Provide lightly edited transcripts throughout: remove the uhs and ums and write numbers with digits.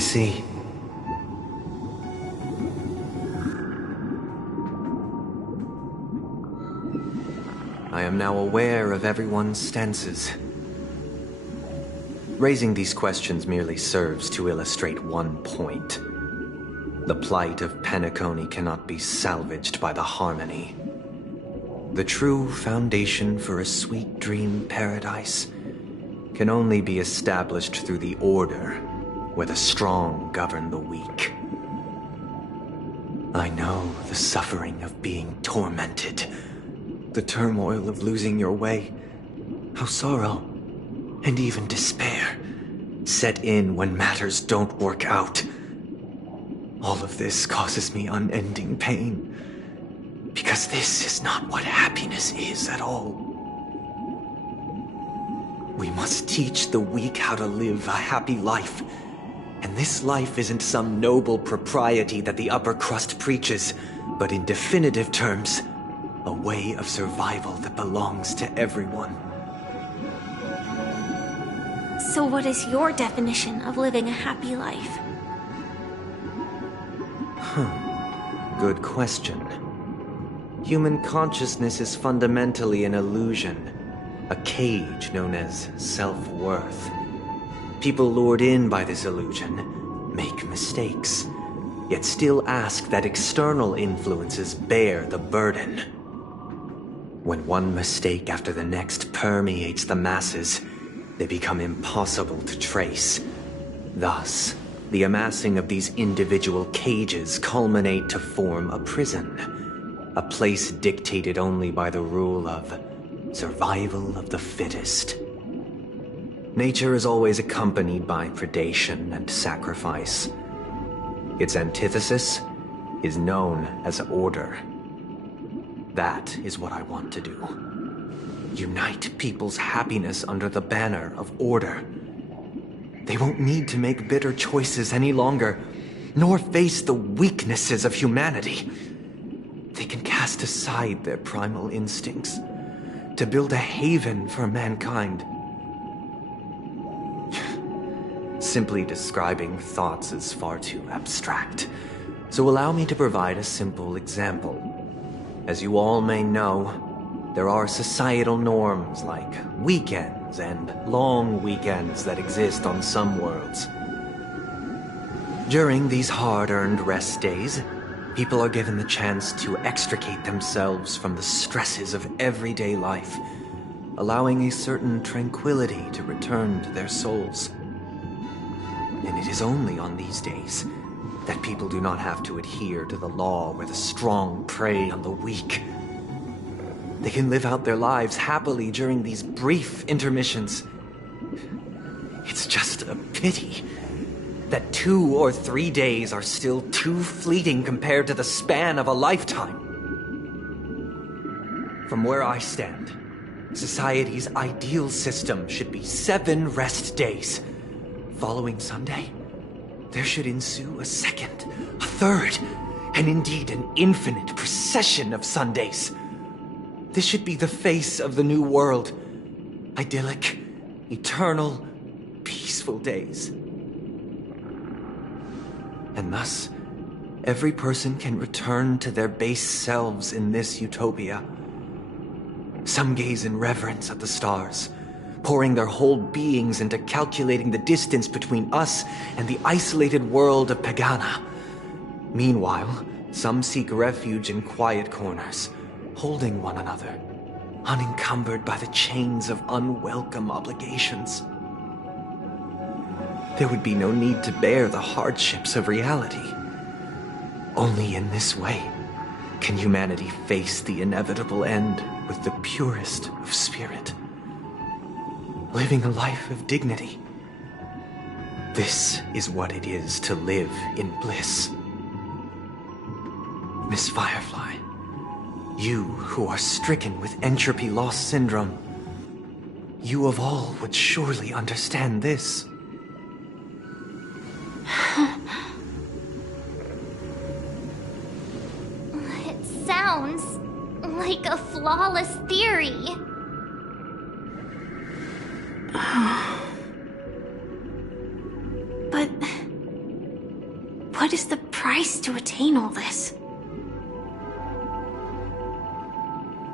see. I am now aware of everyone's stances. Raising these questions merely serves to illustrate one point. The plight of Penacony cannot be salvaged by the harmony. The true foundation for a sweet dream paradise can only be established through the order where the strong govern the weak. I know the suffering of being tormented, the turmoil of losing your way, how sorrow and even despair set in when matters don't work out. All of this causes me unending pain, because this is not what happiness is at all. We must teach the weak how to live a happy life. And this life isn't some noble propriety that the upper crust preaches, but in definitive terms, a way of survival that belongs to everyone. So what is your definition of living a happy life? Good question. Human consciousness is fundamentally an illusion, a cage known as self-worth. People lured in by this illusion make mistakes, yet still ask that external influences bear the burden. When one mistake after the next permeates the masses, they become impossible to trace. Thus, the amassing of these individual cages culminate to form a prison, a place dictated only by the rule of survival of the fittest. Nature is always accompanied by predation and sacrifice. Its antithesis is known as order. That is what I want to do. Unite people's happiness under the banner of order. They won't need to make bitter choices any longer, nor face the weaknesses of humanity. They can cast aside their primal instincts to build a haven for mankind. Simply describing thoughts is far too abstract, so allow me to provide a simple example. As you all may know, there are societal norms like weekends and long weekends that exist on some worlds. During these hard-earned rest days, people are given the chance to extricate themselves from the stresses of everyday life, allowing a certain tranquility to return to their souls. And it is only on these days that people do not have to adhere to the law where the strong prey on the weak. They can live out their lives happily during these brief intermissions. It's just a pity that 2 or 3 days are still too fleeting compared to the span of a lifetime. From where I stand, society's ideal system should be 7 rest days. Following Sunday, there should ensue a second, a third, and indeed an infinite procession of Sundays. This should be the face of the new world. Idyllic, eternal, peaceful days. And thus, every person can return to their base selves in this utopia. Some gaze in reverence at the stars, pouring their whole beings into calculating the distance between us and the isolated world of Pagana. Meanwhile, some seek refuge in quiet corners, holding one another, unencumbered by the chains of unwelcome obligations. There would be no need to bear the hardships of reality. Only in this way can humanity face the inevitable end with the purest of spirit, living a life of dignity. This is what it is to live in bliss. Miss Firefly, you who are stricken with entropy loss syndrome, you of all would surely understand this. It sounds like a flawless theory. But what is the price to attain all this?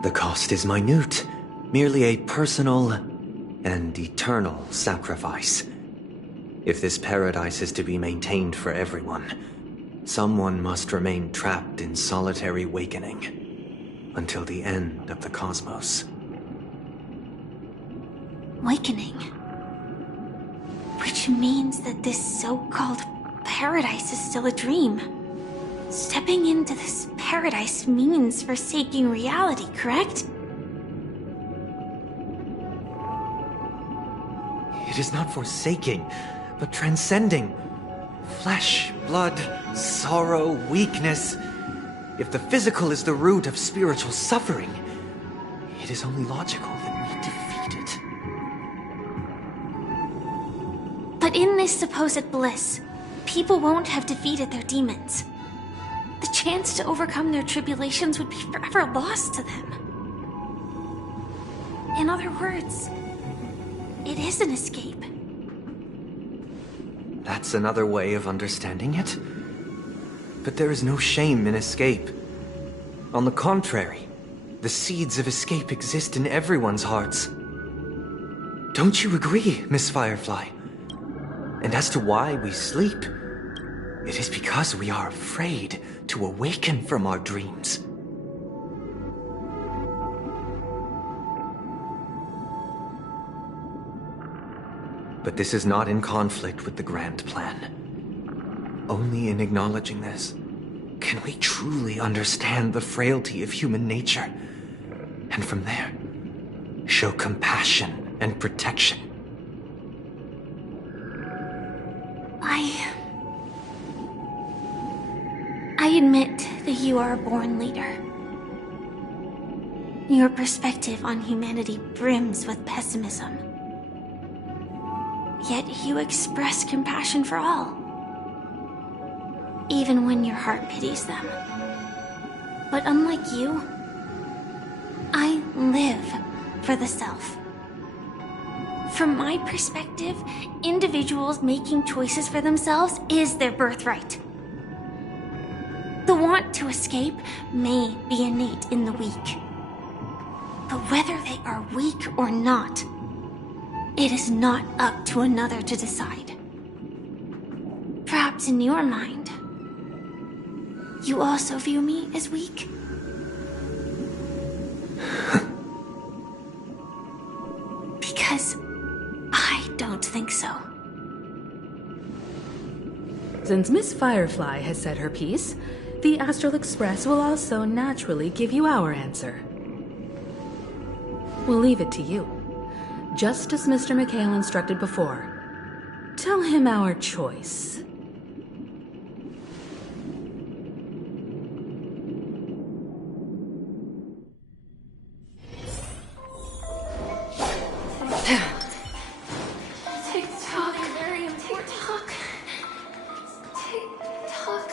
The cost is minute, merely a personal and eternal sacrifice. If this paradise is to be maintained for everyone, someone must remain trapped in solitary awakening until the end of the cosmos. Awakening. Which means that this so-called paradise is still a dream. Stepping into this paradise means forsaking reality, correct? It is not forsaking, but transcending. Flesh, blood, sorrow, weakness. If the physical is the root of spiritual suffering, it is only logical that we defeat it. But in this supposed bliss, people won't have defeated their demons. The chance to overcome their tribulations would be forever lost to them. In other words, it is an escape. That's another way of understanding it. But there is no shame in escape. On the contrary, the seeds of escape exist in everyone's hearts. Don't you agree, Miss Firefly? And as to why we sleep, it is because we are afraid to awaken from our dreams. But this is not in conflict with the grand plan. Only in acknowledging this can we truly understand the frailty of human nature, and from there, show compassion and protection. I admit that you are a born leader. Your perspective on humanity brims with pessimism. Yet you express compassion for all, even when your heart pities them. But unlike you, I live for the self. From my perspective, individuals making choices for themselves is their birthright. The want to escape may be innate in the weak. But whether they are weak or not, it is not up to another to decide. Perhaps in your mind, you also view me as weak? Because I don't think so. Since Miss Firefly has said her piece, the Astral Express will also naturally give you our answer. We'll leave it to you. Just as Mr. McHale instructed before. Tell him our choice. Tick-tock, very important. Tick-tock. Tick-tock.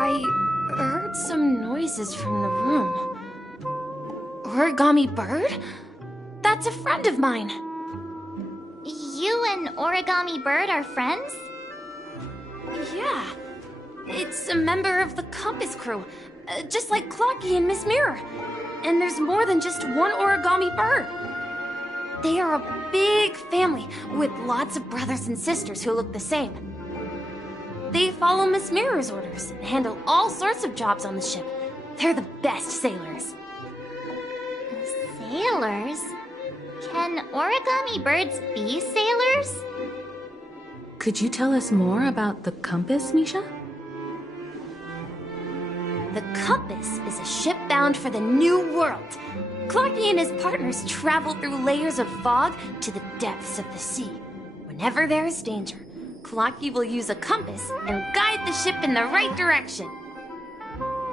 I heard some noises from the room. Origami Bird? That's a friend of mine. You and Origami Bird are friends? Yeah. It's a member of the Compass Crew, just like Clocky and Miss Mirror. And there's more than just one Origami Bird. They are a big family with lots of brothers and sisters who look the same. They follow Miss Mirror's orders and handle all sorts of jobs on the ship. They're the best sailors. Sailors? Can origami birds be sailors? Could you tell us more about the compass, Misha? The compass is a ship bound for the new world. Clarky and his partners travel through layers of fog to the depths of the sea. Whenever there is danger, Clarky will use a compass and guide the ship in the right direction.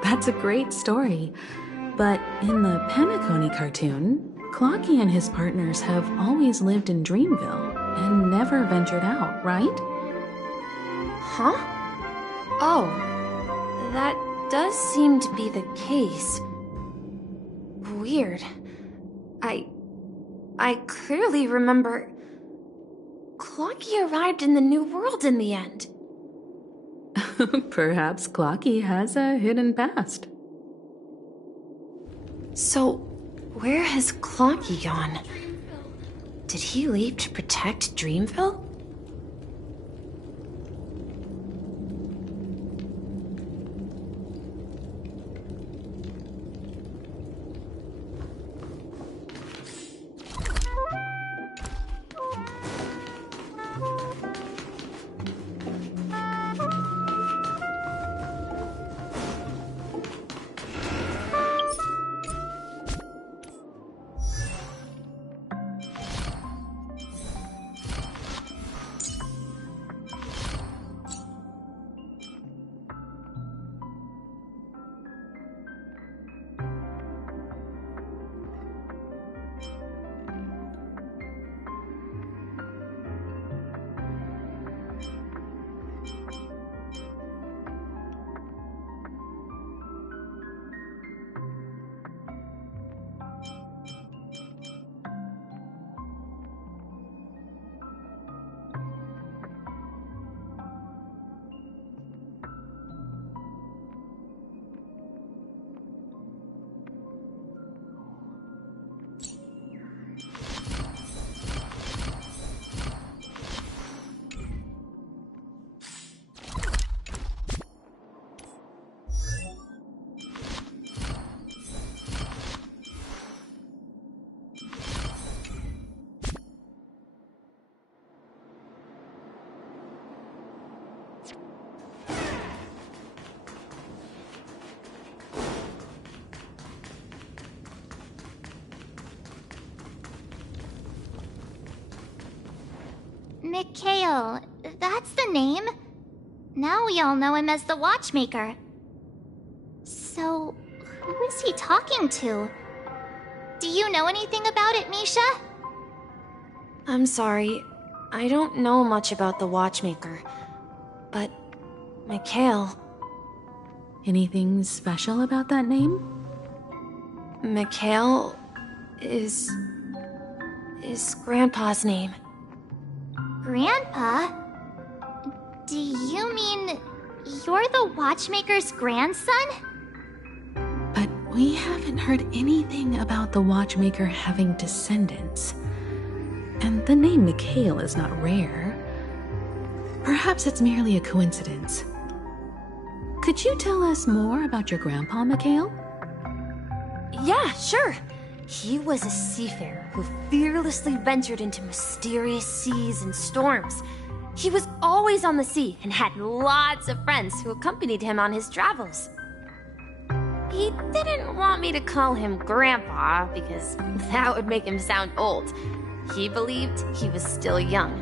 That's a great story. But in the Penacony cartoon, Clarky and his partners have always lived in Dreamville and never ventured out, right? Huh? Oh, that does seem to be the case. Weird. I clearly remember Clarky arrived in the new world in the end. Perhaps Clarky has a hidden past. So, where has Clarky gone? Did he leave to protect Dreamville? Mikhail, that's the name. Now we all know him as the Watchmaker. So, who is he talking to? Do you know anything about it, Misha? I'm sorry. I don't know much about the Watchmaker. But, Mikhail... Anything special about that name? Mikhail is Grandpa's name. Grandpa? Do you mean you're the Watchmaker's grandson? But we haven't heard anything about the Watchmaker having descendants. And the name Mikhail is not rare. Perhaps it's merely a coincidence. Could you tell us more about your grandpa, Mikhail? Yeah, sure. He was a seafarer who fearlessly ventured into mysterious seas and storms. He was always on the sea and had lots of friends who accompanied him on his travels. He didn't want me to call him Grandpa because that would make him sound old. He believed he was still young.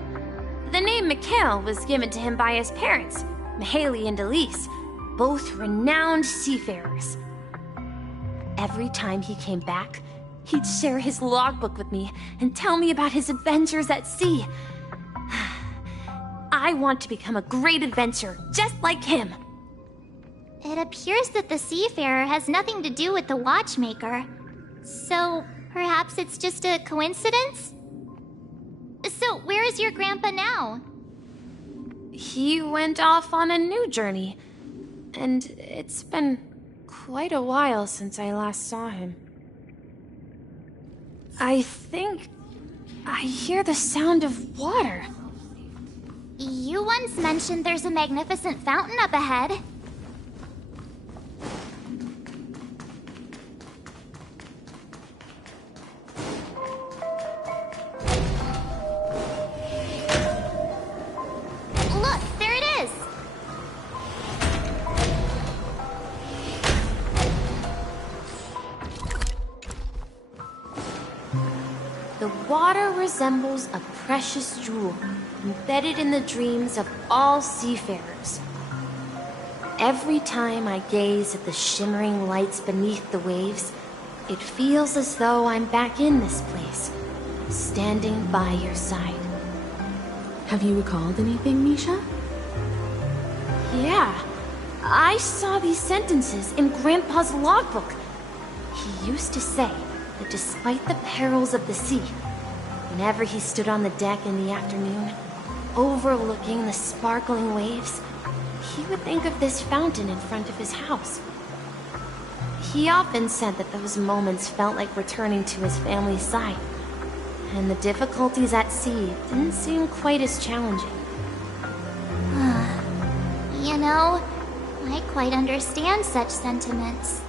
The name Mikhail was given to him by his parents, Mihaly and Elise, both renowned seafarers. Every time he came back, he'd share his logbook with me and tell me about his adventures at sea. I want to become a great adventurer, just like him. It appears that the Seafarer has nothing to do with the Watchmaker. So, perhaps it's just a coincidence? So, where is your grandpa now? He went off on a new journey, and it's been quite a while since I last saw him. I think I hear the sound of water. You once mentioned there's a magnificent fountain up ahead. resembles a precious jewel embedded in the dreams of all seafarers. Every time I gaze at the shimmering lights beneath the waves, it feels as though I'm back in this place, standing by your side. Have you recalled anything, Misha? Yeah, I saw these sentences in Grandpa's logbook. He used to say that despite the perils of the sea, whenever he stood on the deck in the afternoon, overlooking the sparkling waves, he would think of this fountain in front of his house. He often said that those moments felt like returning to his family's side, and the difficulties at sea didn't seem quite as challenging. You know, I quite understand such sentiments.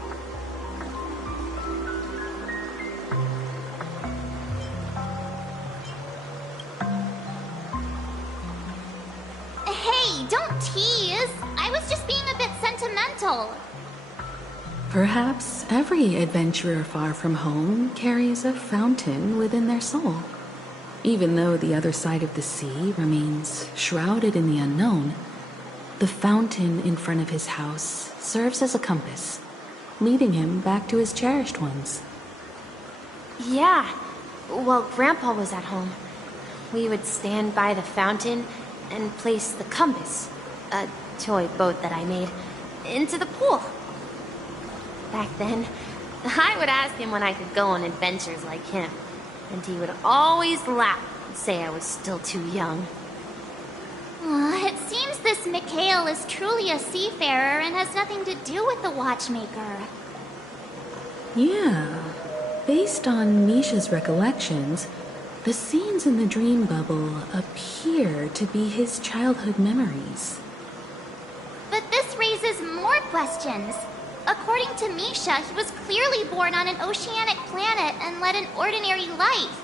Hey, don't tease! I was just being a bit sentimental. Perhaps every adventurer far from home carries a fountain within their soul. Even though the other side of the sea remains shrouded in the unknown, the fountain in front of his house serves as a compass, leading him back to his cherished ones. Yeah, while Grandpa was at home, we would stand by the fountain and place the compass, a toy boat that I made, into the pool. Back then, I would ask him when I could go on adventures like him, and he would always laugh and say I was still too young. It seems this Mikhail is truly a seafarer and has nothing to do with the watchmaker. Yeah, based on Misha's recollections, the scenes in the dream bubble appear to be his childhood memories. But this raises more questions. According to Misha, he was clearly born on an oceanic planet and led an ordinary life,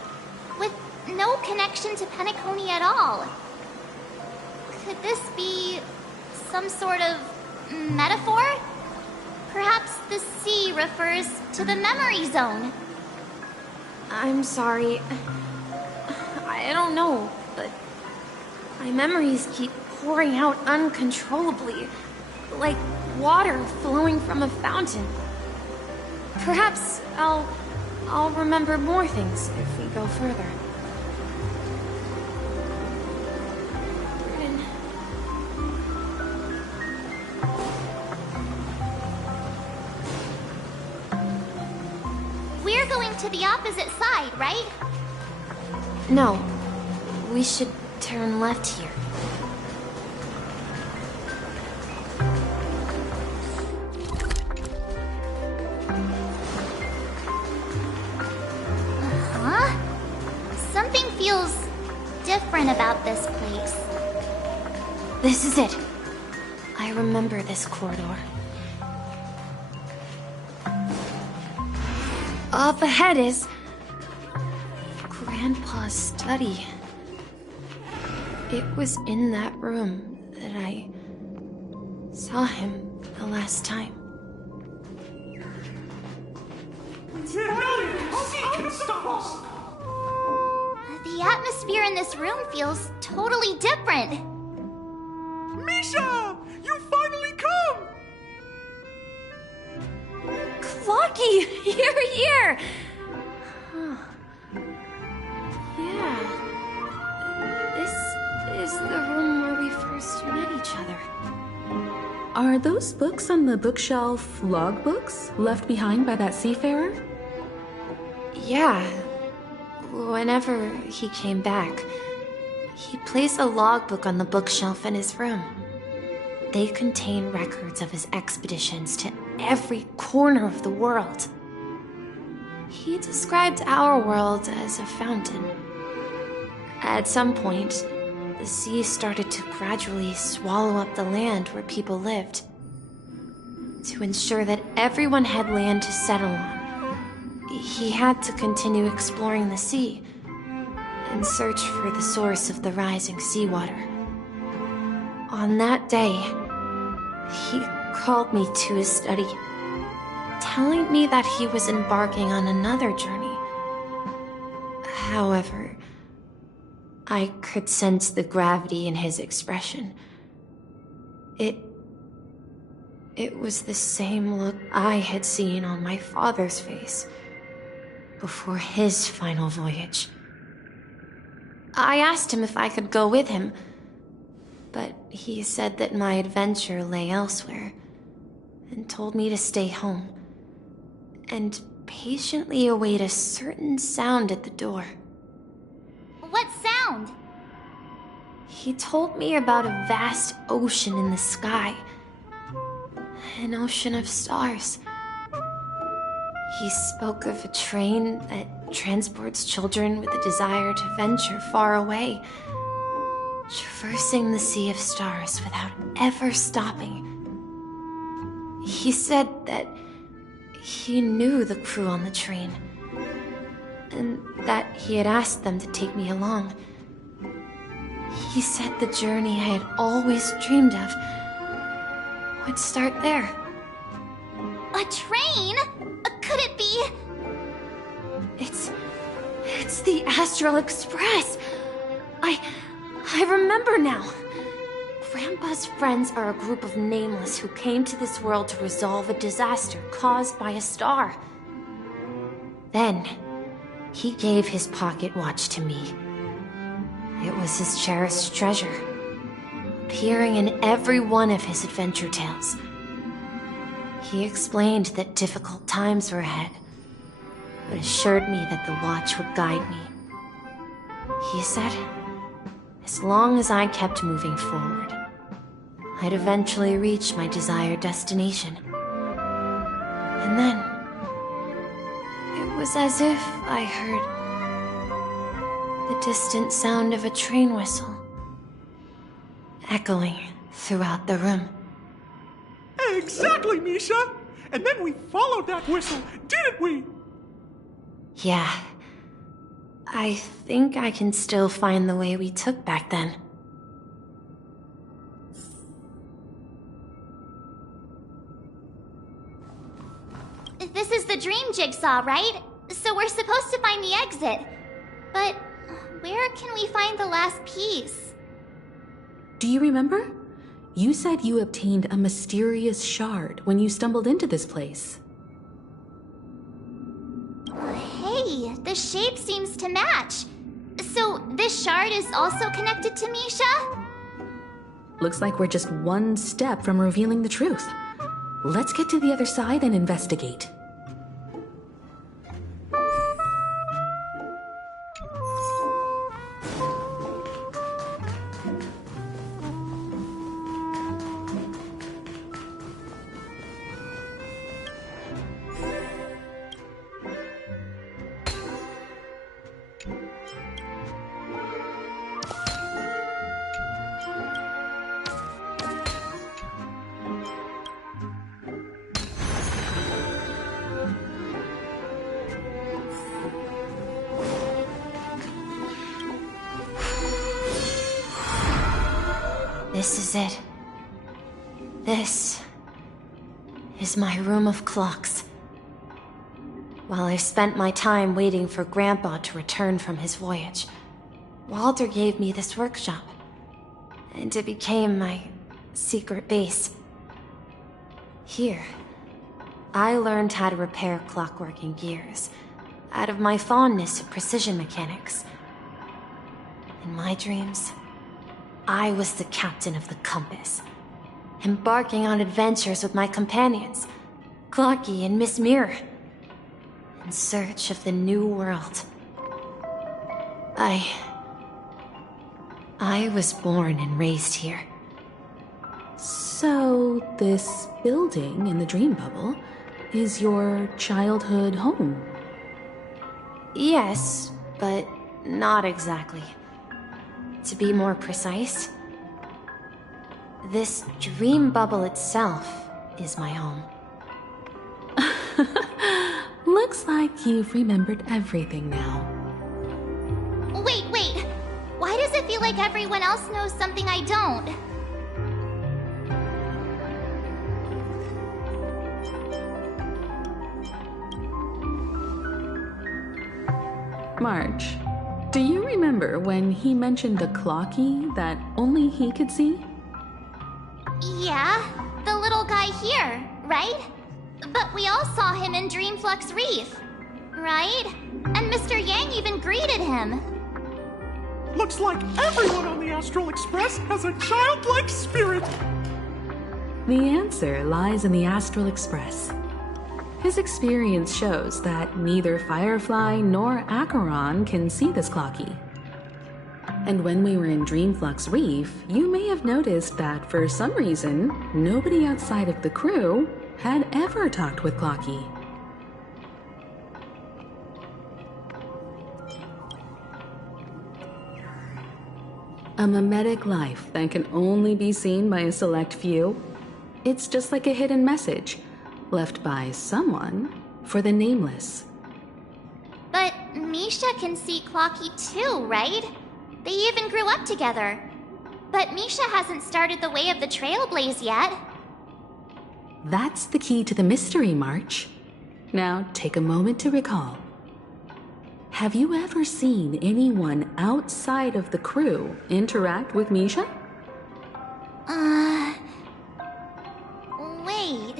with no connection to Penacony at all. Could this be some sort of metaphor? Perhaps the sea refers to the memory zone. I'm sorry. I don't know, but my memories keep pouring out uncontrollably, like water flowing from a fountain. Perhaps I'll remember more things if we go further. We're going to the opposite side, right? No, we should turn left here. Something feels different about this place. This is it. I remember this corridor. Up ahead is Grandpa's study. It was in that room that I saw him the last time. The atmosphere in this room feels totally different. Misha! You finally come! Clocky! You're here! Huh. Yeah. This is the room where we first met each other. Are those books on the bookshelf logbooks left behind by that seafarer? Yeah. Whenever he came back, he placed a logbook on the bookshelf in his room. They contain records of his expeditions to every corner of the world. He described our world as a fountain. At some point, the sea started to gradually swallow up the land where people lived. To ensure that everyone had land to settle on, he had to continue exploring the sea and search for the source of the rising seawater. On that day, he called me to his study, telling me that he was embarking on another journey. However, I could sense the gravity in his expression. It was the same look I had seen on my father's face before his final voyage. I asked him if I could go with him, but he said that my adventure lay elsewhere, and told me to stay home, and patiently await a certain sound at the door. What sound? He told me about a vast ocean in the sky. An ocean of stars. He spoke of a train that transports children with a desire to venture far away, traversing the sea of stars without ever stopping. He said that he knew the crew on the train, and that he had asked them to take me along. He said the journey I had always dreamed of would start there. A train? Could it be? It's the Astral Express. I remember now. Grandpa's friends are a group of nameless who came to this world to resolve a disaster caused by a star. Then, he gave his pocket watch to me. It was his cherished treasure, appearing in every one of his adventure tales. He explained that difficult times were ahead, but assured me that the watch would guide me. He said, as long as I kept moving forward, I'd eventually reach my desired destination. And then, it was as if I heard the distant sound of a train whistle, echoing throughout the room. Exactly, Misha! And then we followed that whistle, didn't we? Yeah. I think I can still find the way we took back then. This is the dream jigsaw, right? So we're supposed to find the exit. But where can we find the last piece? Do you remember? You said you obtained a mysterious shard when you stumbled into this place. Hey, the shape seems to match. So this shard is also connected to Misha? Looks like we're just one step from revealing the truth. Let's get to the other side and investigate. This is it. This is my room of clocks. While I spent my time waiting for Grandpa to return from his voyage, Walter gave me this workshop, and it became my secret base. Here, I learned how to repair clockwork and gears, out of my fondness of precision mechanics. In my dreams, I was the captain of the compass, embarking on adventures with my companions, Clocky and Miss Mirror, in search of the new world. I was born and raised here. So, this building in the dream bubble is your childhood home? Yes, but not exactly. To be more precise, this dream bubble itself is my home. Looks like you've remembered everything now. Wait. Why does it feel like everyone else knows something I don't? March, Do you remember when he mentioned a clocky that only he could see? Yeah, the little guy here, right? But we all saw him in Dreamflux Reef, right? And Mr. Yang even greeted him. Looks like everyone on the Astral Express has a childlike spirit. The answer lies in the Astral Express. His experience shows that neither Firefly nor Acheron can see this clocky. And when we were in Dreamflux Reef, you may have noticed that for some reason, nobody outside of the crew had ever talked with Clocky. A mimetic life that can only be seen by a select few. It's just like a hidden message left by someone for the nameless. But Misha can see Clocky too, right? They even grew up together. But Misha hasn't started the way of the Trailblaze yet. That's the key to the mystery, March. Now take a moment to recall. Have you ever seen anyone outside of the crew interact with Misha? Wait.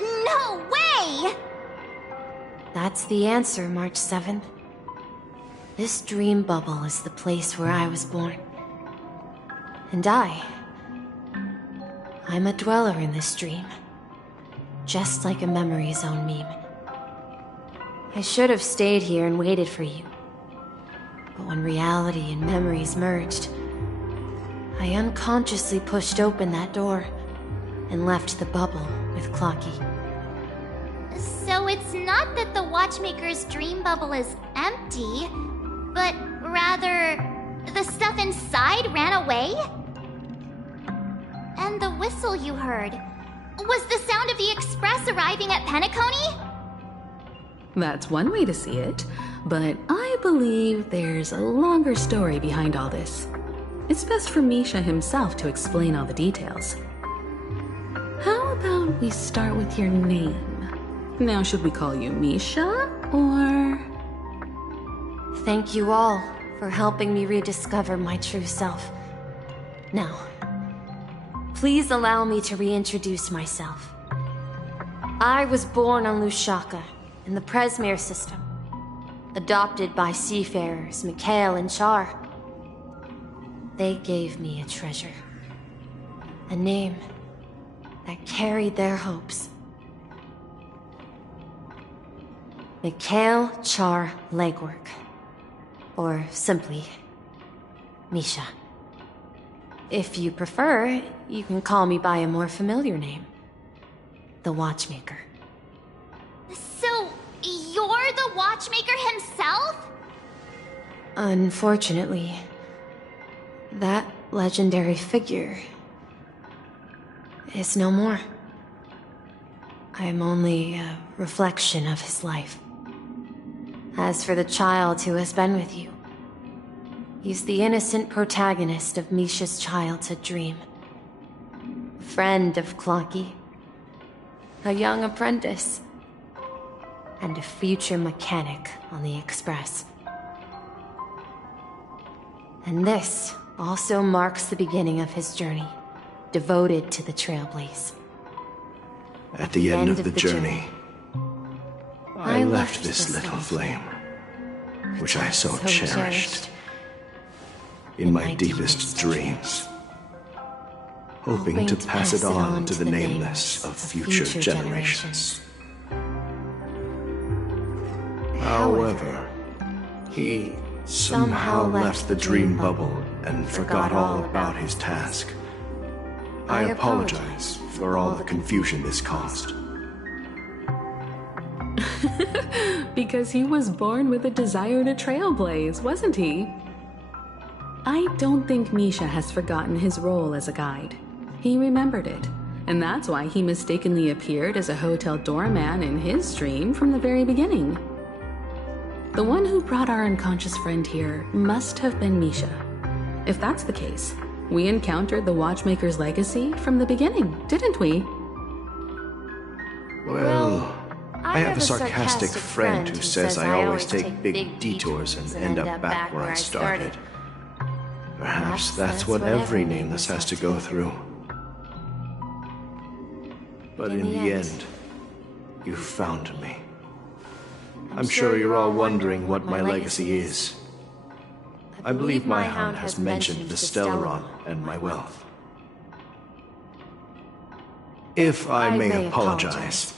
No way! That's the answer, March 7th. This dream bubble is the place where I was born. And I'm a dweller in this dream. Just like a memory zone meme. I should have stayed here and waited for you. But when reality and memories merged, I unconsciously pushed open that door and left the bubble with Clocky. So it's not that the Watchmaker's dream bubble is empty, but rather the stuff inside ran away? And the whistle you heard was the sound of the express arriving at Penacony? That's one way to see it, but I believe there's a longer story behind all this. It's best for Misha himself to explain all the details. How about we start with your name? Now, should we call you Misha, or... Thank you all for helping me rediscover my true self. Now, please allow me to reintroduce myself. I was born on Lushaka, in the Presmere system, adopted by seafarers Mikhail and Char. They gave me a treasure, a name that carried their hopes. Mikhail Char Legwork, or simply, Misha. If you prefer, you can call me by a more familiar name, the Watchmaker. So, you're the Watchmaker himself? Unfortunately, that legendary figure is no more. I'm only a reflection of his life. As for the child who has been with you, he's the innocent protagonist of Misha's childhood dream. Friend of Clocky, a young apprentice, and a future mechanic on the Express. And this also marks the beginning of his journey, devoted to the Trailblaze. At the end of the journey, I left this little flame, which I so cherished, in my deepest dreams, hoping to pass it on to the nameless of future generations. However, he somehow left the dream bubble and forgot all about his task. I apologize for all the confusion this caused. Because he was born with a desire to trailblaze, wasn't he? I don't think Misha has forgotten his role as a guide. He remembered it, and that's why he mistakenly appeared as a hotel doorman in his dream from the very beginning. The one who brought our unconscious friend here must have been Misha. If that's the case, we encountered the Watchmaker's legacy from the beginning, didn't we? Well, I have a sarcastic friend who says I always take big detours and end up back where I started. Perhaps that's what every nameless has to go through. But in the end, you found me. I'm sure you're all wondering what my legacy is. I believe my hound has mentioned the Stellaron and my wealth. If I may apologize,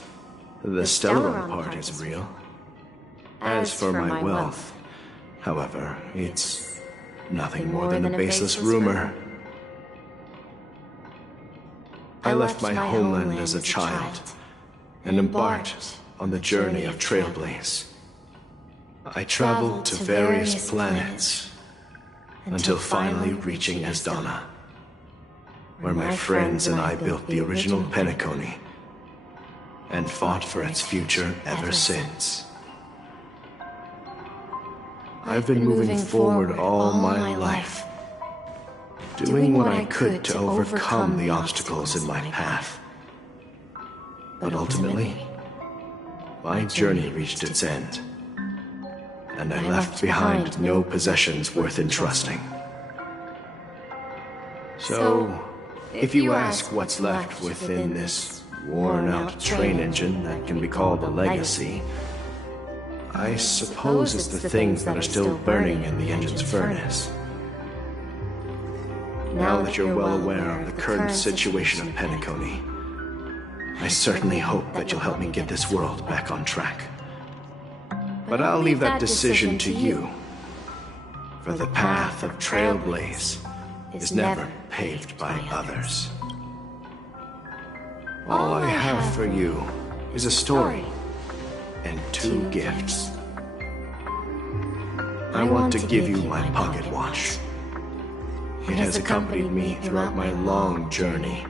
the Stellaron part is real. As for my wealth, however, it's nothing more than a baseless rumor. I left my homeland as a child and embarked on the journey of Trailblaze. I traveled to various planets until finally reaching Asdana, where my friends and I built the original Penacony and fought for its future ever since. I've been moving forward all my life, doing what I could to overcome the obstacles in my path. But ultimately, my journey reached its end, and I left behind no possessions worth entrusting. So, if you ask what's left within this worn-out train engine that can be called a legacy, I suppose it's the things that are still burning in the engine's furnace. Now that you're well aware of the current situation of Penacony, I certainly hope that you'll help me get this world back on track. But I'll leave that decision to you, for the path of Trailblaze is never paved by others. All I have for you is a story and 2 gifts. I want to give you my pocket watch. It has accompanied me throughout my long journey,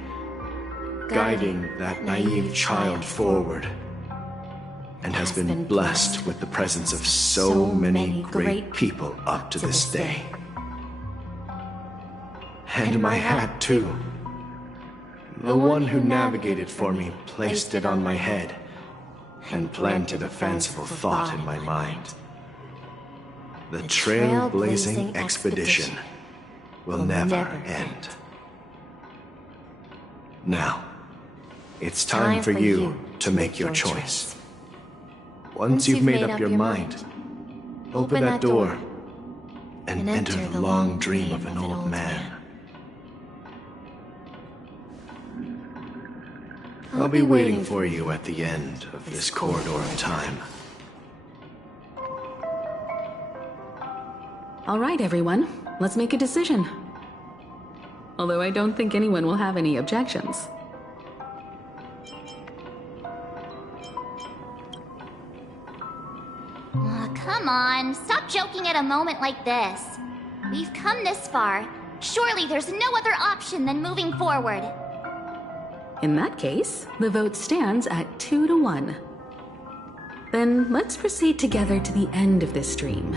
guiding that naive child forward, and has been blessed with the presence of so many great people up to this day. And my hat, too. The one who navigated for me placed it on my head and planted a fanciful thought in my mind. The trailblazing expedition will never end. Now, it's time for you to make your choice. Once you've made up your mind, open that door and enter the long dream of an old man. I'll be waiting for you at the end of this corridor of time. All right, everyone. Let's make a decision. Although I don't think anyone will have any objections. Come on, stop joking at a moment like this. We've come this far. Surely there's no other option than moving forward. In that case, the vote stands at 2-1. Then let's proceed together to the end of this stream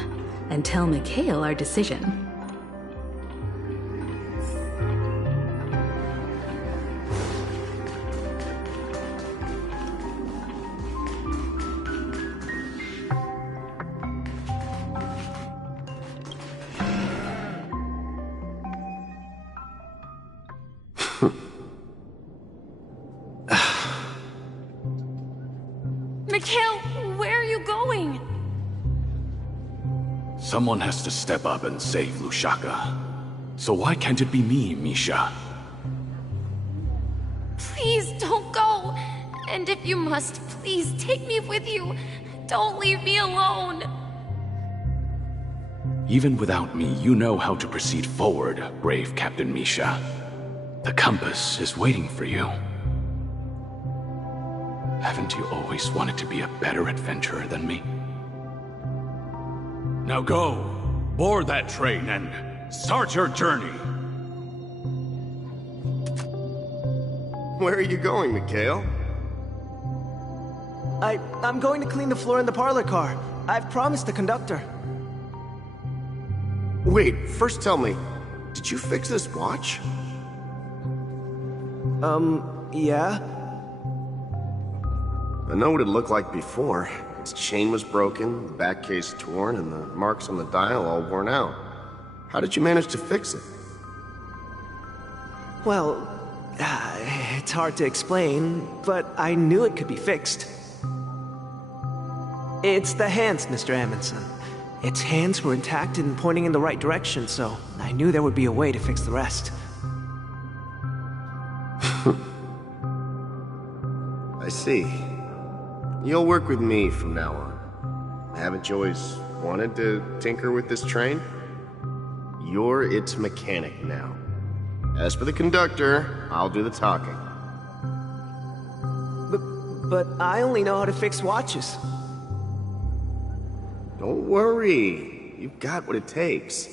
and tell Mikhail our decision. Mikhail, where are you going? Someone has to step up and save Lushaka. So why can't it be me, Misha? Please don't go. And if you must, please take me with you. Don't leave me alone. Even without me, you know how to proceed forward, brave Captain Misha. The compass is waiting for you. Haven't you always wanted to be a better adventurer than me? Now go, board that train and start your journey. Where are you going, Mikhail? I'm going to clean the floor in the parlor car. I've promised the conductor. Wait, first tell me, did you fix this watch? Yeah? I know what it looked like before. Its chain was broken, the back case torn, and the marks on the dial all worn out. How did you manage to fix it? Well, it's hard to explain, but I knew it could be fixed. It's the hands, Mr. Amundsen. Its hands were intact and pointing in the right direction, so I knew there would be a way to fix the rest. I see. You'll work with me from now on. Haven't you always wanted to tinker with this train? You're its mechanic now. As for the conductor, I'll do the talking. But I only know how to fix watches. Don't worry. You've got what it takes.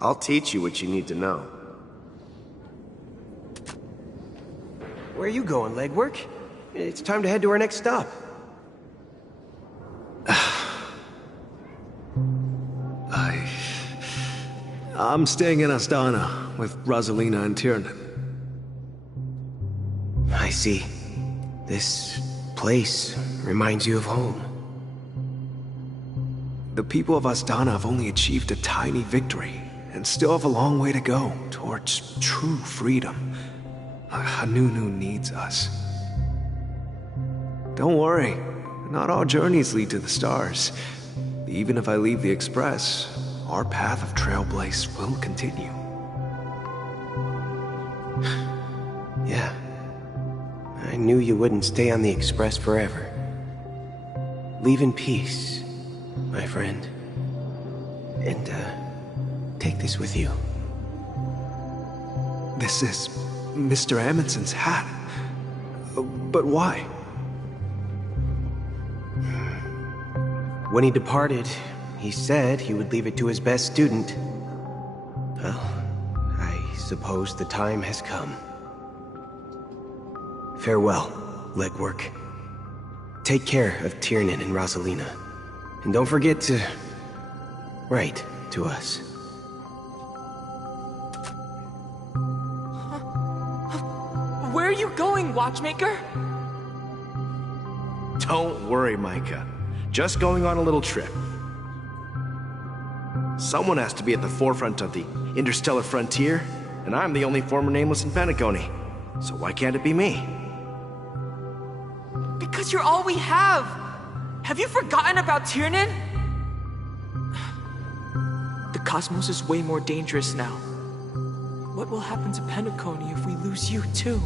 I'll teach you what you need to know. Where are you going, legwork? It's time to head to our next stop. I'm staying in Astana with Rosalina and Tiernan. I see. This place reminds you of home. The people of Astana have only achieved a tiny victory, and still have a long way to go towards true freedom. Hanunu needs us. Don't worry, not all journeys lead to the stars. Even if I leave the Express, our path of Trailblaze will continue. Yeah. I knew you wouldn't stay on the Express forever. Leave in peace, my friend. And, take this with you. This is Mr. Amundsen's hat. But why? When he departed, he said he would leave it to his best student. Well, I suppose the time has come. Farewell, legwork. Take care of Tiernan and Rosalina. And don't forget to write to us. Where are you going, Watchmaker? Don't worry, Micah. Just going on a little trip. Someone has to be at the forefront of the interstellar frontier, and I'm the only former nameless in Penacony. So why can't it be me? Because you're all we have! Have you forgotten about Tiernan? The cosmos is way more dangerous now. What will happen to Penacony if we lose you too?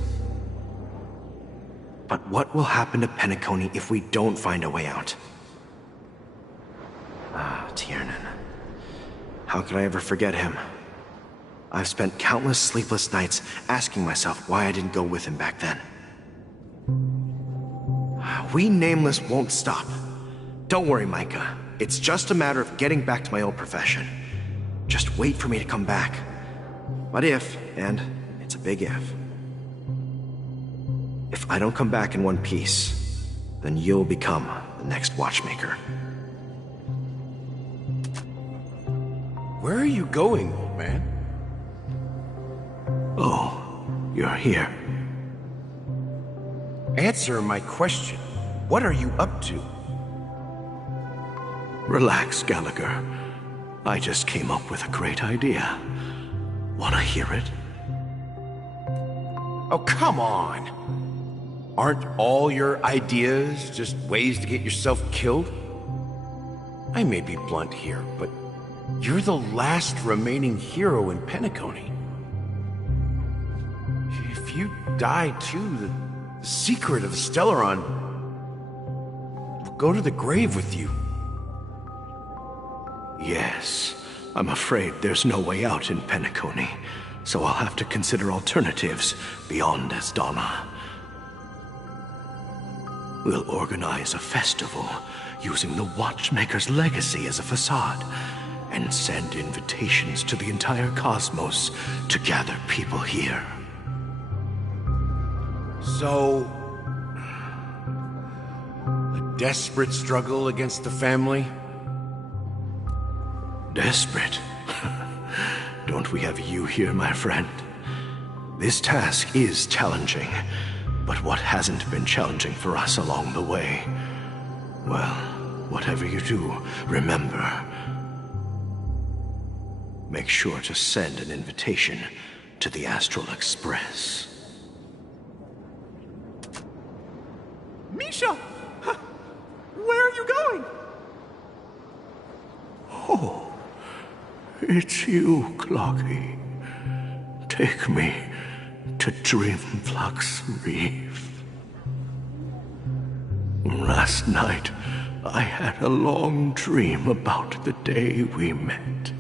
But what will happen to Penacony if we don't find a way out? Ah, Tiernan. How could I ever forget him? I've spent countless sleepless nights asking myself why I didn't go with him back then. We Nameless won't stop. Don't worry, Micah. It's just a matter of getting back to my old profession. Just wait for me to come back. But if, and it's a big if I don't come back in one piece, then you'll become the next Watchmaker. Where are you going, old man? Oh, you're here. Answer my question. What are you up to? Relax, Gallagher. I just came up with a great idea. Wanna hear it? Oh, come on! Aren't all your ideas just ways to get yourself killed? I may be blunt here, but you're the last remaining hero in Penacony. If you die too, the secret of Stellaron will go to the grave with you. Yes, I'm afraid there's no way out in Penacony, so I'll have to consider alternatives beyond Astana. We'll organize a festival using the Watchmaker's legacy as a facade, and send invitations to the entire cosmos to gather people here. So, a desperate struggle against the family? Desperate? Don't we have you here, my friend? This task is challenging, But what hasn't been challenging for us along the way? Well, whatever you do, remember. Make sure to send an invitation to the Astral Express. Misha! Where are you going? Oh, it's you, Clocky. Take me to Dreamflux Reef. Last night, I had a long dream about the day we met.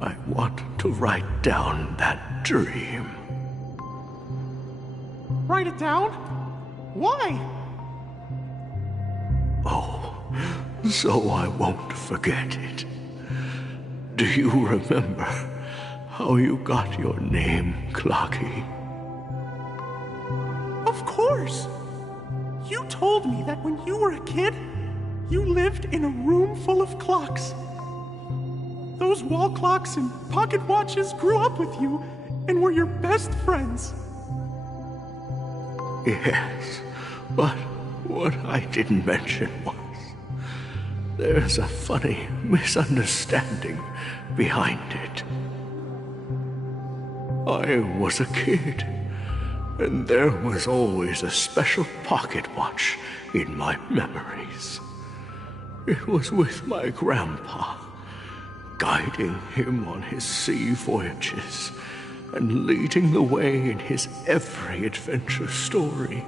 I want to write down that dream. Write it down? Why? Oh, so I won't forget it. Do you remember how you got your name, Clocky? Of course! You told me that when you were a kid, you lived in a room full of clocks. Those wall clocks and pocket watches grew up with you and were your best friends. Yes, but what I didn't mention was there's a funny misunderstanding behind it. I was a kid, and there was always a special pocket watch in my memories. It was with my grandpa, guiding him on his sea voyages and leading the way in his every adventure story.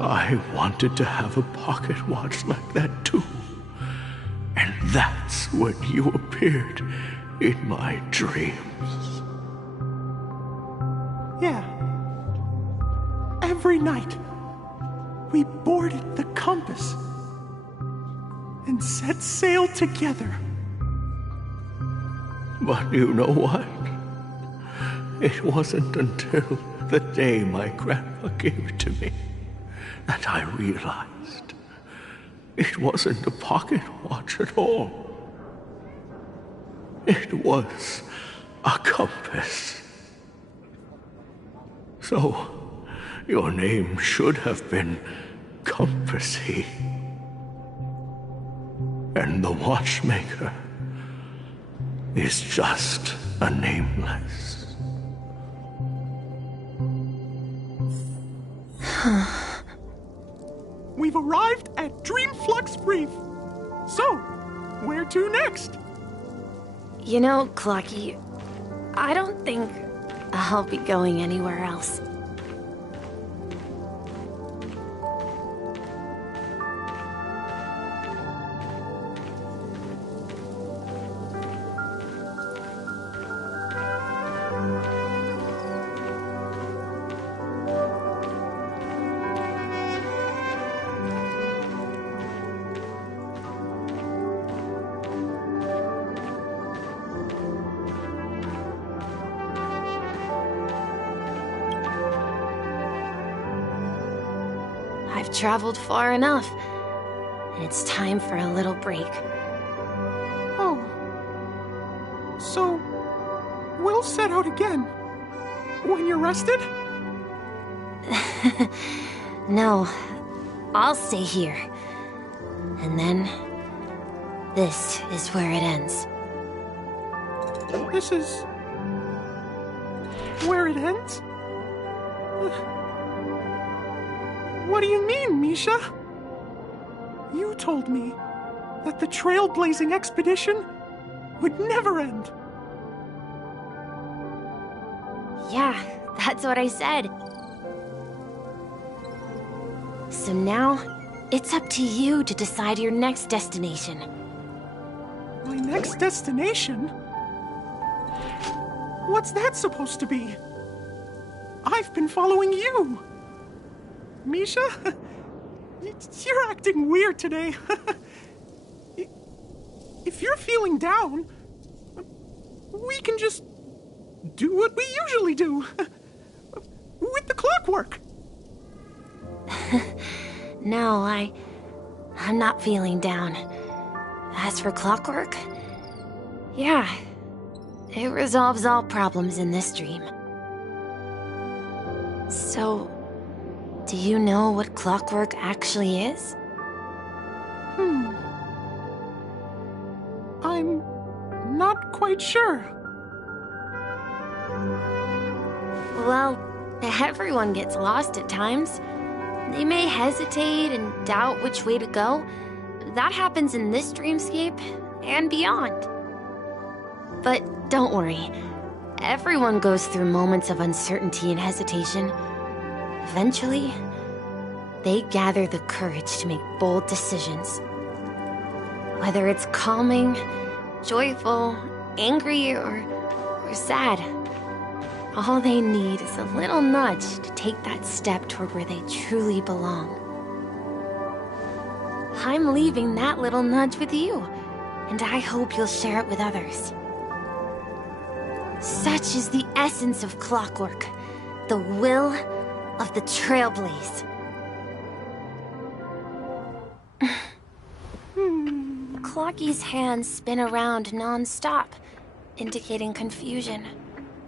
I wanted to have a pocket watch like that too. And that's when you appeared in my dreams. Yeah. Every night, we boarded the compass and set sail together. But you know what? It wasn't until the day my grandpa gave it to me that I realized it wasn't a pocket watch at all. It was a compass. So, your name should have been Compassy. And the watchmaker is just a nameless. We've arrived at Dreamflux Reef. So, where to next? You know, Clocky, I don't think I'll be going anywhere else. I've traveled far enough, and it's time for a little break. Oh. So, we'll set out again when you're rested? No, I'll stay here. And then, this is where it ends. This is where it ends? What do you mean, Misha? You told me that the trailblazing expedition would never end. Yeah, that's what I said. So now, it's up to you to decide your next destination. My next destination? What's that supposed to be? I've been following you. Misha? You're acting weird today. If you're feeling down, we can just do what we usually do. With the clockwork. No, I'm not feeling down. As for clockwork, yeah, it resolves all problems in this dream. So, do you know what clockwork actually is? I'm not quite sure. Well, everyone gets lost at times. They may hesitate and doubt which way to go. That happens in this dreamscape and beyond. But don't worry. Everyone goes through moments of uncertainty and hesitation. Eventually, they gather the courage to make bold decisions. Whether it's calming, joyful, angry, or sad, all they need is a little nudge to take that step toward where they truly belong. I'm leaving that little nudge with you, and I hope you'll share it with others. Such is the essence of clockwork, the will of the Trailblaze. Clocky's hands spin around non-stop, indicating confusion,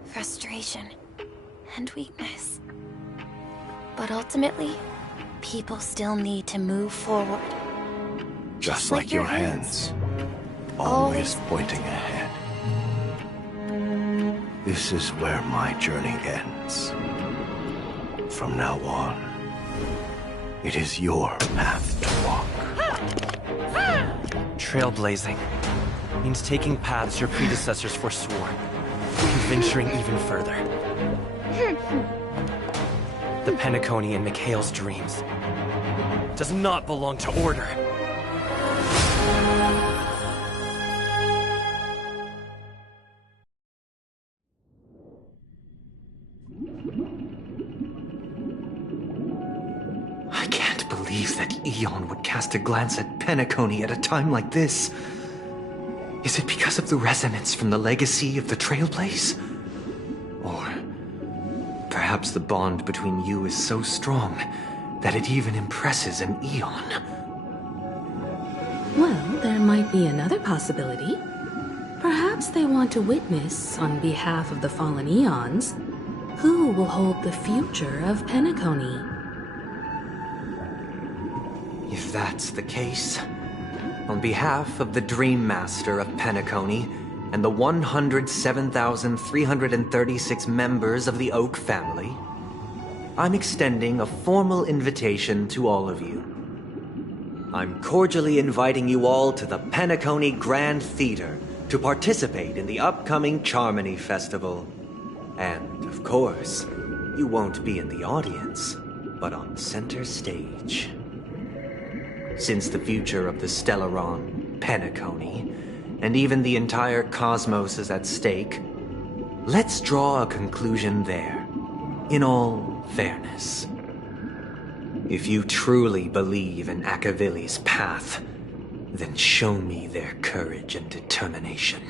frustration, and weakness. But ultimately, people still need to move forward. Just like your hands, always pointing ahead. This is where my journey ends. From now on, it is your path to walk. Trailblazing means taking paths your predecessors forswore, and venturing even further. The Penacony in Mikhail's dreams does not belong to Order. I can't believe that Aeon would cast a glance at Penacony at a time like this. Is it because of the resonance from the legacy of the Trailblaze? Or perhaps the bond between you is so strong that it even impresses an Aeon? Well, there might be another possibility. Perhaps they want to witness, on behalf of the fallen Eons, who will hold the future of Penacony. If that's the case, on behalf of the Dream Master of Penacony and the 107,336 members of the Oak family, I'm extending a formal invitation to all of you. I'm cordially inviting you all to the Penacony Grand Theater to participate in the upcoming Charmony Festival. And, of course, you won't be in the audience, but on center stage. Since the future of the Stellaron, Penacony, and even the entire cosmos is at stake, let's draw a conclusion there, in all fairness. If you truly believe in Akavili's path, then show me their courage and determination.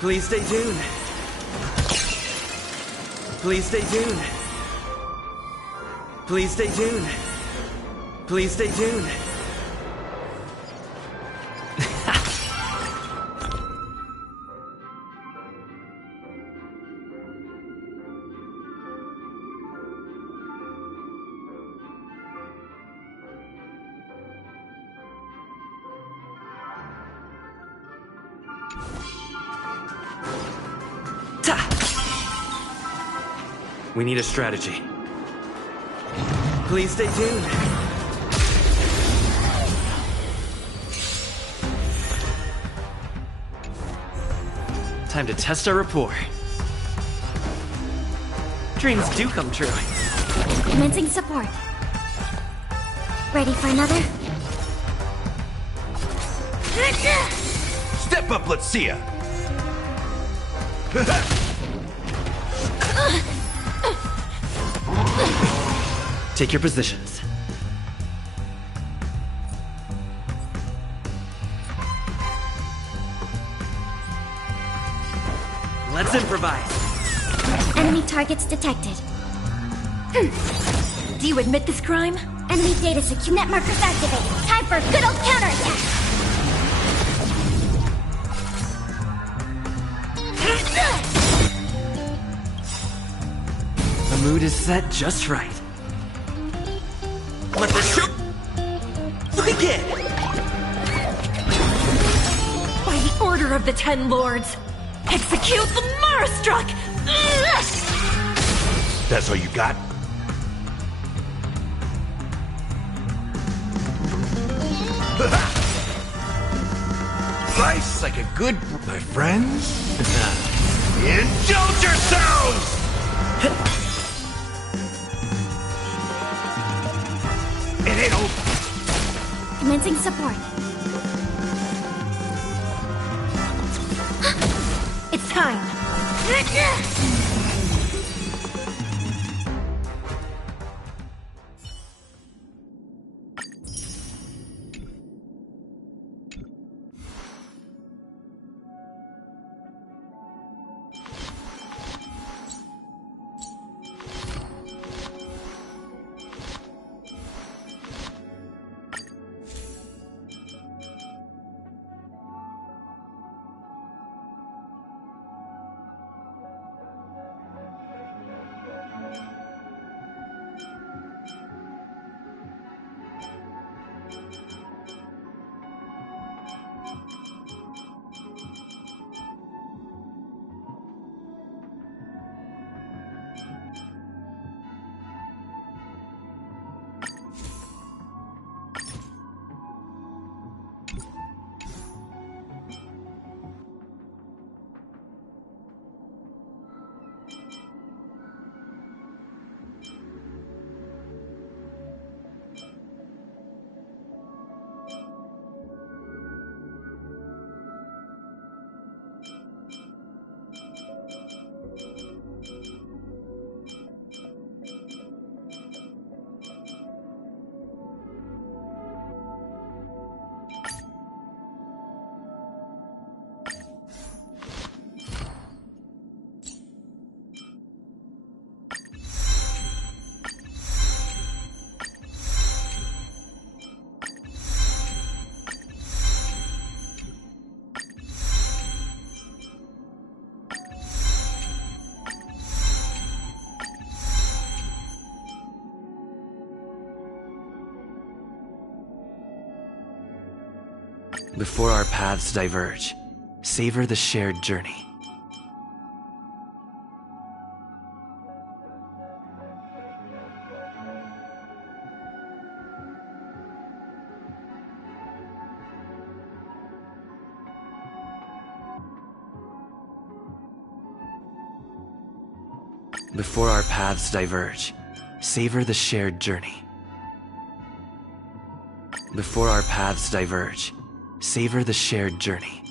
Please stay tuned. Please stay tuned. Please stay tuned. Please stay tuned. We need a strategy. Please stay tuned. Time to test our rapport. Dreams do come true. Commencing support. Ready for another? Step up, let's see ya! Take your positions. Let's improvise. Enemy targets detected. Do you admit this crime? Enemy data secure net markers activated. Time for a good old counterattack. The mood is set just right. Let the show begin! By the order of the Ten Lords, execute the Marastruck! That's all you got? Slice like a good... My friends? Indulge yourselves! It ain't over. Commencing support. It's time. Before our paths diverge, savor the shared journey. Before our paths diverge, savor the shared journey. Before our paths diverge, savor the shared journey.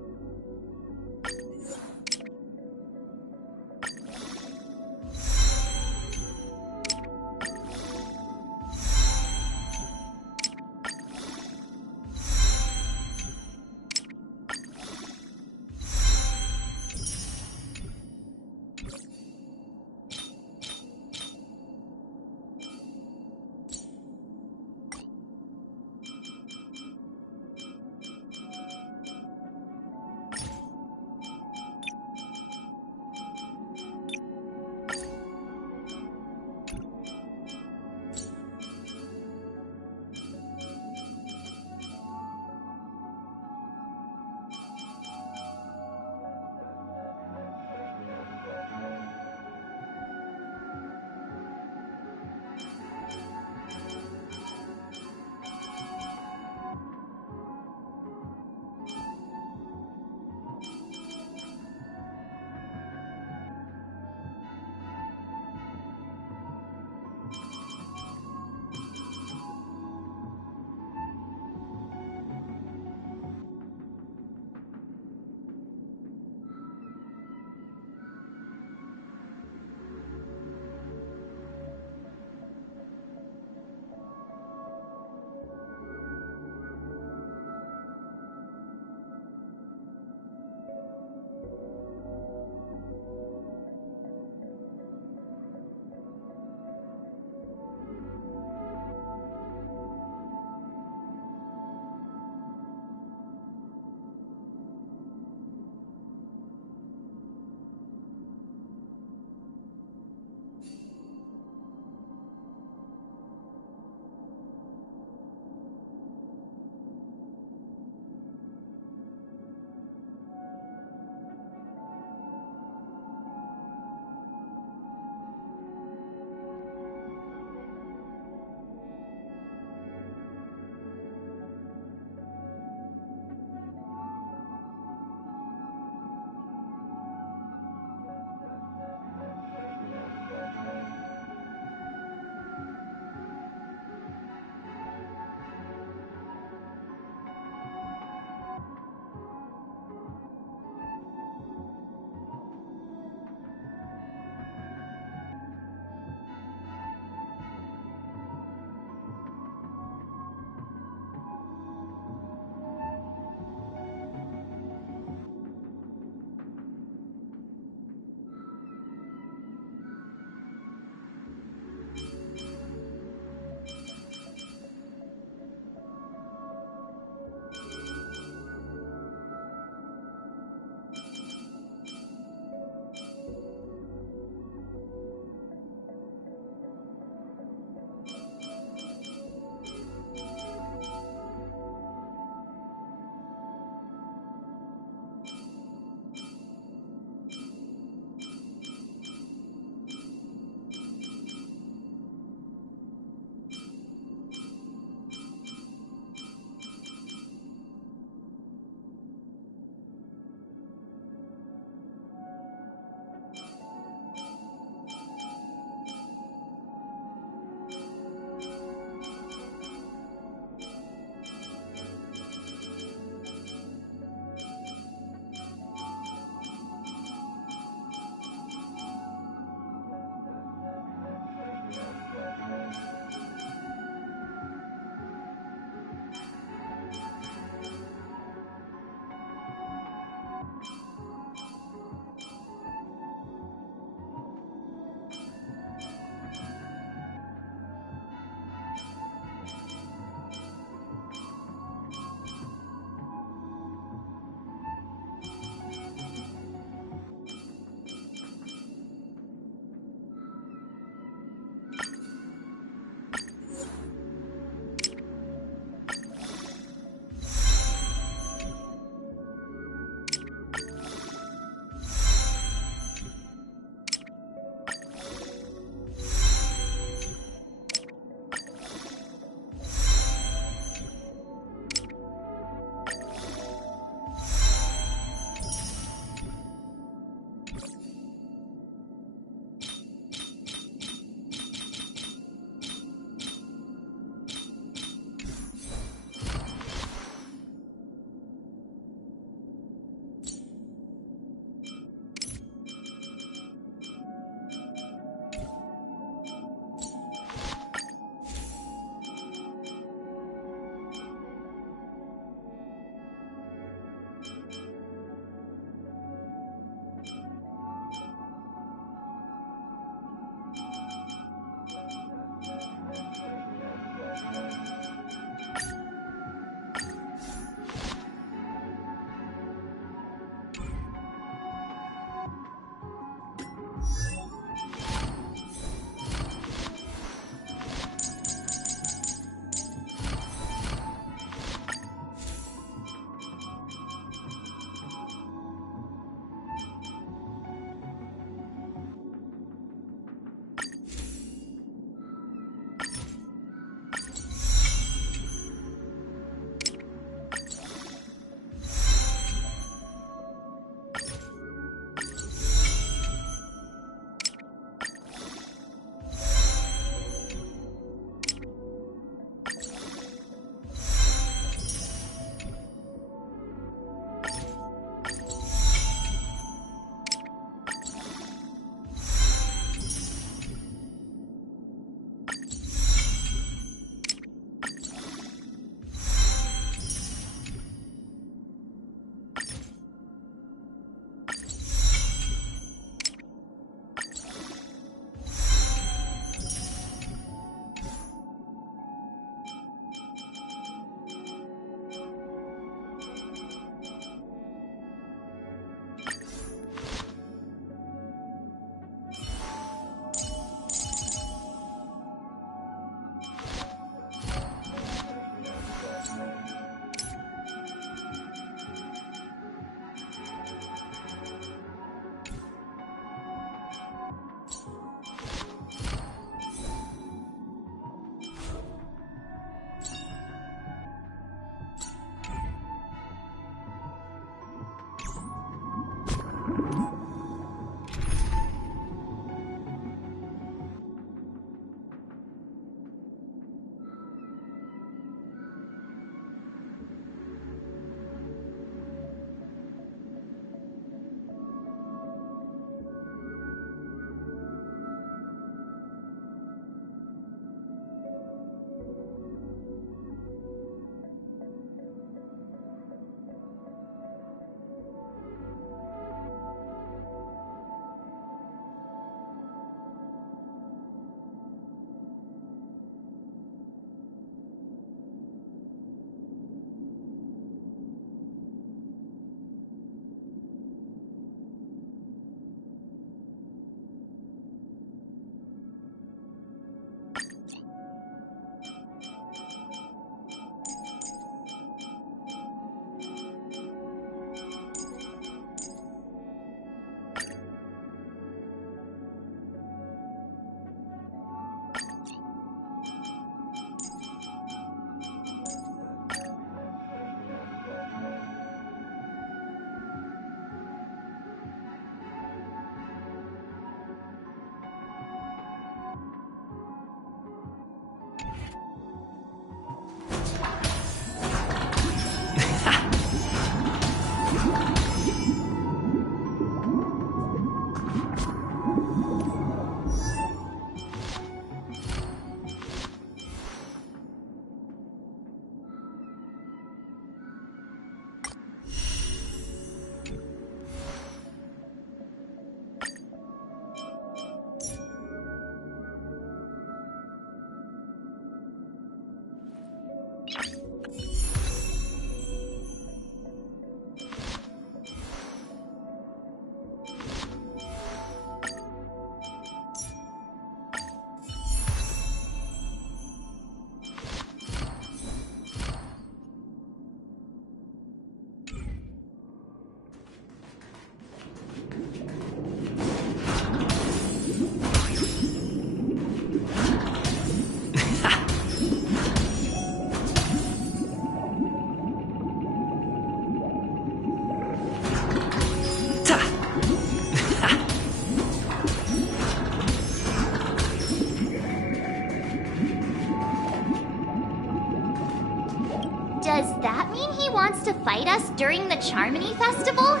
Does that mean he wants to fight us during the Charmony Festival?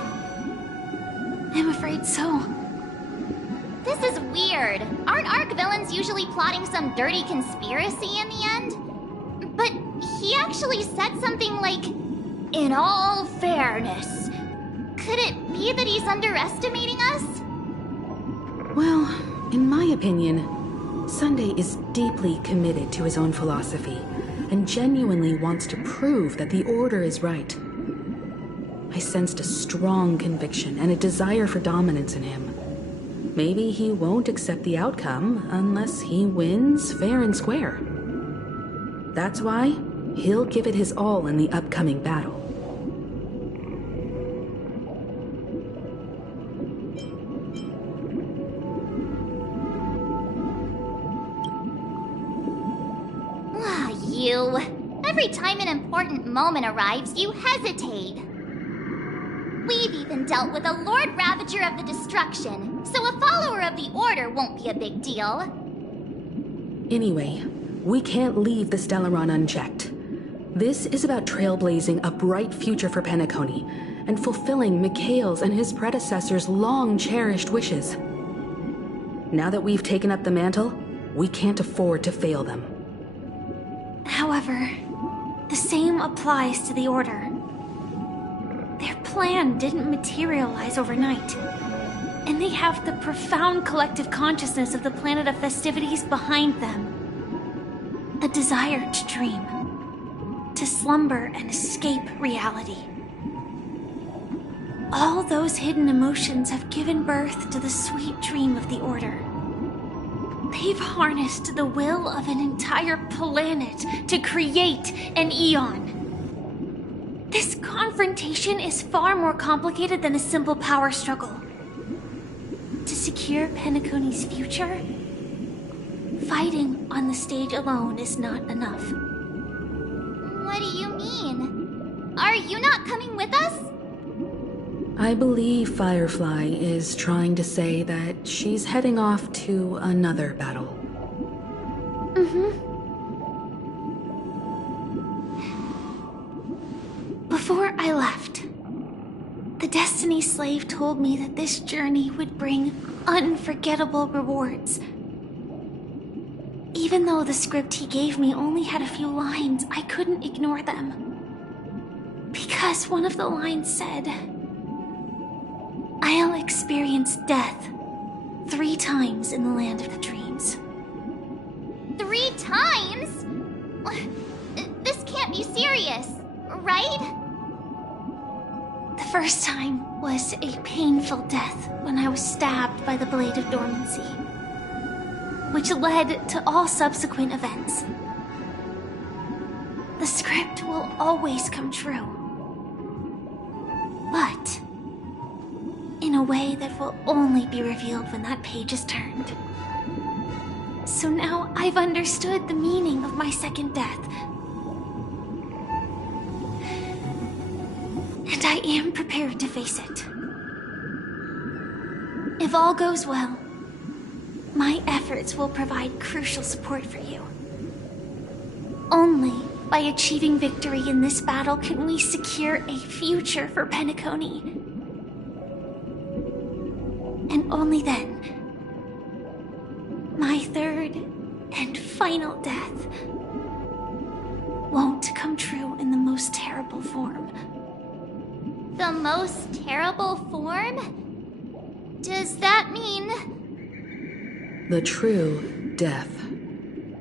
I'm afraid so. This is weird. Aren't Arc villains usually plotting some dirty conspiracy in the end? But he actually said something like, "In all fairness." Could it be that he's underestimating us? Well, in my opinion, Sunday is deeply committed to his own philosophy and genuinely wants to prove that the Order is right. I sensed a strong conviction and a desire for dominance in him. Maybe he won't accept the outcome unless he wins fair and square. That's why he'll give it his all in the upcoming battle. You. Every time an important moment arrives, you hesitate. We've even dealt with a Lord Ravager of the Destruction, so a follower of the Order won't be a big deal. Anyway, we can't leave the Stellaron unchecked. This is about trailblazing a bright future for Penacony and fulfilling Mikhail's and his predecessors' long-cherished wishes. Now that we've taken up the mantle, we can't afford to fail them. However, the same applies to the Order. Their plan didn't materialize overnight, and they have the profound collective consciousness of the planet of festivities behind them. A desire to dream, to slumber and escape reality. All those hidden emotions have given birth to the sweet dream of the Order. They've harnessed the will of an entire planet to create an Eon. This confrontation is far more complicated than a simple power struggle. To secure Penacony's future, fighting on the stage alone is not enough. What do you mean? Are you not coming with us? I believe Firefly is trying to say that she's heading off to another battle. Before I left, the Destiny Slave told me that this journey would bring unforgettable rewards. Even though the script he gave me only had a few lines, I couldn't ignore them. Because one of the lines said, "I'll experience death 3 times in the land of the dreams." 3 times? This can't be serious, right? The first time was a painful death when I was stabbed by the Blade of Dormancy, which led to all subsequent events. The script will always come true, but in a way that will only be revealed when that page is turned. So now I've understood the meaning of my second death. And I am prepared to face it. If all goes well, my efforts will provide crucial support for you. Only by achieving victory in this battle can we secure a future for Penacony. And only then, my third and final death won't come true in the most terrible form. The most terrible form? Does that mean... The true death,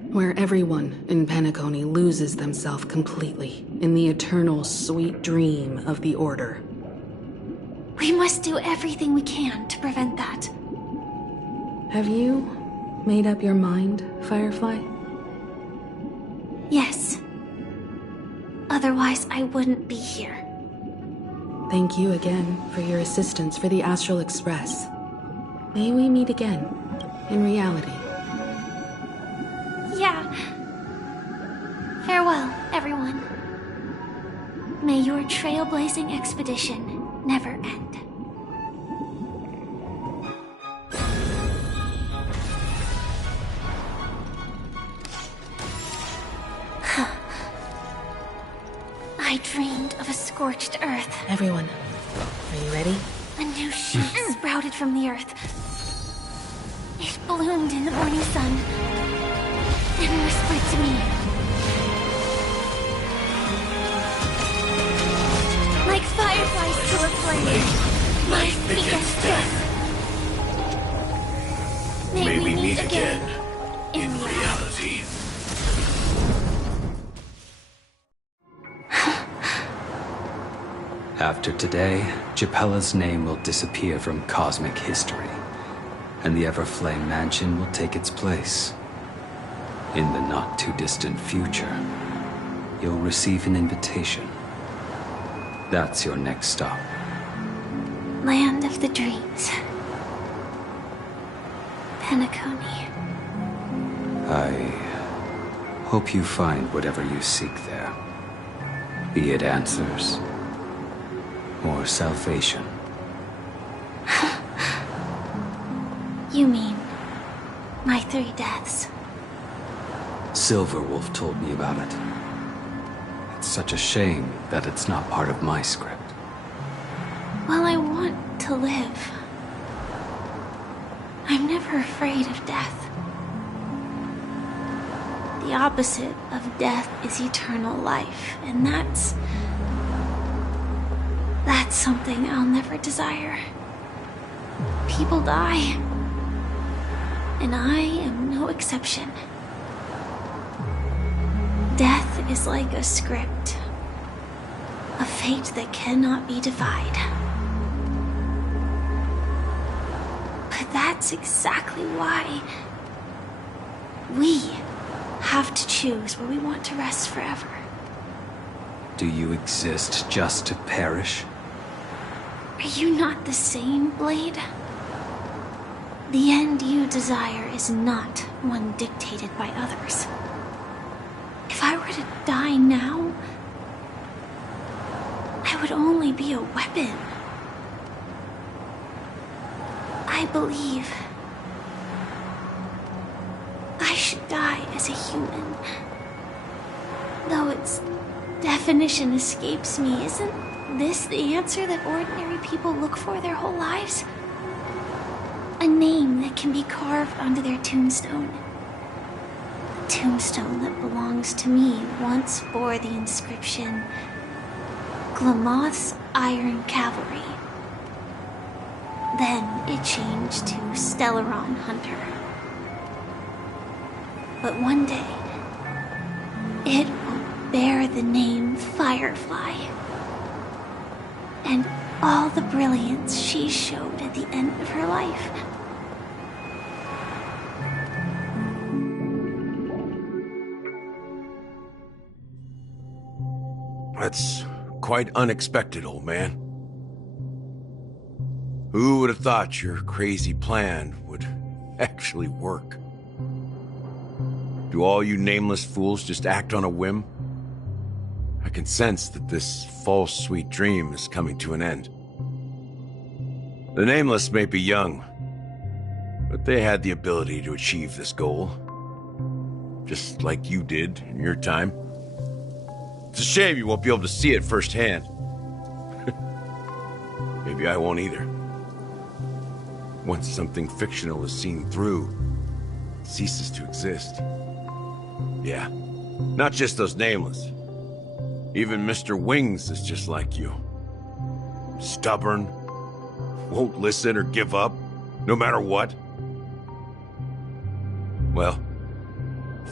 where everyone in Penacony loses themselves completely in the eternal sweet dream of the Order. We must do everything we can to prevent that. Have you made up your mind, Firefly? Yes. Otherwise, I wouldn't be here. Thank you again for your assistance for the Astral Express. May we meet again, in reality. Yeah. Farewell, everyone. May your trailblazing expedition never end. I dreamed of a scorched earth. Everyone, are you ready? A new shoot sprouted from the earth. It bloomed in the morning sun and whispered to me. Like fireflies to a flame, life begets death. May we meet again in reality. After today, Japella's name will disappear from cosmic history, and the Everflame Mansion will take its place. In the not-too-distant future, you'll receive an invitation. That's your next stop. Land of the Dreams. Penacony. I hope you find whatever you seek there. Be it answers or salvation. You mean my 3 deaths? Silverwolf told me about it. It's such a shame that it's not part of my script. Well, I want to live. I'm never afraid of death. The opposite of death is eternal life, and that's something I'll never desire. People die, and I am no exception. Death is like a script, a fate that cannot be defied. But that's exactly why we have to choose where we want to rest forever. Do you exist just to perish? Are you not the same, Blade? The end you desire is not one dictated by others. If I were to die now, I would only be a weapon. I believe I should die as a human. Though its definition escapes me, isn't this the answer that ordinary people look for their whole lives? A name that can be carved onto their tombstone. The tombstone that belongs to me once bore the inscription, Glamoth's Iron Cavalry. Then it changed to Stellaron Hunter. But one day, it will bear the name Firefly. And all the brilliance she showed at the end of her life. That's quite unexpected, old man. Who would have thought your crazy plan would actually work? Do all you nameless fools just act on a whim? I can sense that this false sweet dream is coming to an end. The Nameless may be young, but they had the ability to achieve this goal. Just like you did in your time. It's a shame you won't be able to see it firsthand. Maybe I won't either. Once something fictional is seen through, it ceases to exist. Yeah, not just those Nameless. Even Mr. Wings is just like you. Stubborn, won't listen or give up, no matter what. Well,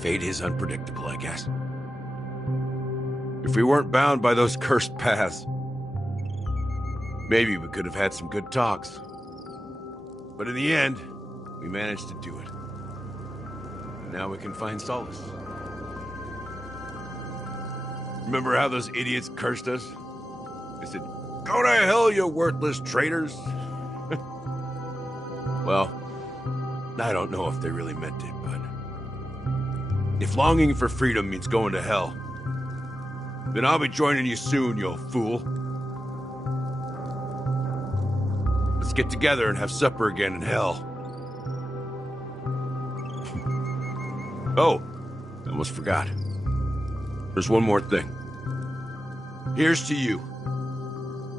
fate is unpredictable, I guess. If we weren't bound by those cursed paths, maybe we could have had some good talks. But in the end, we managed to do it. And now we can find solace. Remember how those idiots cursed us? They said, "Go to hell, you worthless traitors!" Well, I don't know if they really meant it, but if longing for freedom means going to hell, then I'll be joining you soon, you fool. Let's get together and have supper again in hell. Oh, I almost forgot. There's one more thing. Here's to you.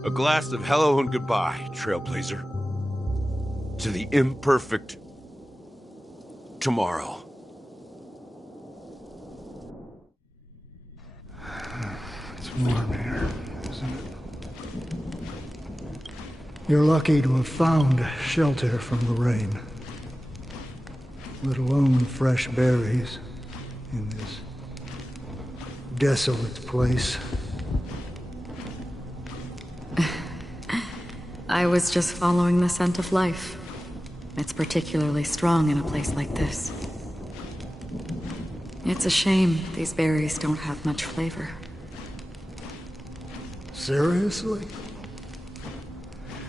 A glass of hello and goodbye, Trailblazer. To the imperfect tomorrow. It's warm here, isn't it? You're lucky to have found shelter from the rain. Let alone fresh berries in this desolate place. I was just following the scent of life. It's particularly strong in a place like this. It's a shame these berries don't have much flavor. Seriously?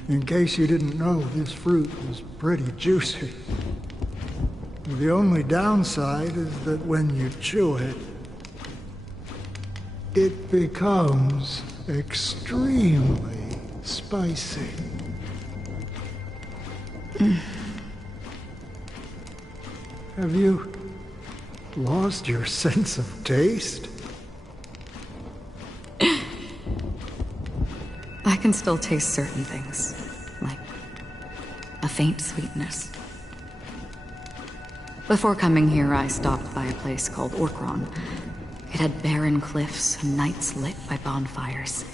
In case you didn't know, this fruit is pretty juicy. The only downside is that when you chew it, it becomes extremely spicy. Have you lost your sense of taste? I can still taste certain things, like a faint sweetness. Before coming here, I stopped by a place called Acheron. It had barren cliffs and nights lit by bonfires.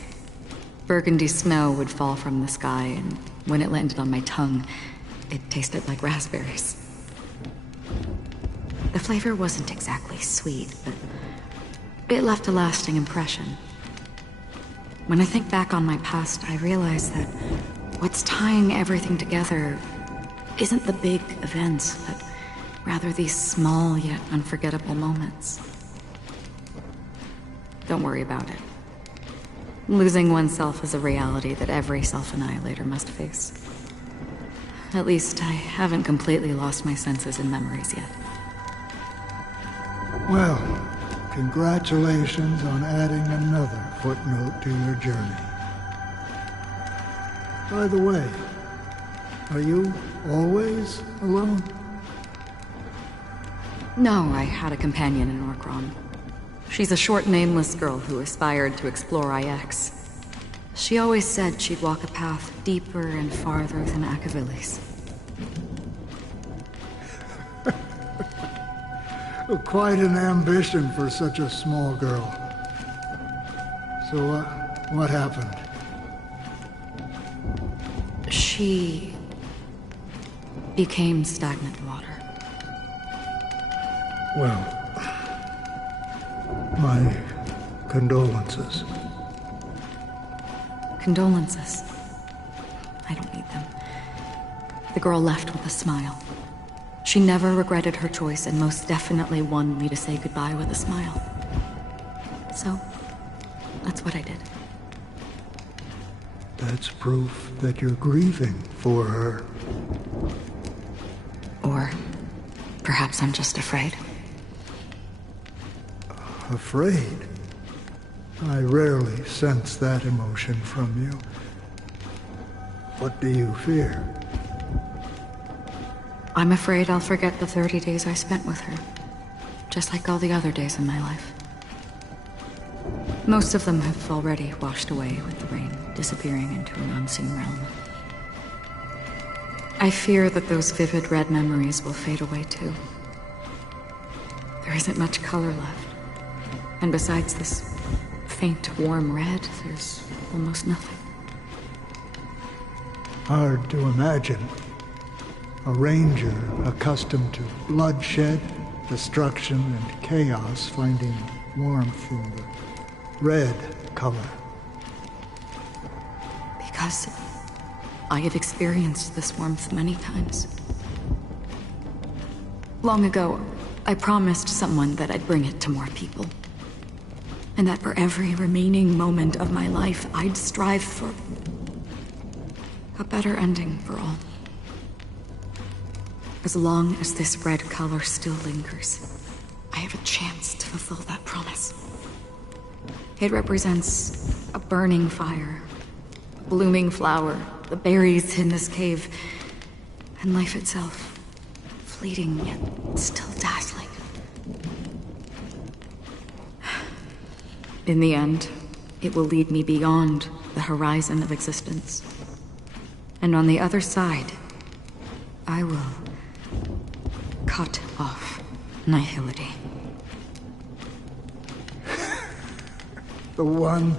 Burgundy snow would fall from the sky, and when it landed on my tongue, it tasted like raspberries. The flavor wasn't exactly sweet, but it left a lasting impression. When I think back on my past, I realize that what's tying everything together isn't the big events, but rather these small yet unforgettable moments. Don't worry about it. Losing oneself is a reality that every self-annihilator must face. At least I haven't completely lost my senses and memories yet. Well, congratulations on adding another footnote to your journey. By the way, are you always alone? No, I had a companion in Acheron. She's a short, nameless girl who aspired to explore IX. She always said she'd walk a path deeper and farther than Akavilis. Quite an ambition for such a small girl. So, what happened? She became stagnant water. Well, my condolences. Condolences. I don't need them. The girl left with a smile. She never regretted her choice and most definitely wanted me to say goodbye with a smile. So, that's what I did. That's proof that you're grieving for her. Or perhaps I'm just afraid. Afraid? I rarely sense that emotion from you. What do you fear? I'm afraid I'll forget the 30 days I spent with her, just like all the other days in my life. Most of them have already washed away with the rain, disappearing into an unseen realm. I fear that those vivid red memories will fade away too. There isn't much color left, and besides this faint, warm red, there's almost nothing. Hard to imagine. A ranger accustomed to bloodshed, destruction, and chaos finding warmth in the red color. Because I have experienced this warmth many times. Long ago, I promised someone that I'd bring it to more people. And that for every remaining moment of my life, I'd strive for a better ending for all. As long as this red color still lingers, I have a chance to fulfill that promise. It represents a burning fire, a blooming flower, the berries in this cave, and life itself, fleeting yet still dazzling. In the end, it will lead me beyond the horizon of existence. And on the other side, I will cut off nihility. The one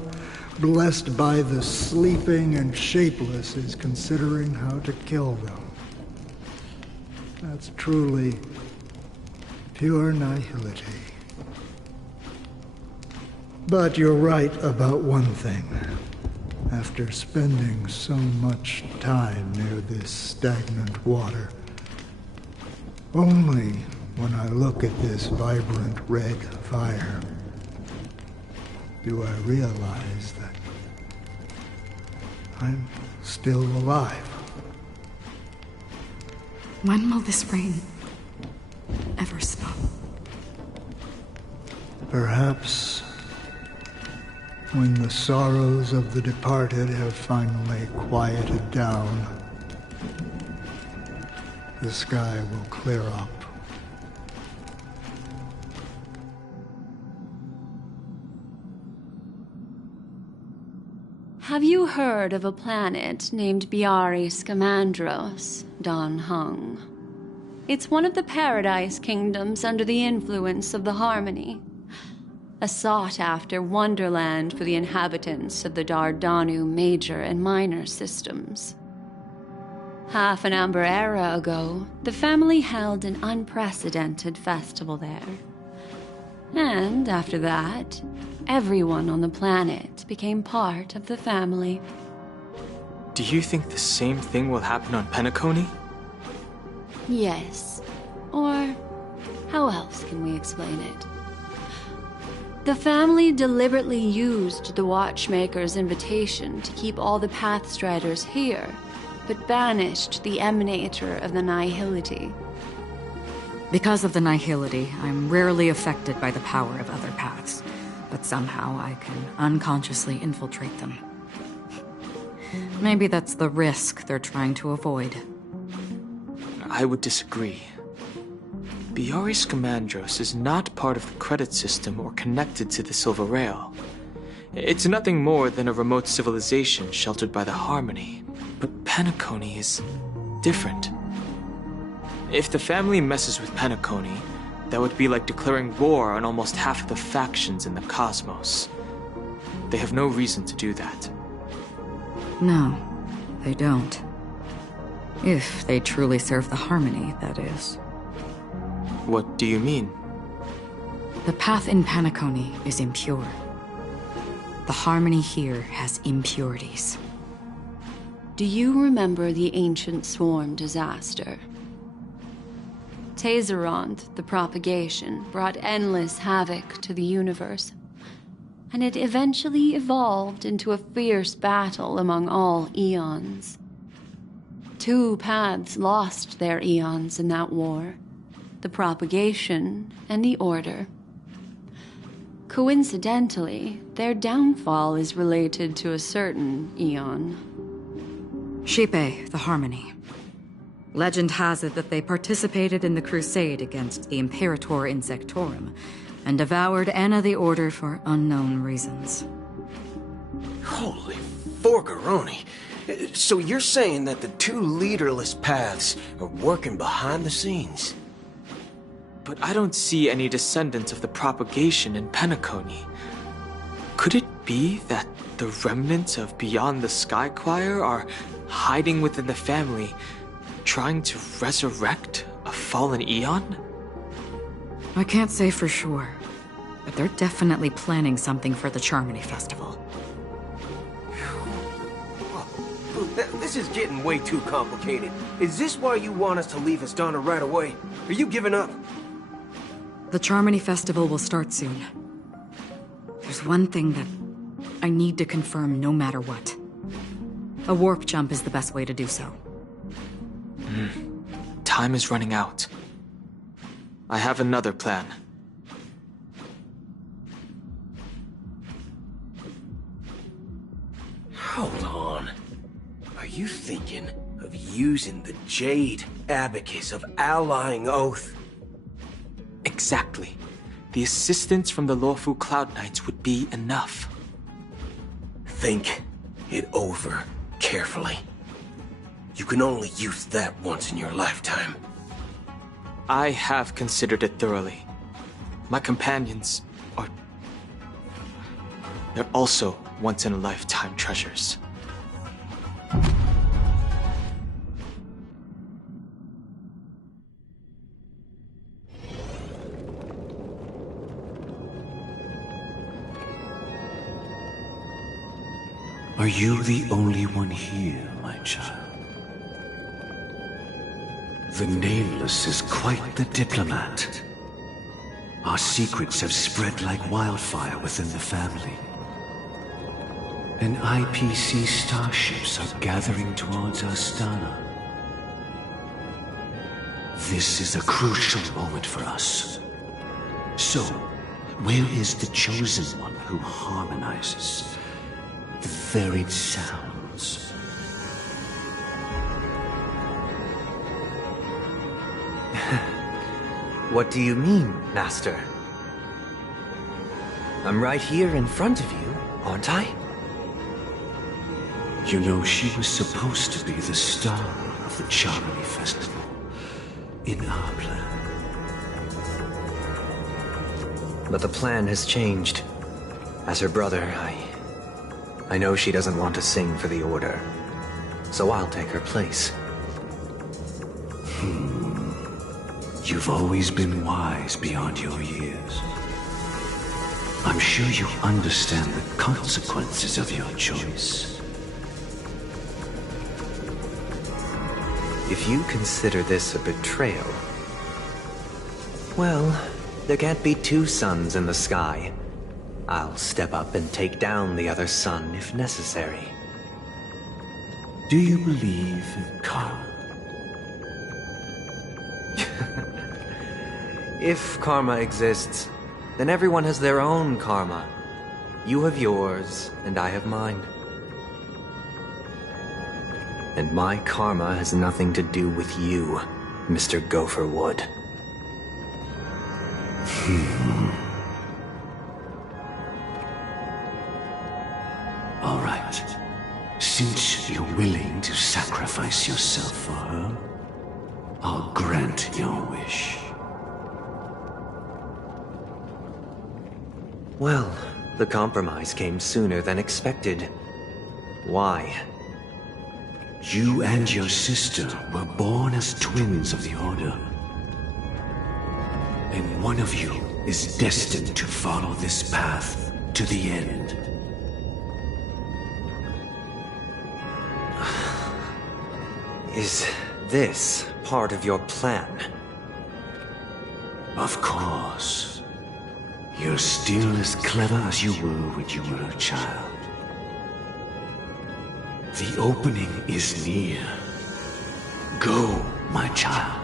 blessed by the sleeping and shapeless is considering how to kill them. That's truly pure nihility. But you're right about one thing. After spending so much time near this stagnant water, only when I look at this vibrant red fire do I realize that I'm still alive. When will this rain ever stop? Perhaps when the sorrows of the departed have finally quieted down, the sky will clear up. Have you heard of a planet named Biaris Scamandros, Don Hung? It's one of the Paradise Kingdoms under the influence of the Harmony. A sought-after wonderland for the inhabitants of the Dardanu Major and Minor systems. Half an Amber Era ago, the family held an unprecedented festival there. And after that, everyone on the planet became part of the family. Do you think the same thing will happen on Penacony? Yes. Or how else can we explain it? The family deliberately used the Watchmaker's invitation to keep all the Pathstriders here, but banished the Emanator of the Nihility. Because of the Nihility, I'm rarely affected by the power of other paths, but somehow I can unconsciously infiltrate them. Maybe that's the risk they're trying to avoid. I would disagree. Biaris Scamandros is not part of the credit system or connected to the Silver Rail. It's nothing more than a remote civilization sheltered by the Harmony. But Penacony is different. If the family messes with Penacony, that would be like declaring war on almost half of the factions in the cosmos. They have no reason to do that. No, they don't. If they truly serve the Harmony, that is. What do you mean? The path in Penacony is impure. The Harmony here has impurities. Do you remember the ancient Swarm disaster? Tazeront, the propagation, brought endless havoc to the universe, and it eventually evolved into a fierce battle among all eons. 2 paths lost their eons in that war, the propagation and the Order. Coincidentally, their downfall is related to a certain eon. Shipe, the Harmony. Legend has it that they participated in the crusade against the Imperator Insectorum, and devoured Anna the Order for unknown reasons. Holy forgaroni! So you're saying that the 2 leaderless paths are working behind the scenes? But I don't see any descendants of the propagation in Penacony. Could it be that the remnants of Beyond the Sky Choir are hiding within the family, trying to resurrect a fallen eon? I can't say for sure, but they're definitely planning something for the Charmony Festival. This is getting way too complicated. Is this why you want us to leave Astana right away? Are you giving up? The Charmony Festival will start soon. There's one thing that I need to confirm no matter what. A warp jump is the best way to do so. Time is running out. I have another plan. Hold on. Are you thinking of using the Jade Abacus of Allying Oath? Exactly. The assistance from the Luofu Cloud Knights would be enough. Think it over carefully. You can only use that once in your lifetime. I have considered it thoroughly. My companions are... they're also once-in-a-lifetime treasures. Are you the only one here, my child? The Nameless is quite the diplomat. Our secrets have spread like wildfire within the family. And IPC starships are gathering towards Astana. This is a crucial moment for us. So, where is the Chosen One who harmonizes the varied sounds? What do you mean, Master? I'm right here in front of you, aren't I? You know, she was supposed to be the star of the Charity Festival in our plan. But the plan has changed. As her brother, I know she doesn't want to sing for the Order, so I'll take her place. You've always been wise beyond your years. I'm sure you understand the consequences of your choice. If you consider this a betrayal, well, there can't be two suns in the sky. I'll step up and take down the other sun if necessary. Do you believe in karma? If karma exists, then everyone has their own karma. You have yours, and I have mine. And my karma has nothing to do with you, Mr. Gopherwood. All right. Since you're willing to sacrifice yourself for her, I'll grant your wish. Well, the compromise came sooner than expected. Why? You and your sister were born as twins of the Order. And one of you is destined to follow this path to the end. Is this part of your plan? Of course. You're still as clever as you were when you were a child. The opening is near. Go, my child.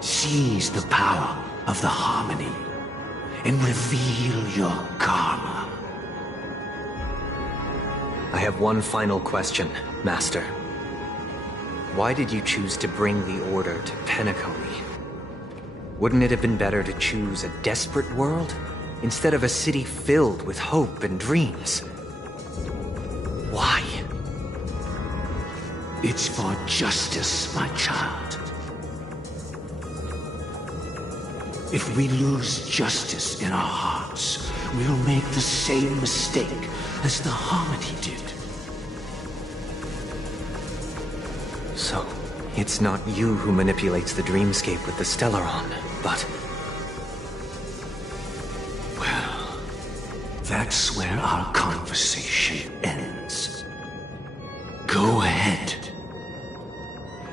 Seize the power of the harmony and reveal your karma. I have one final question, Master. Why did you choose to bring the Order to Penacony? Wouldn't it have been better to choose a desperate world, instead of a city filled with hope and dreams? Why? It's for justice, my child. If we lose justice in our hearts, we'll make the same mistake as the Harmony did. So, it's not you who manipulates the dreamscape with the Stellaron, but... Well, that's where our conversation ends. Go ahead.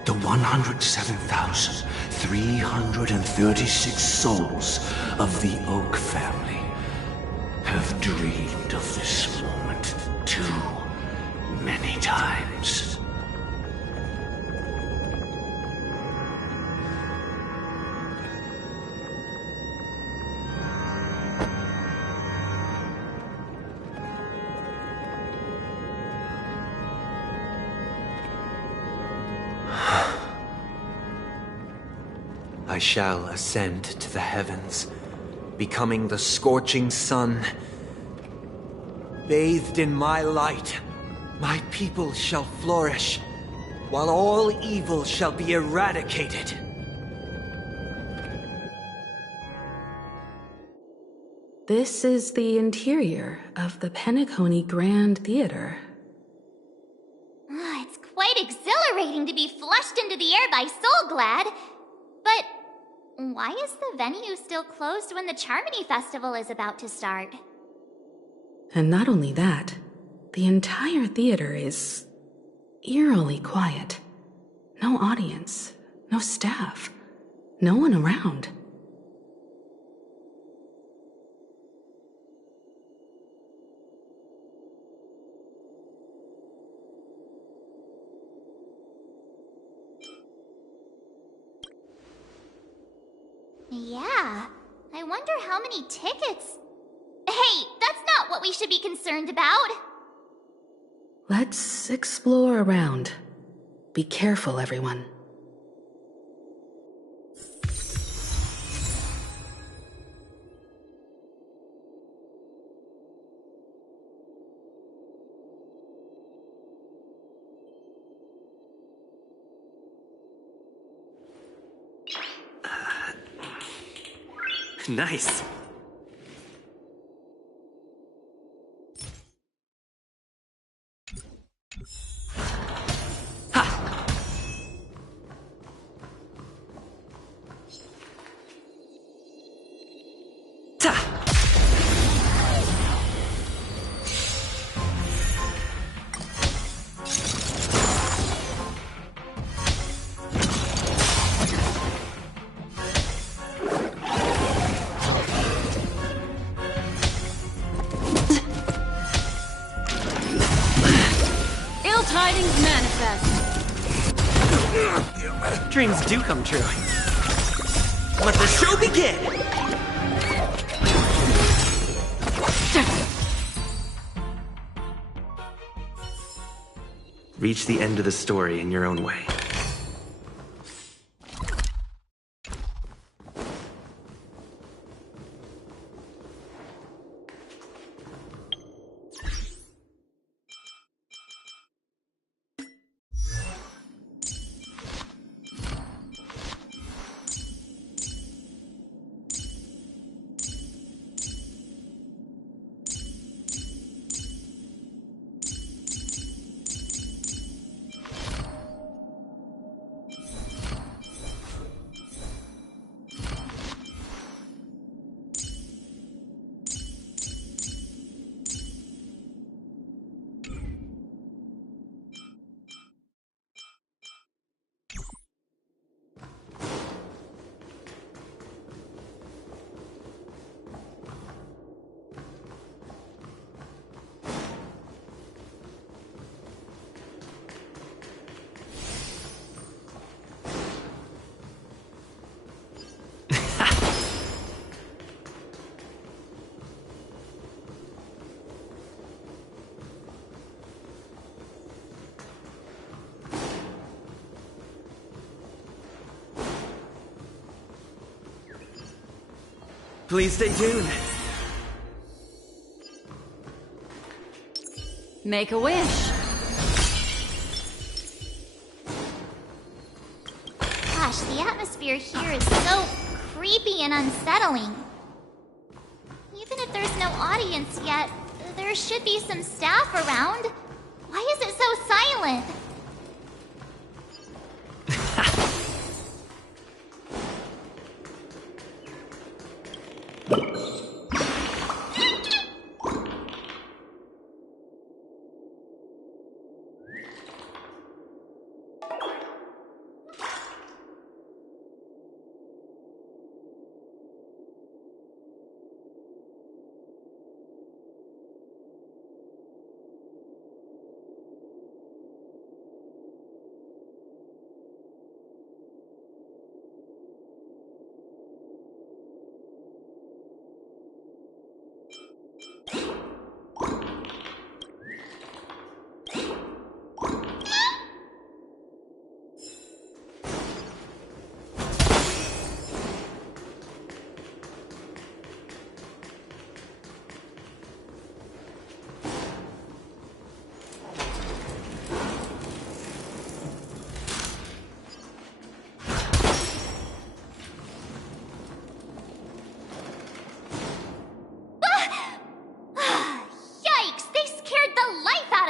The 107,336 souls of the Oak family have dreamed of this moment too many times. I shall ascend to the heavens, becoming the scorching sun, Bathed in my light, my people shall flourish, while all evil shall be eradicated. This is the interior of the Penacony Grand Theater. It's quite exhilarating to be flushed into the air by Soul Glad. But why is the venue still closed when the Charmony Festival is about to start? And not only that, the entire theater is eerily quiet. No audience, no staff, no one around. Yeah, I wonder how many tickets... Hey, that's not what we should be concerned about! Let's explore around. Be careful, everyone. Nice. Tidings manifest. Dreams do come true. Let the show begin! Reach the end of the story in your own way. Please stay tuned. Make a wish. Gosh, the atmosphere here is so creepy and unsettling. Even if there's no audience yet, there should be some staff around. Why is it so silent?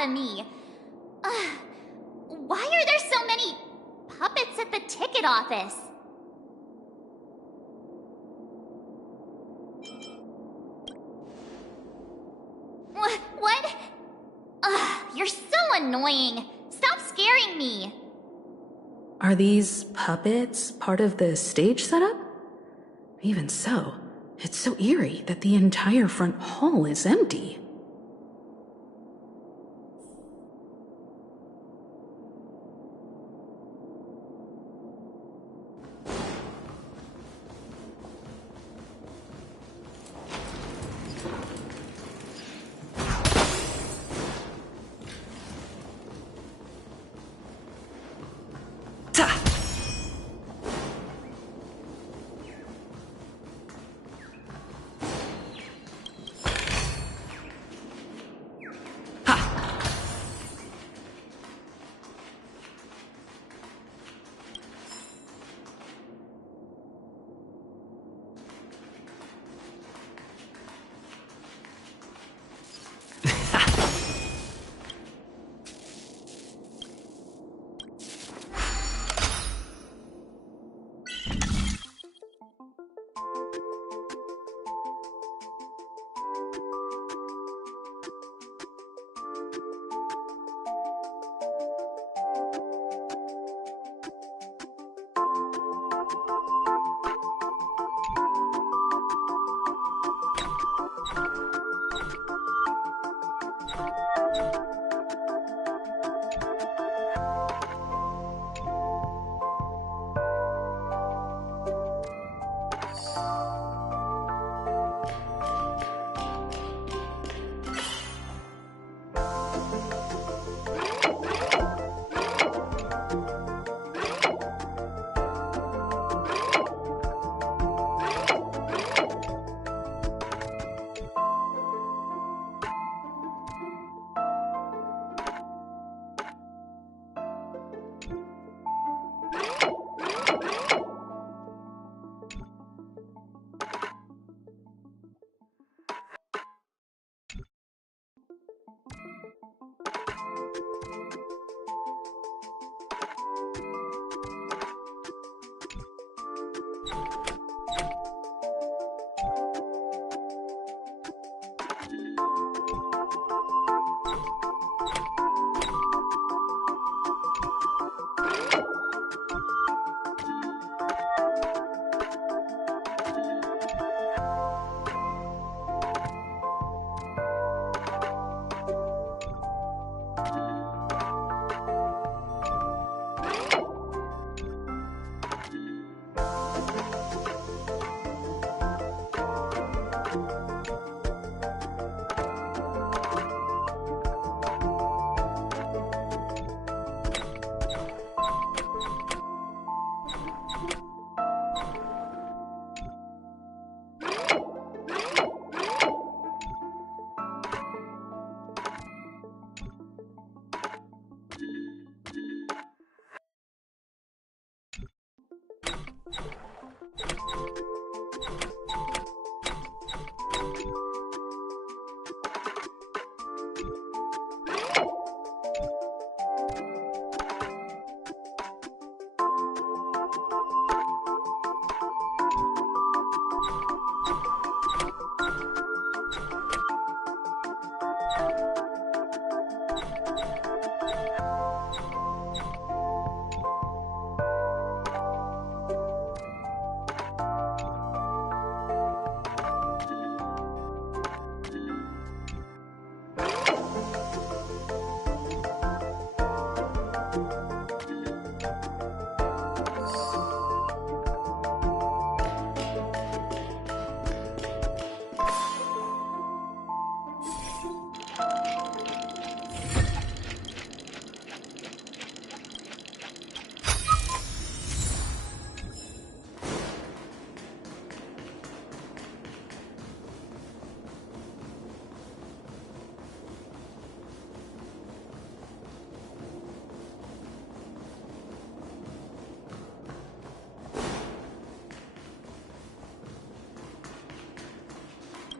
of me. Why are there so many puppets at the ticket office? What? You're so annoying. Stop scaring me. Are these puppets part of the stage setup? Even so, it's so eerie that the entire front hall is empty.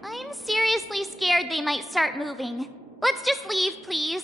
I'm seriously scared they might start moving. Let's just leave, please.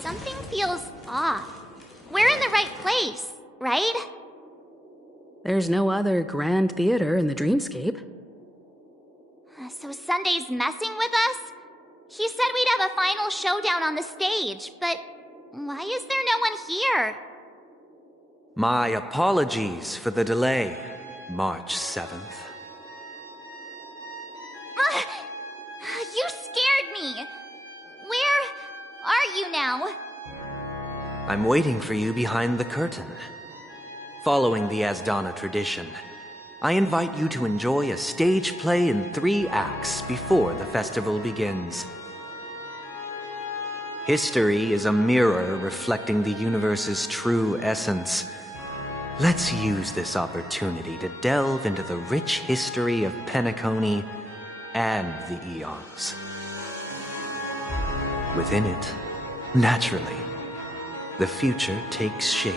Something feels off. We're in the right place, right? There's no other grand theater in the dreamscape. So Sunday's messing with us? He said we'd have a final showdown on the stage, but why is there no one here? My apologies for the delay, March 7th. You scared me! Where are you now? I'm waiting for you behind the curtain. Following the Asdana tradition, I invite you to enjoy a stage play in 3 acts before the festival begins. History is a mirror reflecting the universe's true essence. Let's use this opportunity to delve into the rich history of Penacony and the eons. Within it, naturally, the future takes shape.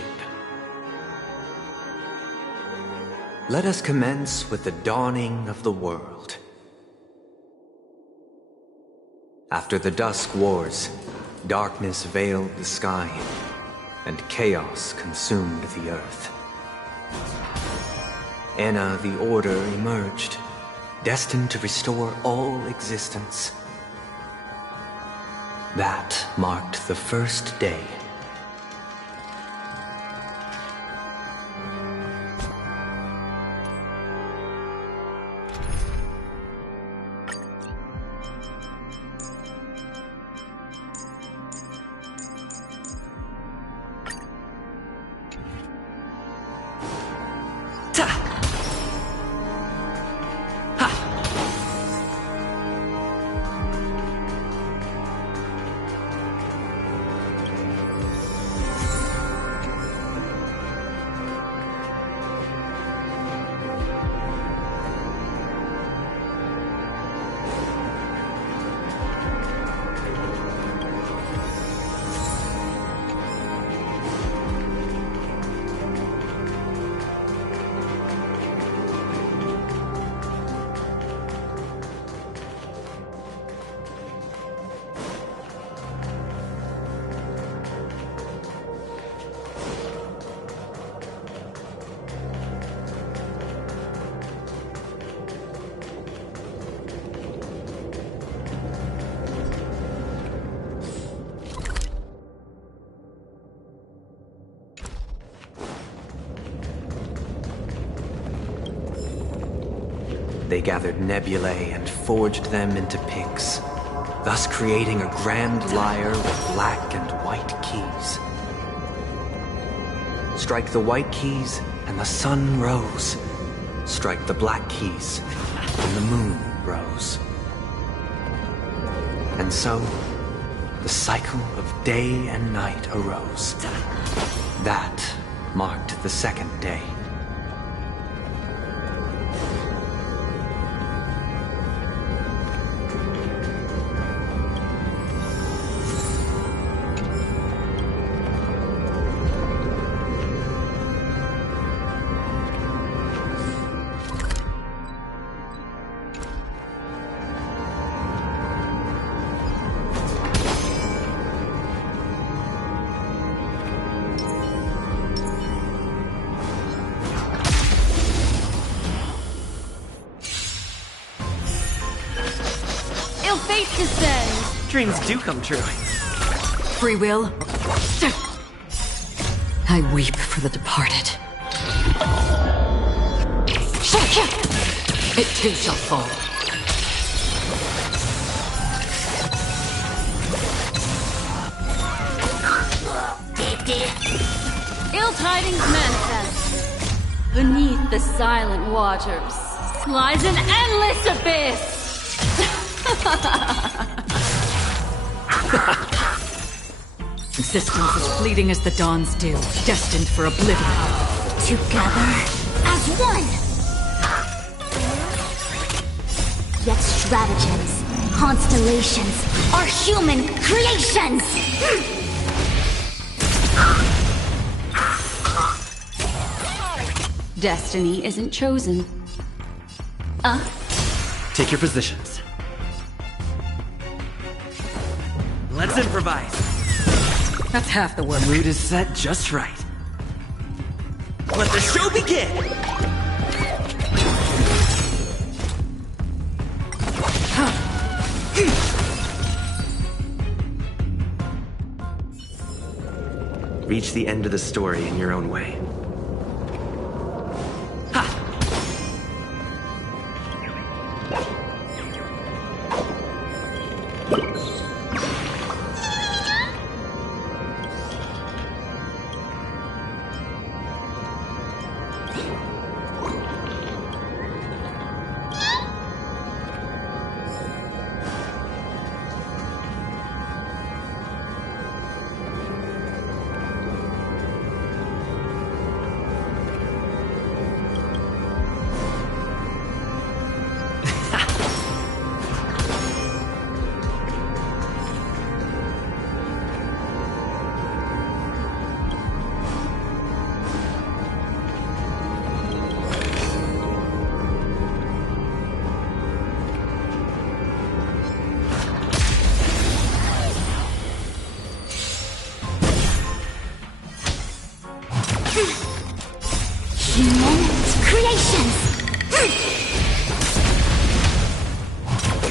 Let us commence with the dawning of the world. After the Dusk Wars, darkness veiled the sky, and chaos consumed the earth. Anna the Order emerged, destined to restore all existence. That marked the first day. They gathered nebulae and forged them into picks, thus creating a grand lyre with black and white keys. Strike the white keys, and the sun rose. Strike the black keys, and the moon rose. And so, the cycle of day and night arose. That marked the second day. Dreams do come true. Free will? I weep for the departed. It too shall fall. Ill tidings manifest. Beneath the silent waters lies an endless abyss. Existence is fleeting as the dawn's dew, destined for oblivion. Together as one! Yet stratagems, constellations, are human creations! Destiny isn't chosen. Take your positions. Let's improvise. That's half the work. The mood is set just right. Let the show begin! Reach the end of the story in your own way.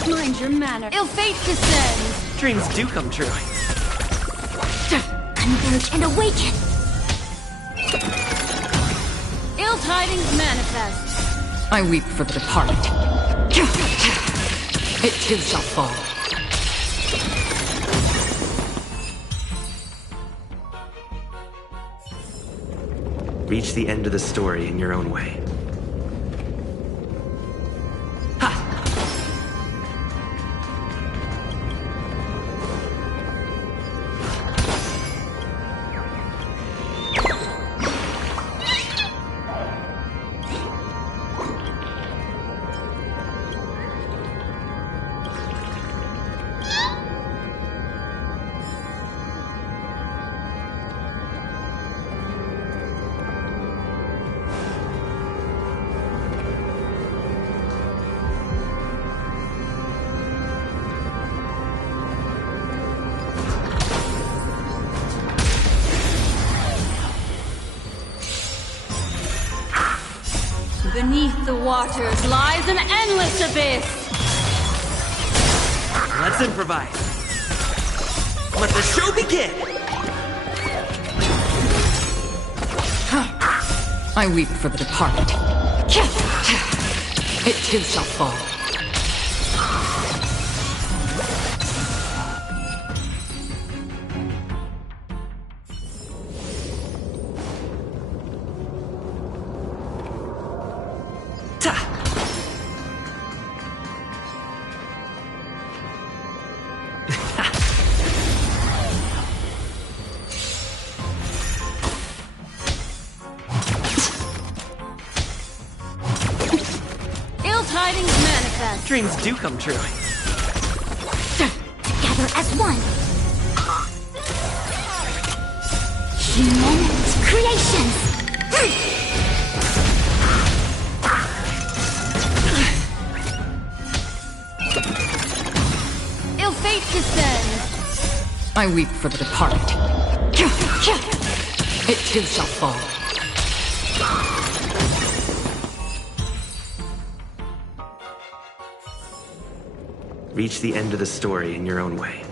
Mind your manner. Ill fate descends. Dreams do come true. Converge and awaken. Ill tidings manifest. I weep for the departed. It too shall fall. Reach the end of the story in your own way. Beneath the waters lies an endless abyss. Let's improvise. Let the show begin! I weep for the departed. It too shall fall. Dreams do come true. Together as one. Human creations. Ill fate descends. I weep for the departed. It too shall fall. Reach the end of the story in your own way.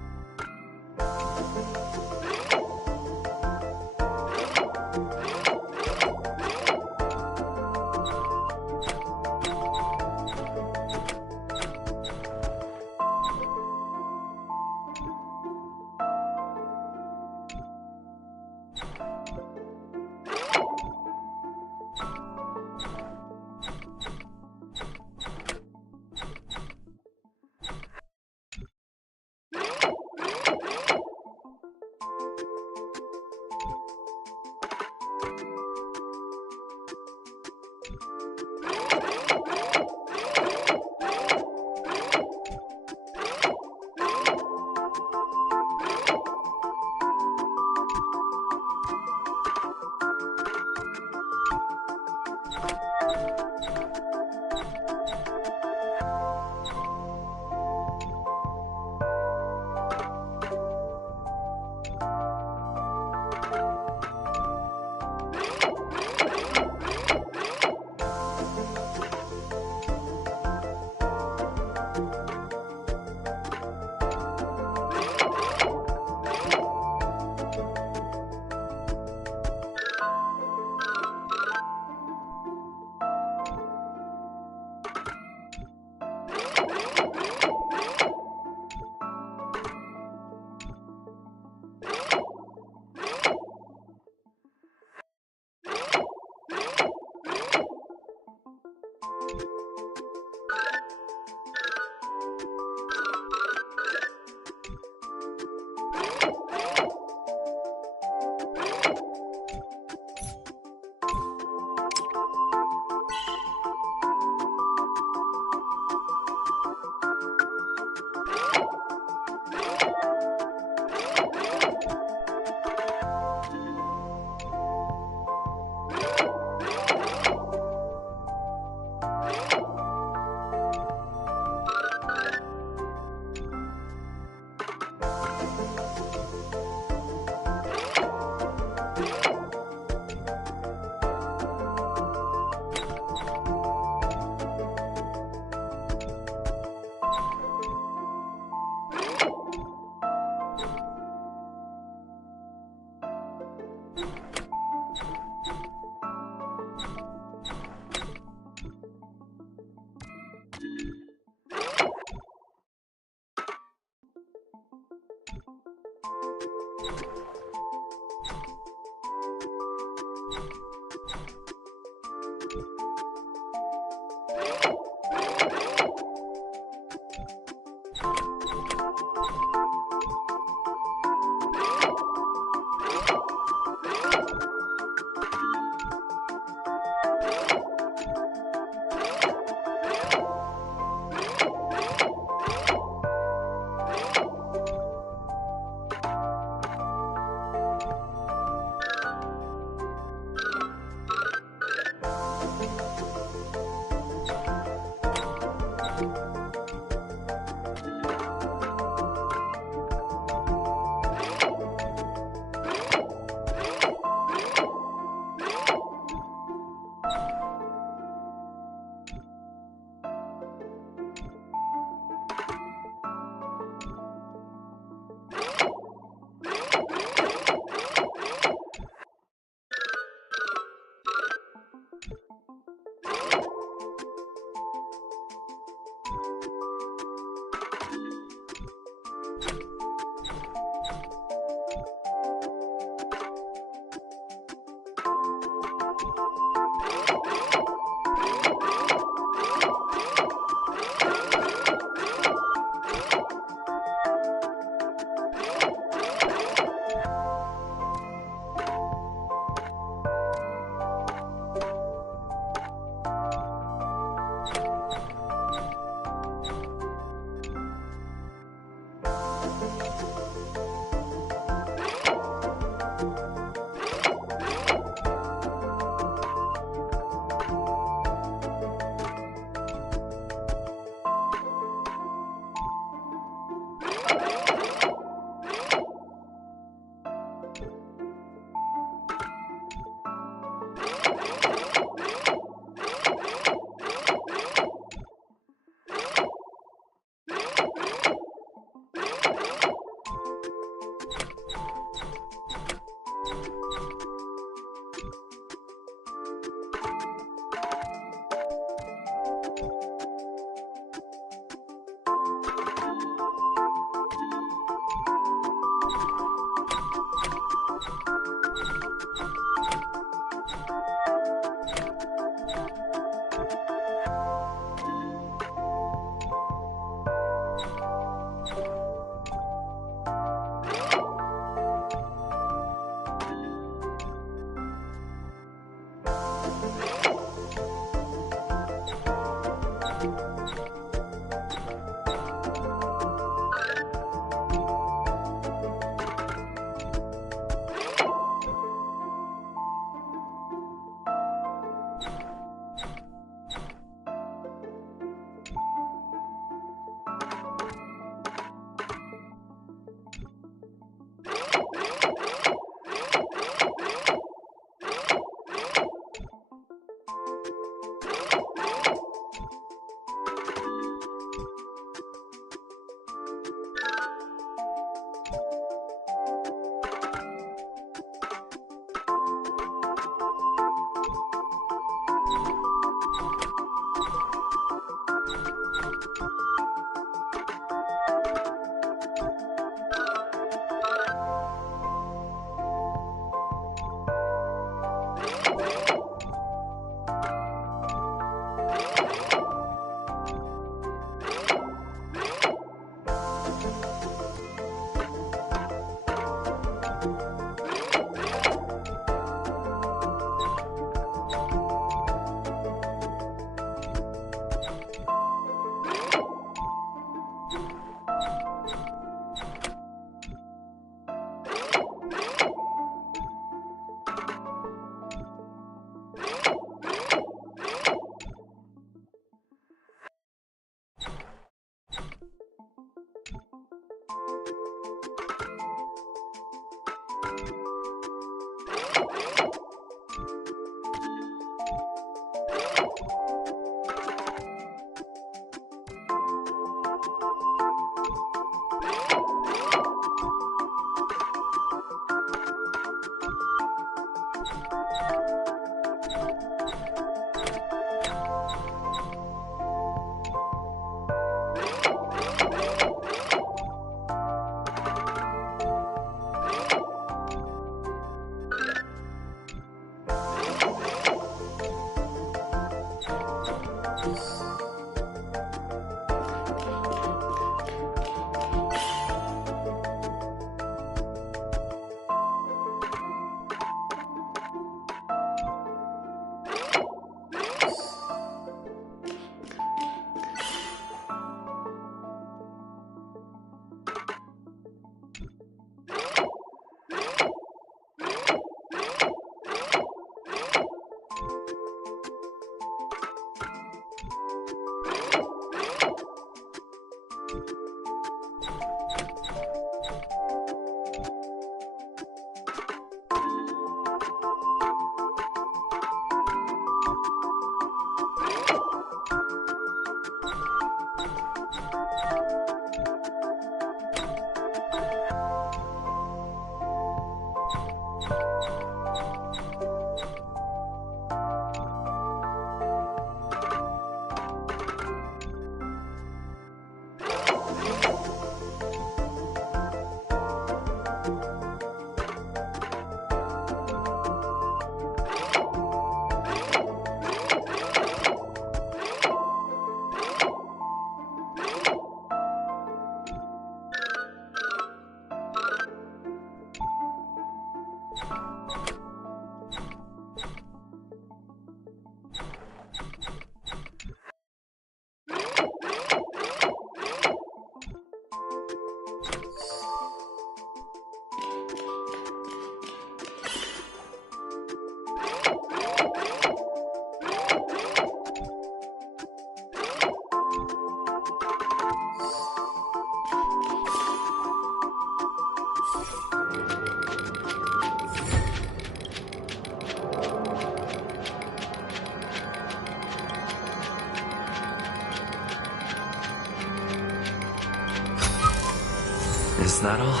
Is that all?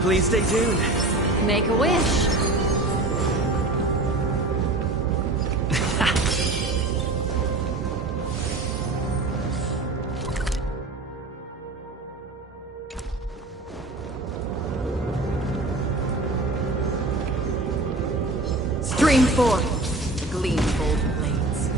Please stay tuned. Make a wish. Stream 4. Gleam of old blades.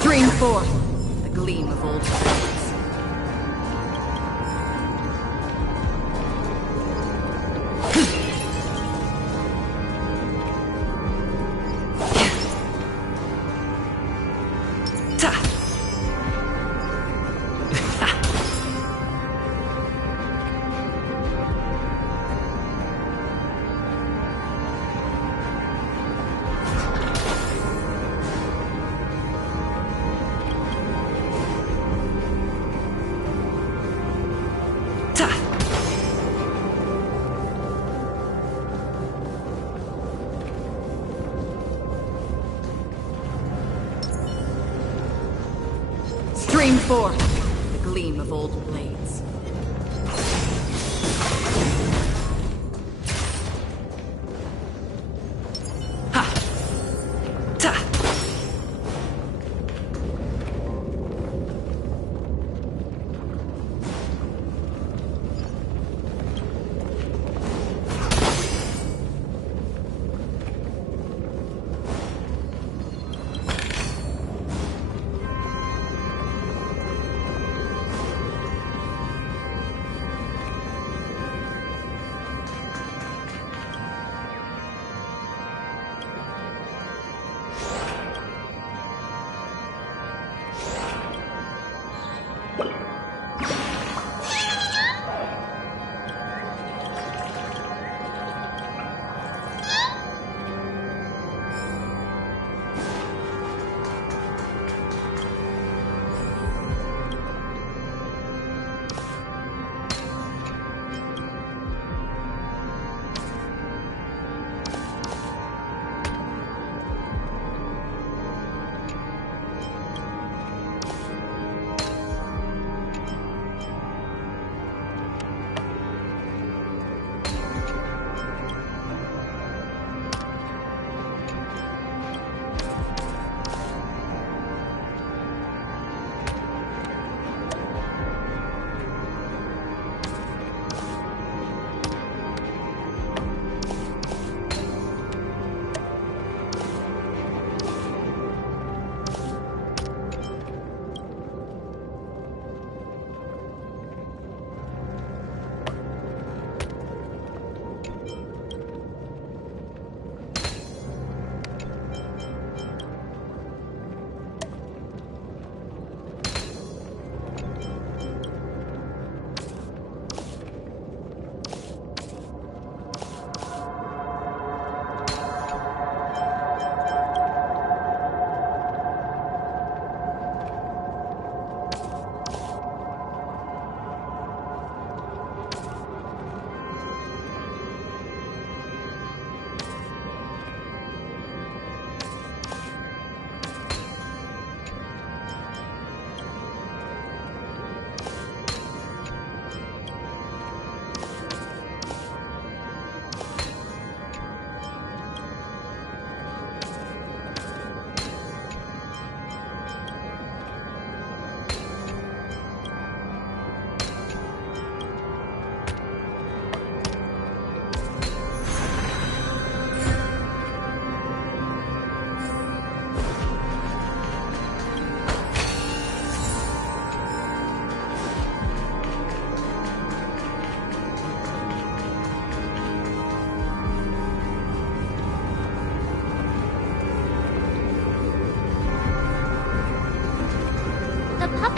Stream 4. The gleam of old blades. Stream 4. The gleam of old blades.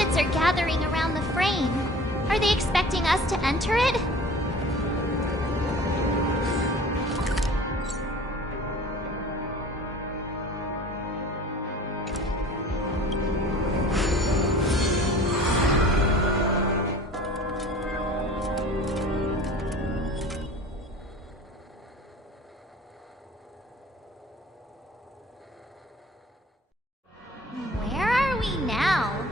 puppets are gathering around the frame. Are they expecting us to enter it? Where are we now?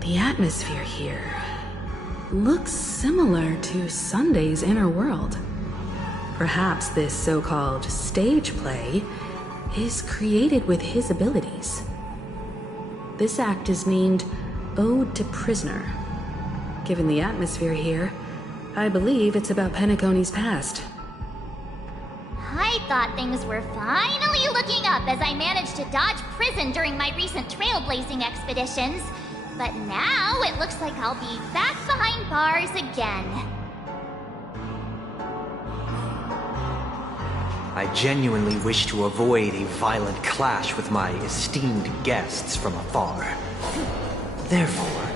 The atmosphere here looks similar to Sunday's inner world. Perhaps this so-called stage play is created with his abilities. This act is named Ode to Prisoner. Given the atmosphere here, I believe it's about Penacony's past. I thought things were finally looking up as I managed to dodge prison during my recent trailblazing expeditions. But now it looks like I'll be back behind bars again. I genuinely wish to avoid a violent clash with my esteemed guests from afar. Therefore,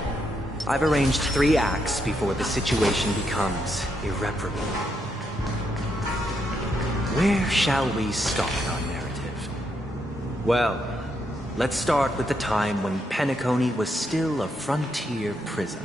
I've arranged 3 acts before the situation becomes irreparable. Where shall we start our narrative? Well, let's start with the time when Penacony was still a frontier prison.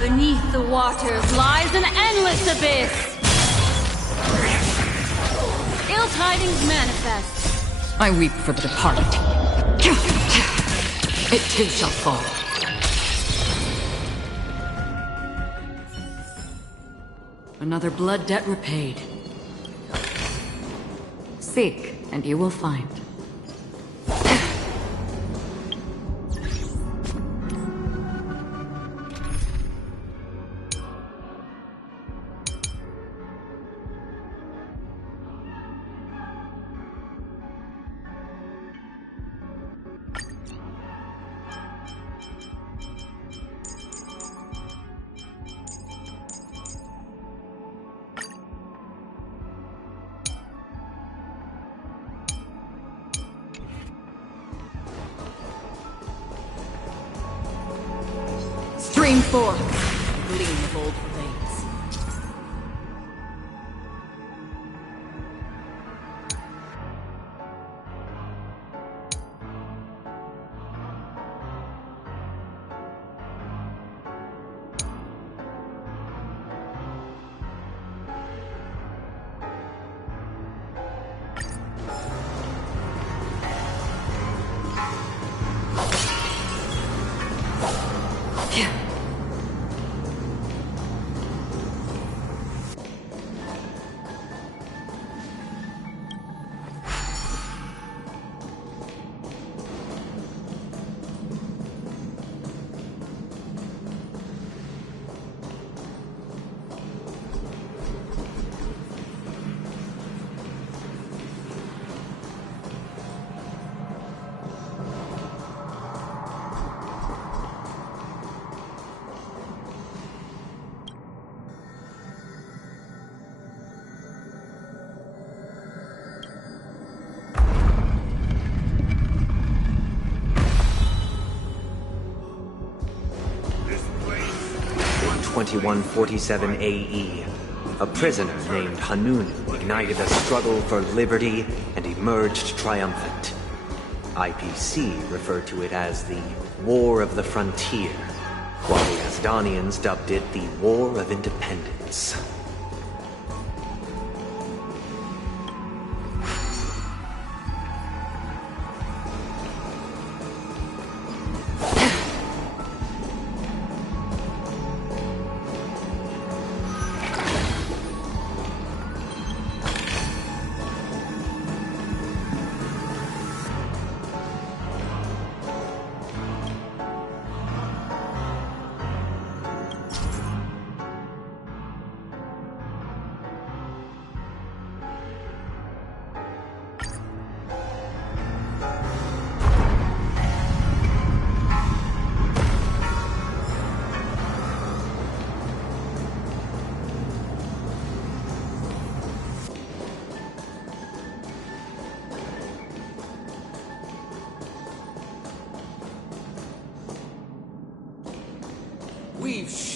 Beneath the waters lies an endless abyss! Ill tidings manifest. I weep for the departed. It too shall fall. Another blood debt repaid. Seek, and you will find. Stream forth, gleam of old blades. In 2147 AE, a prisoner named Hanun ignited a struggle for liberty and emerged triumphant. IPC referred to it as the War of the Frontier, while the Asdanians dubbed it the War of Independence.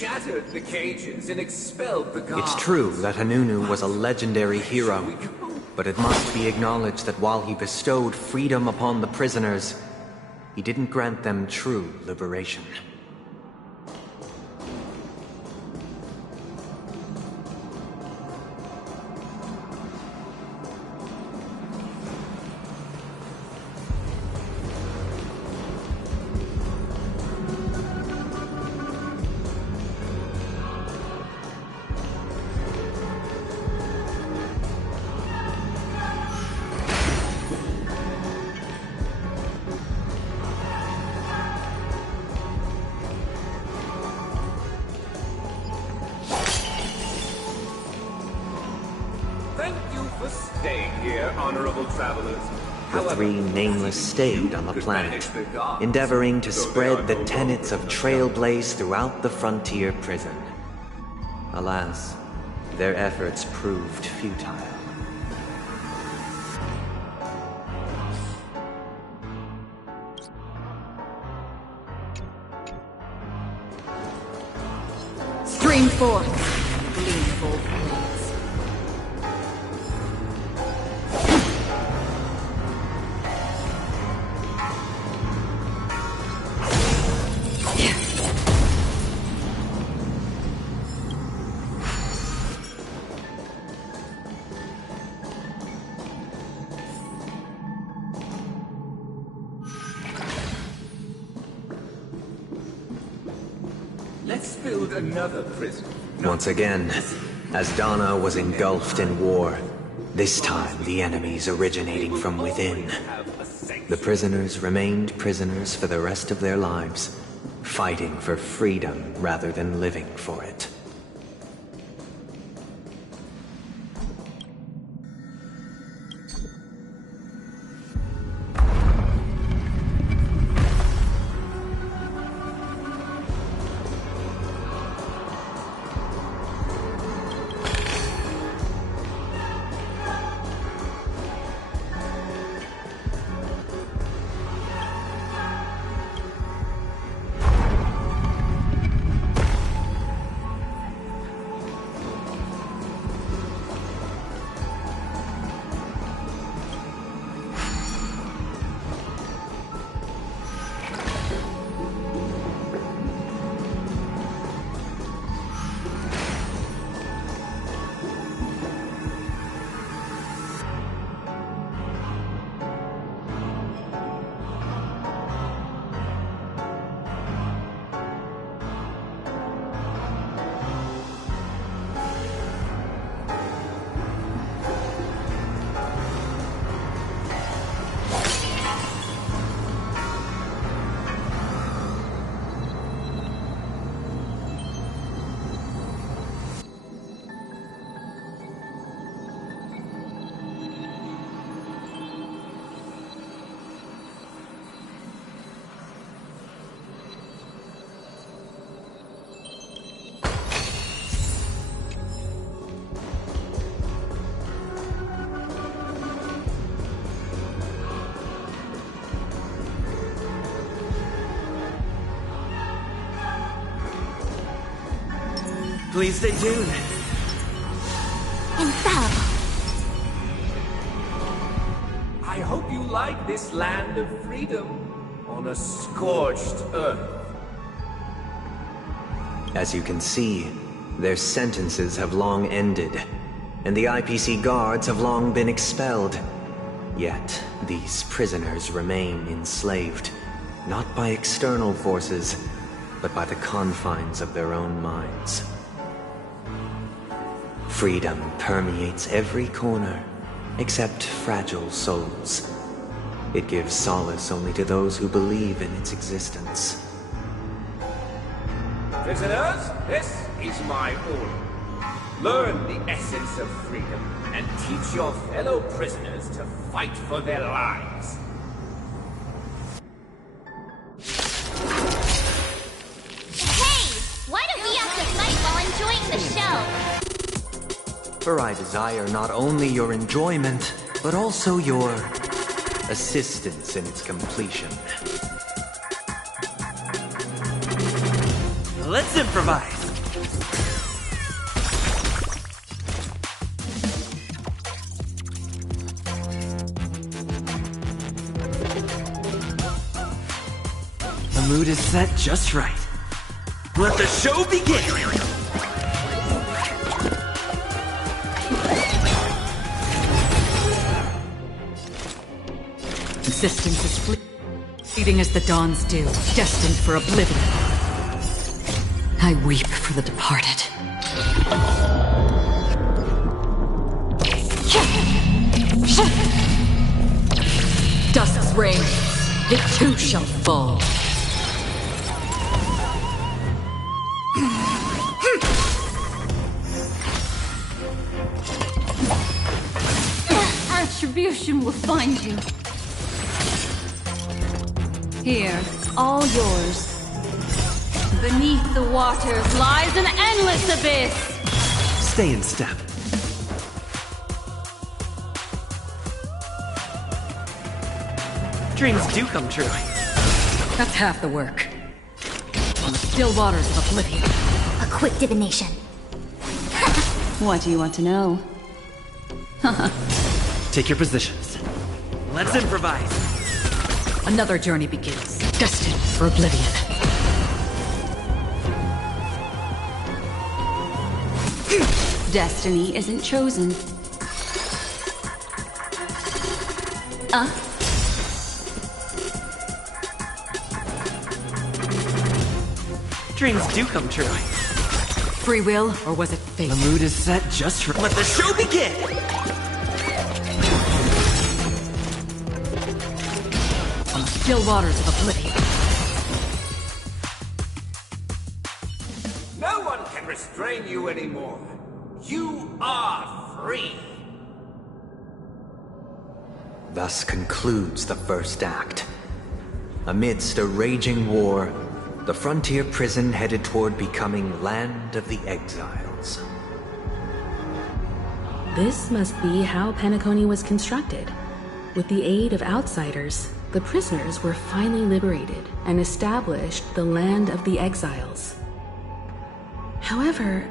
shattered the cages and expelled the guards. It's true that Hanunu was a legendary hero, but it must be acknowledged that while he bestowed freedom upon the prisoners, he didn't grant them true liberation. The three nameless stayed on the planet, endeavoring to spread the tenets of Trailblaze throughout the frontier prison. Alas, their efforts proved futile. Stream forth, gleamful blades. Let's build another prison. Once again, Asdana was engulfed in war. This time, the enemies originating from within. The prisoners remained prisoners for the rest of their lives, fighting for freedom rather than living for it. Please stay tuned. Infallible. I hope you like this land of freedom on a scorched earth. As you can see, their sentences have long ended, and the IPC guards have long been expelled. Yet, these prisoners remain enslaved, not by external forces, but by the confines of their own minds. Freedom permeates every corner, except fragile souls. It gives solace only to those who believe in its existence. Prisoners, this is my order. Learn the essence of freedom and teach your fellow prisoners to fight for their lives. Hey! Why don't we have to fight while enjoying the show? For I desire not only your enjoyment, but also your assistance in its completion. Let's improvise! mood is set just right. Let the show begin! Existence is fleeting as the dawns do, destined for oblivion. I weep for the departed. Dusk's reign, it too shall fall. Attribution will find you. Here, all yours. Beneath the waters lies an endless abyss! Stay in step. Dreams do come true. That's half the work. On the still waters of oblivion. A quick divination. What do you want to know? Take your positions. Let's improvise. Another journey begins, destined for oblivion. Destiny isn't chosen. Dreams do come true. Free will, or was it fate? The mood is set just right. Let the show begin! On the still waters of oblivion. No one can restrain you anymore. You are free. Thus concludes the first act. Amidst a raging war, the frontier prison headed toward becoming Land of the Exiles. This must be how Penacony was constructed. With the aid of outsiders, the prisoners were finally liberated and established the Land of the Exiles. However,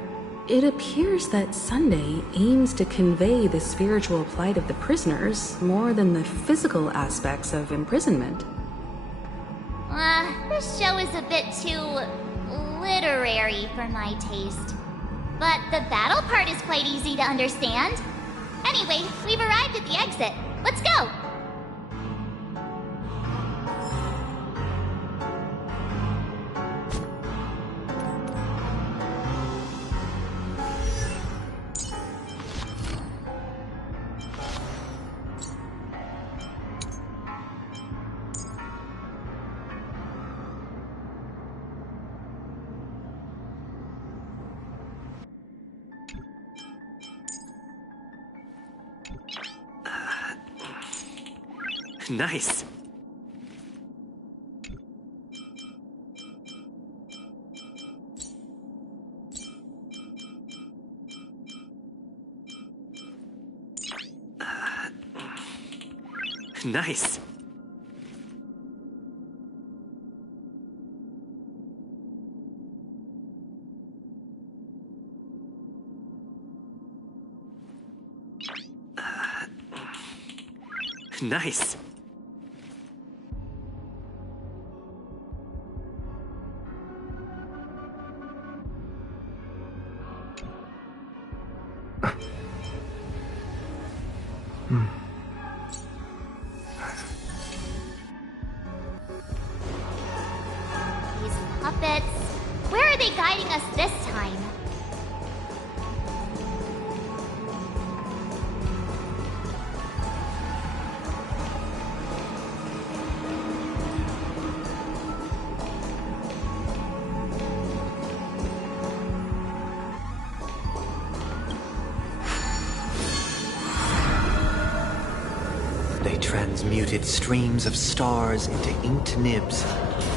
it appears that Sunday aims to convey the spiritual plight of the prisoners more than the physical aspects of imprisonment. This show is a bit too literary for my taste. But the battle part is quite easy to understand. Anyway, we've arrived at the exit. Let's go! Nice. Nice. Nice. These puppets. Where are they guiding us this time? They transmuted streams of stars into inked nibs,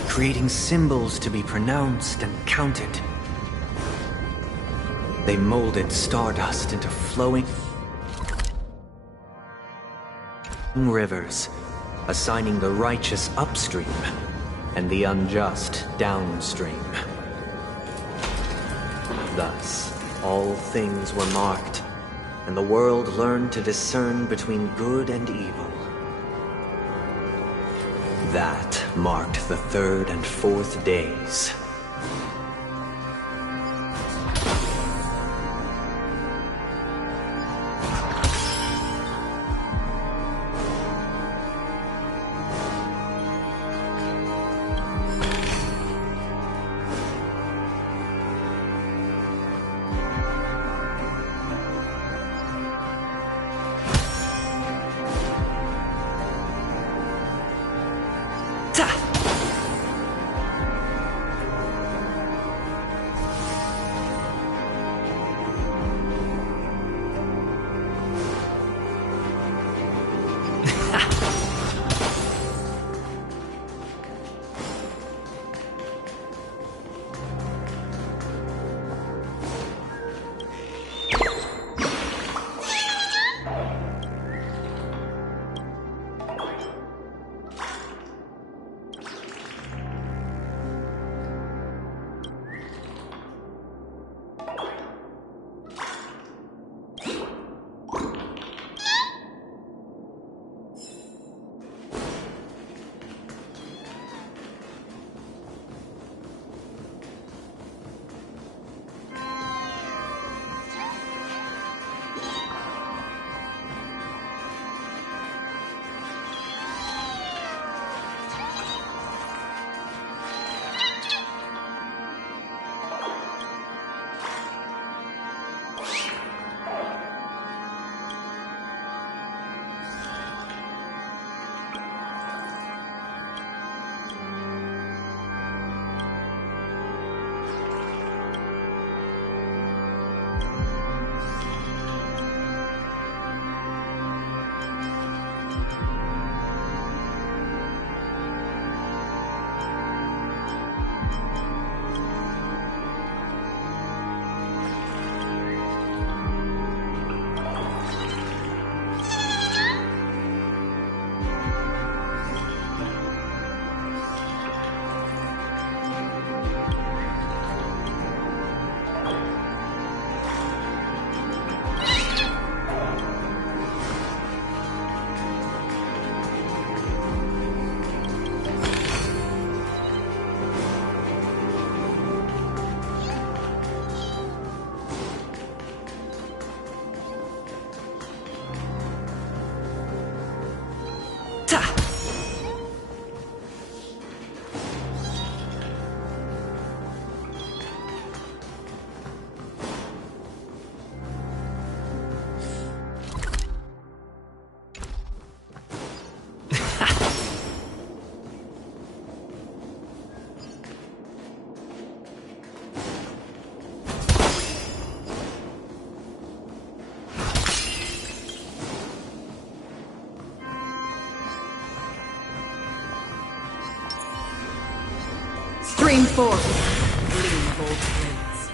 creating symbols to be pronounced and counted. They molded stardust into flowing rivers, assigning the righteous upstream and the unjust downstream. Thus, all things were marked, and the world learned to discern between good and evil. That marked the 3rd and 4th days. Stream forth, gleam bold blades.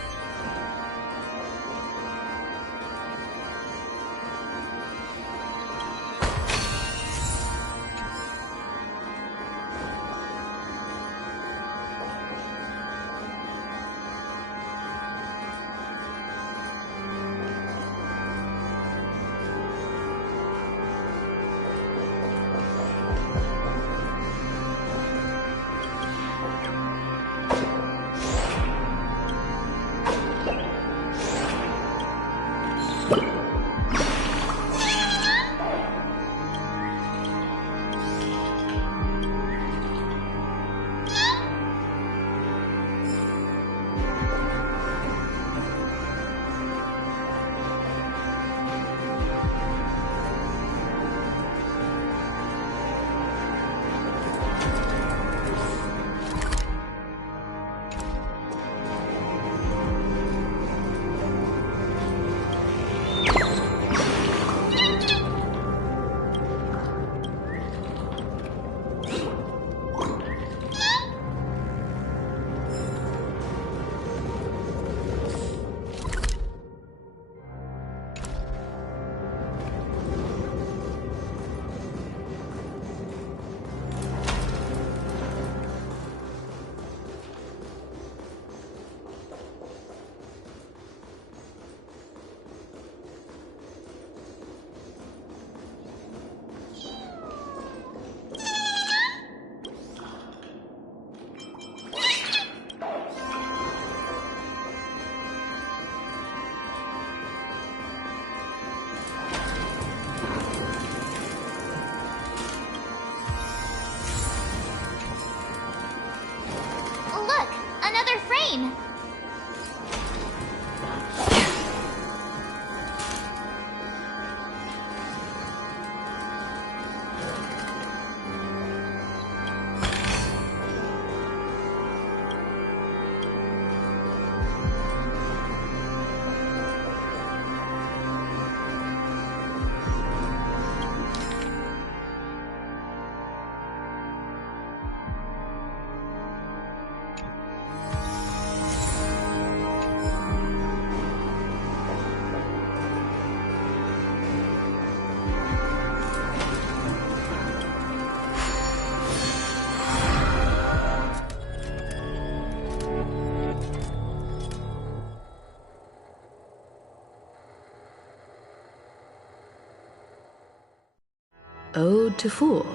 Ode to Fool.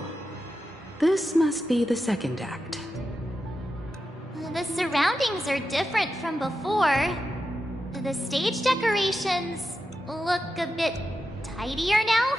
This must be the second act. The surroundings are different from before. The stage decorations look a bit tidier now.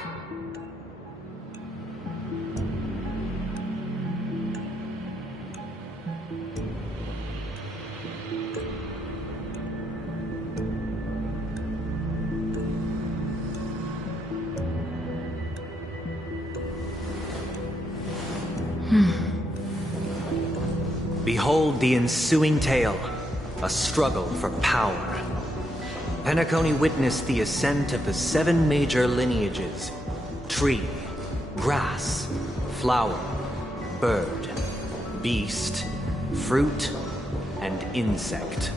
Behold the ensuing tale, a struggle for power. Penacony witnessed the ascent of the 7 major lineages: tree, grass, flower, bird, beast, fruit, and insect.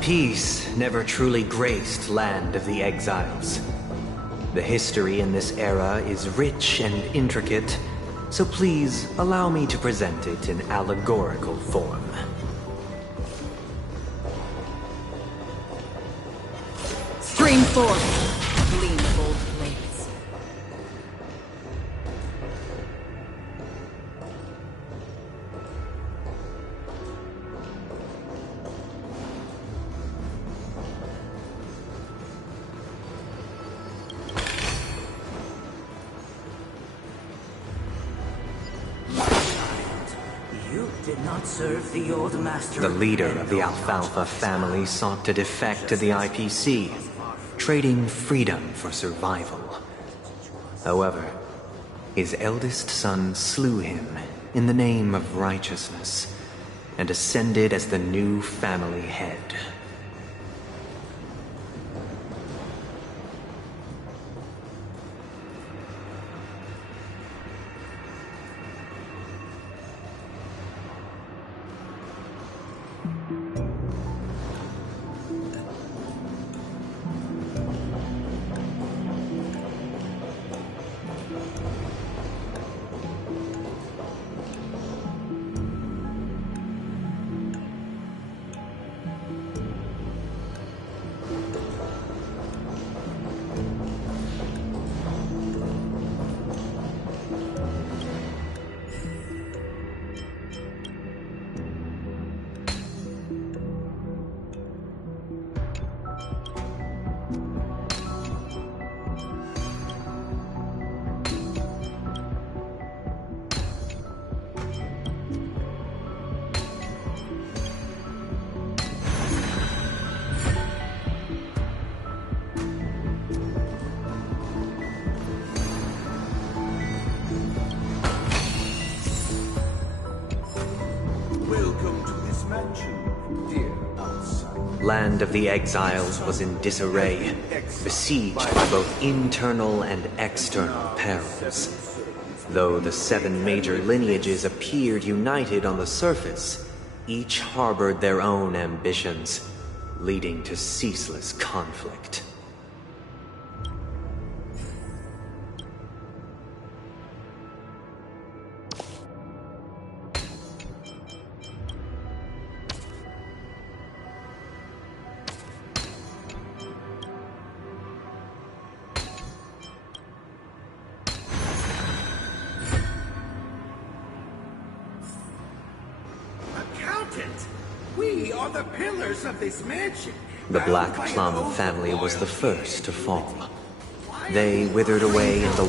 Peace never truly graced Land of the Exiles. The history in this era is rich and intricate, so please allow me to present it in allegorical form. Stream forth, gleam of old blades. You did not serve the old master. The leader of the Alfalfa family sought to defect to the IPC, trading freedom for survival. However, his eldest son slew him in the name of righteousness and ascended as the new family head. Land of the Exiles was in disarray, besieged by both internal and external perils. Though the 7 major lineages appeared united on the surface, each harbored their own ambitions, leading to ceaseless conflict. We are the pillars of this mansion. The Black Plum family was the first to fall. They withered away in the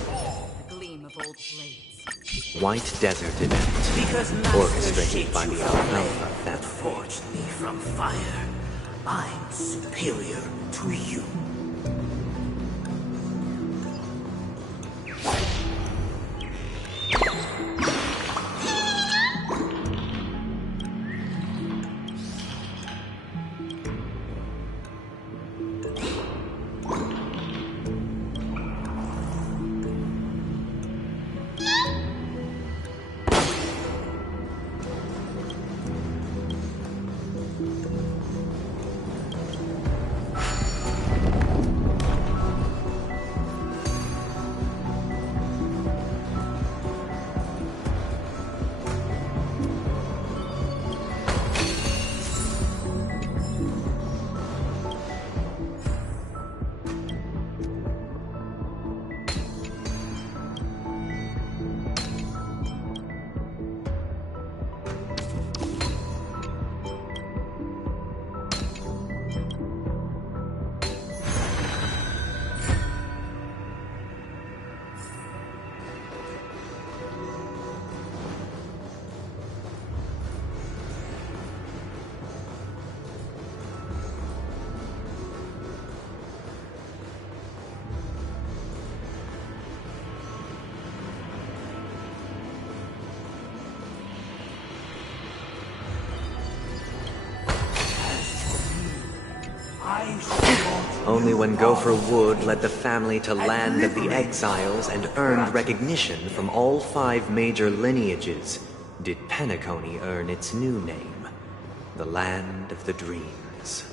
White Desert event, orchestrated by the Alfalfa family. Forged me from fire. I'm superior to you. Only when Gopher Wood led the family to Land of the Exiles and earned recognition from all 5 major lineages did Penacony earn its new name, the Land of the Dreams.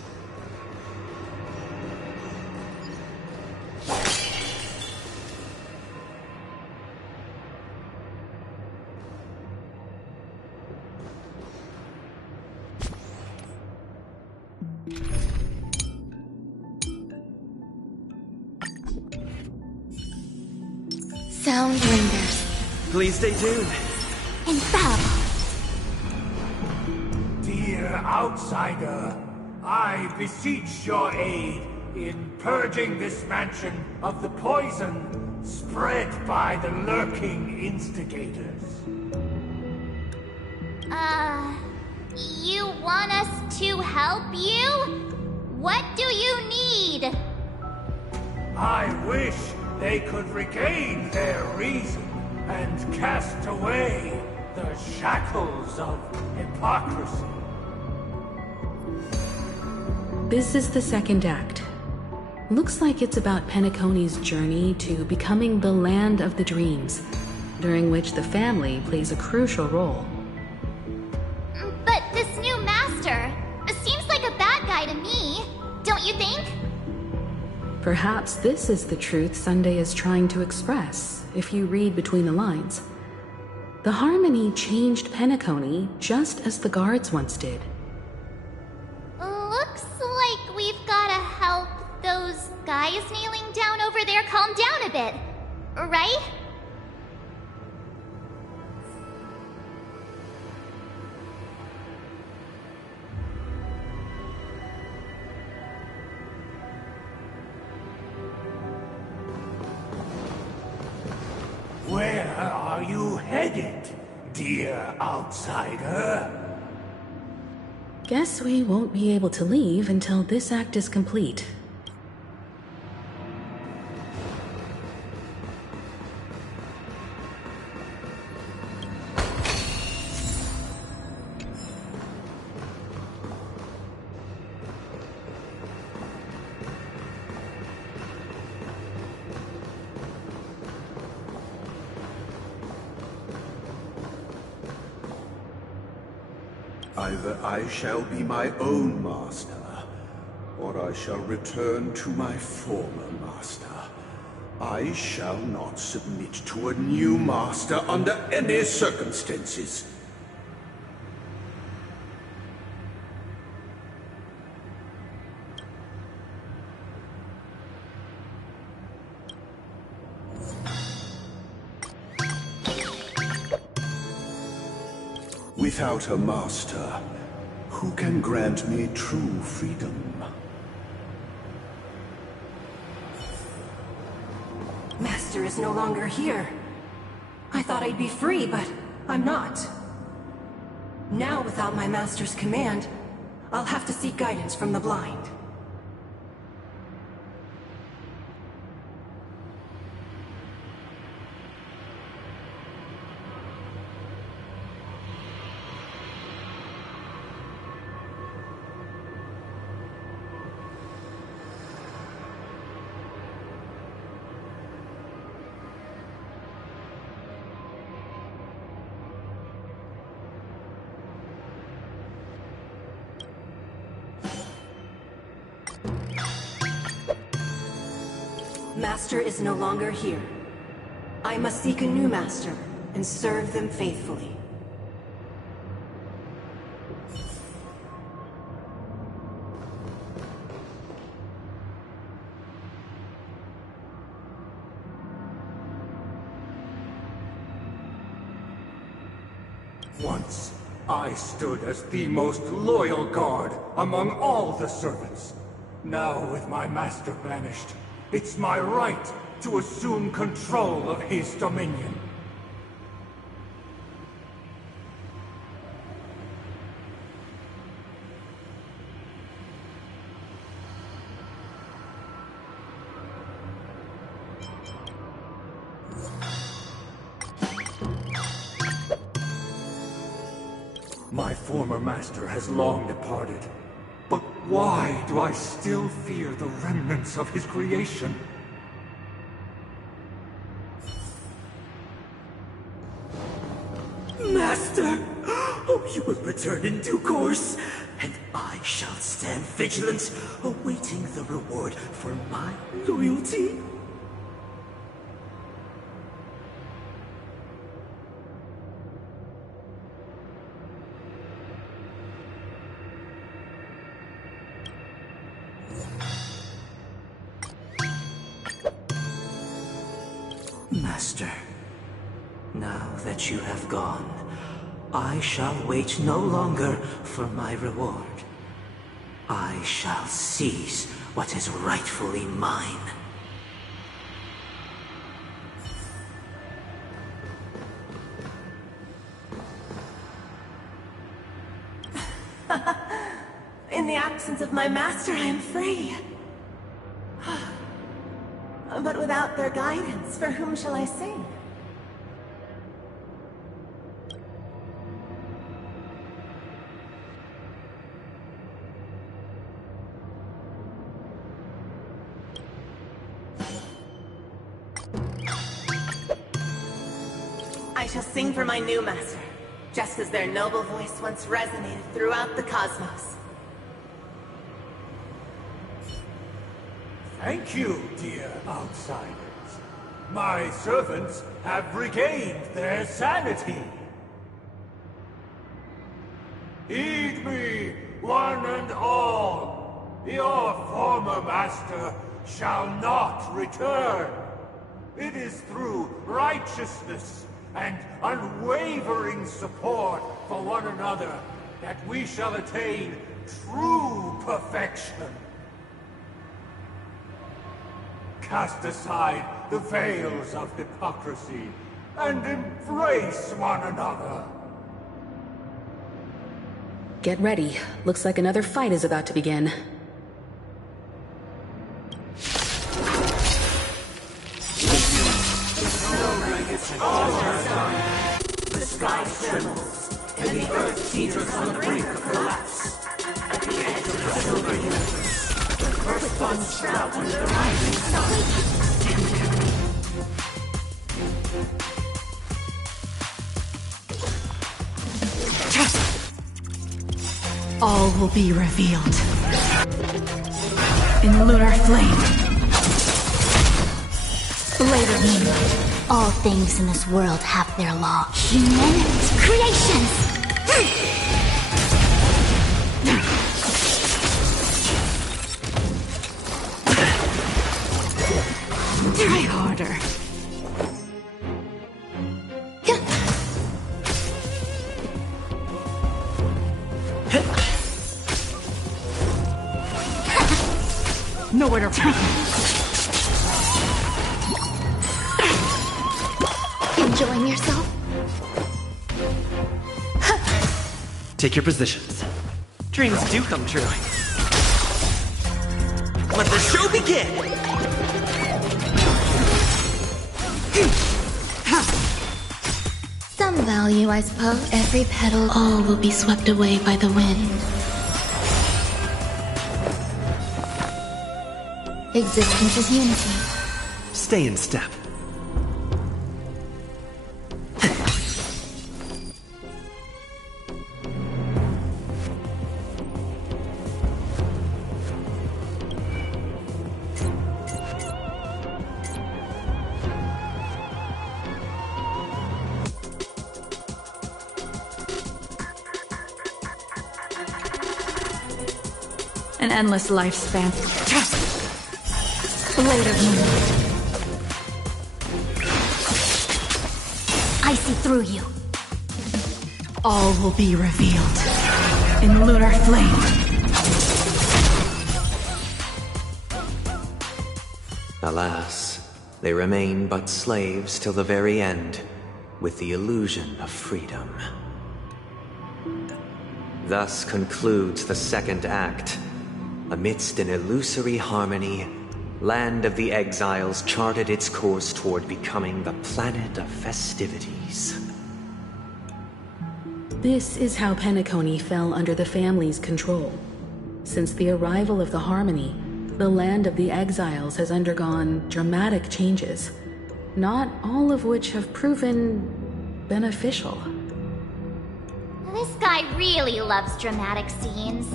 Sound lingers. Please stay tuned. Infallible. Dear outsider, I beseech your aid in purging this mansion of the poison spread by the lurking instigators. You want us to help you? What do you need? I wish they could regain their reason and cast away the shackles of hypocrisy. This is the second act. Looks like it's about Penacony's journey to becoming the Land of the Dreams, during which the family plays a crucial role. But this new master seems like a bad guy to me, don't you think? Perhaps this is the truth Sunday is trying to express, if you read between the lines. The Harmony changed Penacony just as the guards once did. Looks like we've gotta help those guys kneeling down over there calm down a bit, right? Where are you headed, dear outsider? Guess we won't be able to leave until this act is complete. Either I shall be my own master, or I shall return to my former master. I shall not submit to a new master under any circumstances. Without a master, who can grant me true freedom? Master is no longer here. I thought I'd be free, but I'm not. Now, without my master's command, I'll have to seek guidance from the blind. Master is no longer here. I must seek a new master and serve them faithfully. Once, I stood as the most loyal guard among all the servants. Now, with my master vanished, it's my right to assume control of his dominion. My former master has long departed, but Why do I still fear the remnants of his creation? Master! Oh, you will return in due course, and I shall stand vigilant, awaiting the reward for my loyalty. Master, now that you have gone, I shall wait no longer for my reward. I shall seize what is rightfully mine. In the absence of my master, I am free. But without their guidance, for whom shall I sing? I shall sing for my new master, just as their noble voice once resonated throughout the cosmos. Thank you, dear outsiders. My servants have regained their sanity. Heed me, one and all. Your former master shall not return. It is through righteousness and unwavering support for one another that we shall attain true perfection. Cast aside the veils of hypocrisy and embrace one another. Get ready. Looks like another fight is about to begin. The sky trembles, and the earth teeters on the brink of collapse. At the edge of the silver universe, the first ones shroud under the rising sun. All will be revealed. In lunar flame. Blade of moonlight. All things in this world have their law. Human creations! Try harder. Nowhere to run. Enjoying yourself? Take your positions. Dreams do come true. Let the show begin! Some value, I suppose. Every petal, all will be swept away by the wind. Existence is unity. Stay in step. An endless lifespan. Blade of moonlight. I see through you. All will be revealed. In lunar flame. Alas, they remain but slaves till the very end, with the illusion of freedom. Thus concludes the second act. Amidst an illusory harmony, Land of the Exiles charted its course toward becoming the planet of festivities. This is how Penacony fell under the family's control. Since the arrival of the Harmony, the land of the exiles has undergone dramatic changes, not all of which have proven beneficial. This guy really loves dramatic scenes.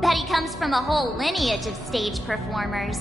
Bet he comes from a whole lineage of stage performers.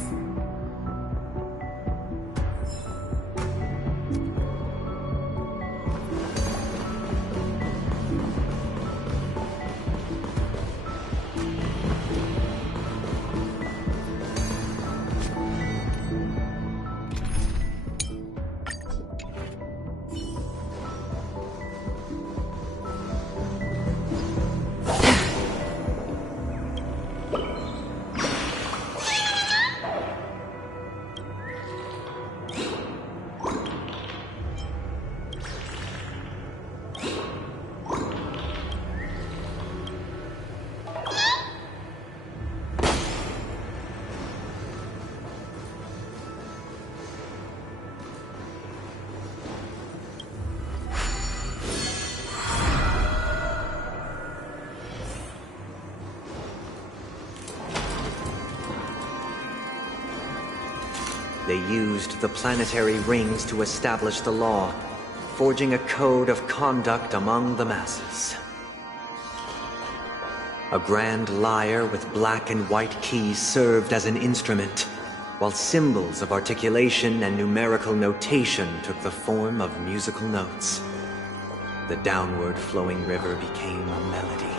They used the planetary rings to establish the law, forging a code of conduct among the masses. A grand lyre with black and white keys served as an instrument, while symbols of articulation and numerical notation took the form of musical notes. The downward flowing river became a melody,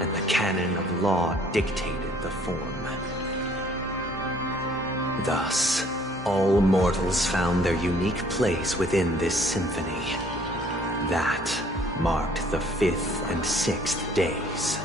and the canon of law dictated the form. Thus, all mortals found their unique place within this symphony. That marked the 5th and 6th days.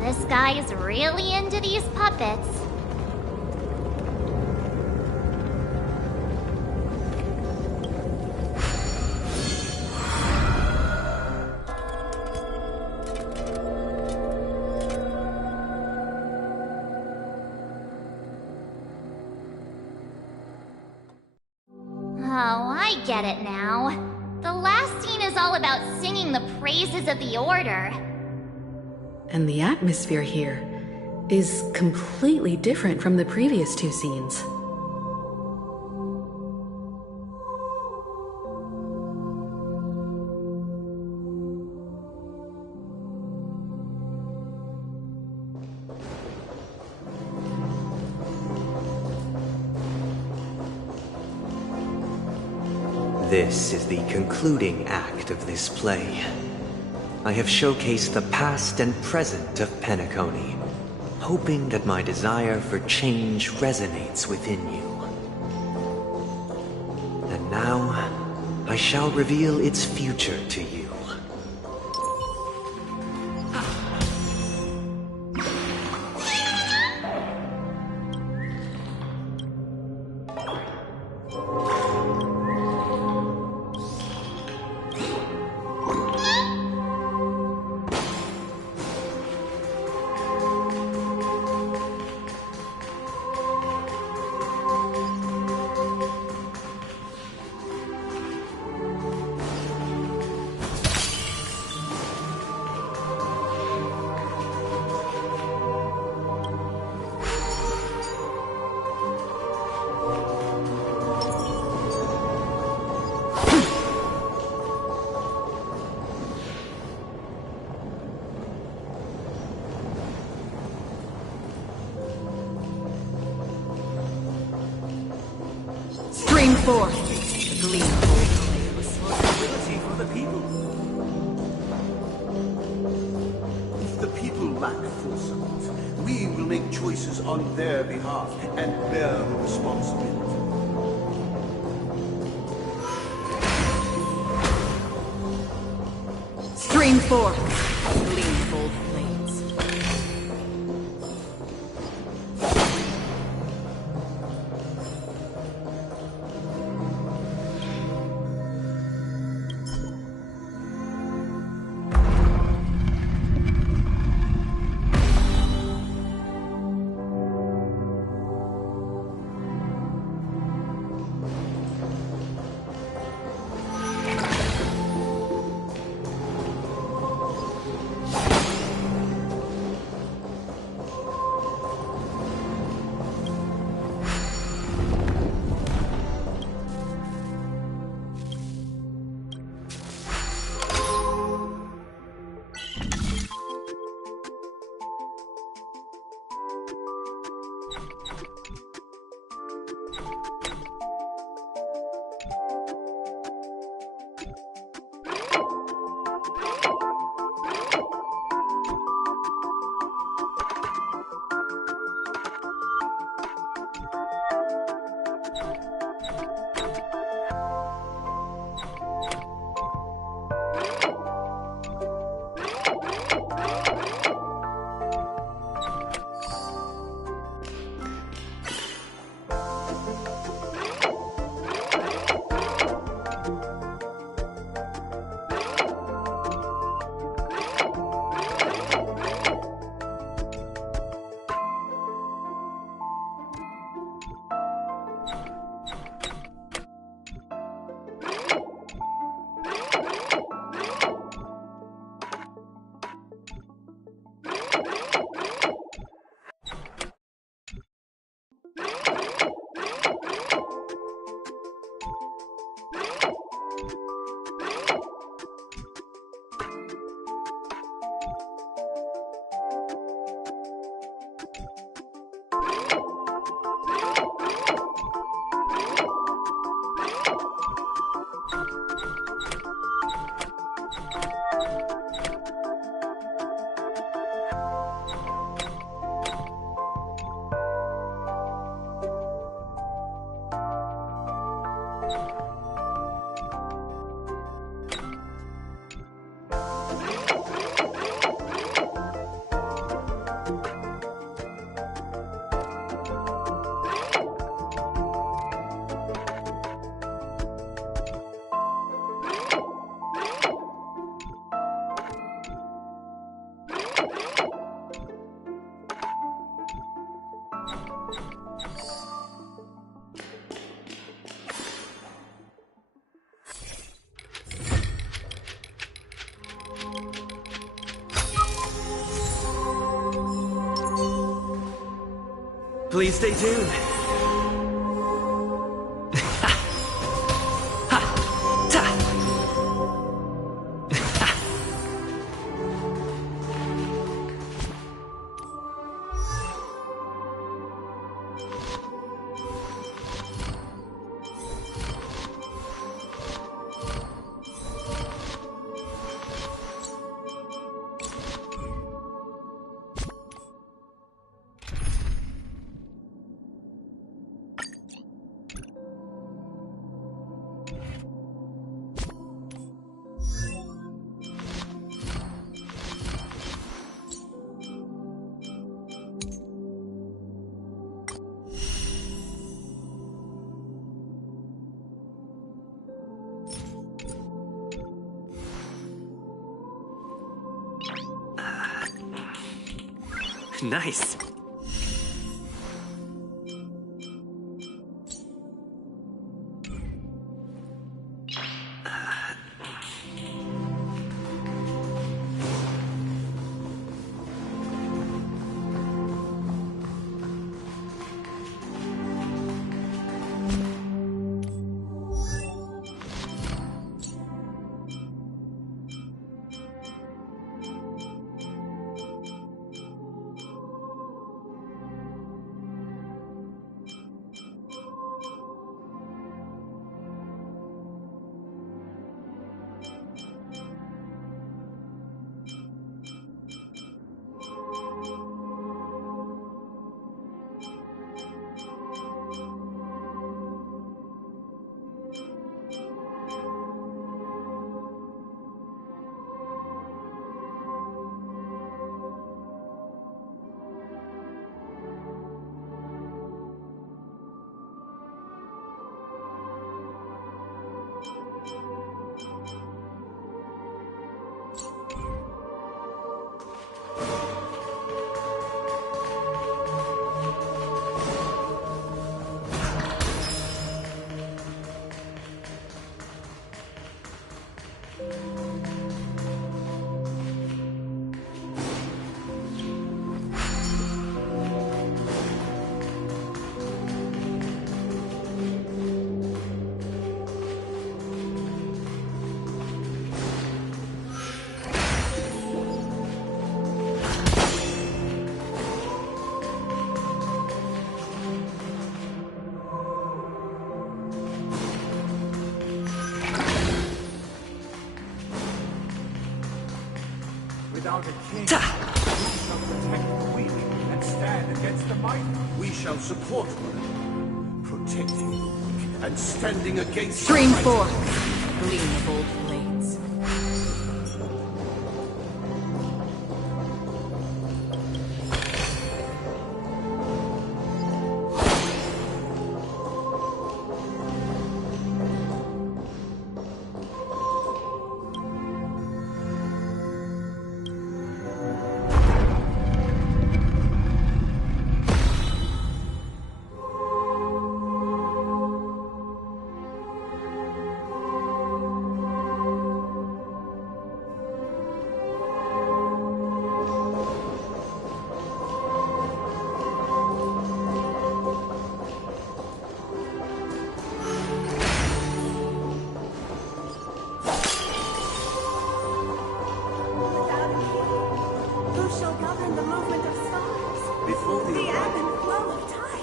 This guy is really into these puppets. Oh, I get it now. The last scene is all about singing the praises of the Order. And the atmosphere here is completely different from the previous two scenes. This is the concluding act of this play. I have showcased the past and present of Penacony, hoping that my desire for change resonates within you. And now, I shall reveal its future to you. Stream forth, the gleam. Responsibility for the people. If the people lack foresight, we will make choices on their behalf and bear the responsibility. forth, gleam bold blades. Please stay tuned. Nice. the king. We shall protect the weak and stand against the mighty. We shall support one another, protecting the weak and standing against Stream the mighty. forth, gleam of old blades.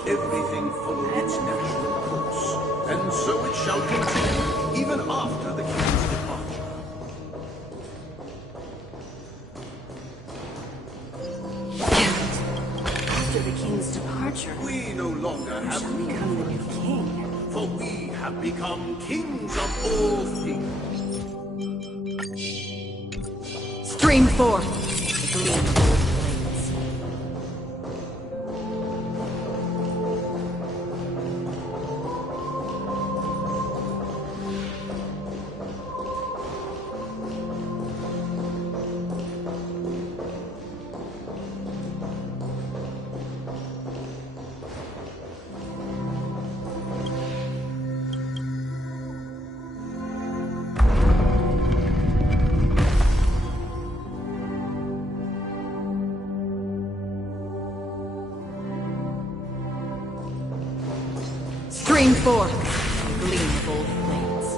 Everything followed its natural course, and so it shall continue, even after the king's departure. After the king's departure, we no longer have shall become the new king. For we have become kings of all things. Stream forth, gleam of old blades. Stream forth, gleam of old blades.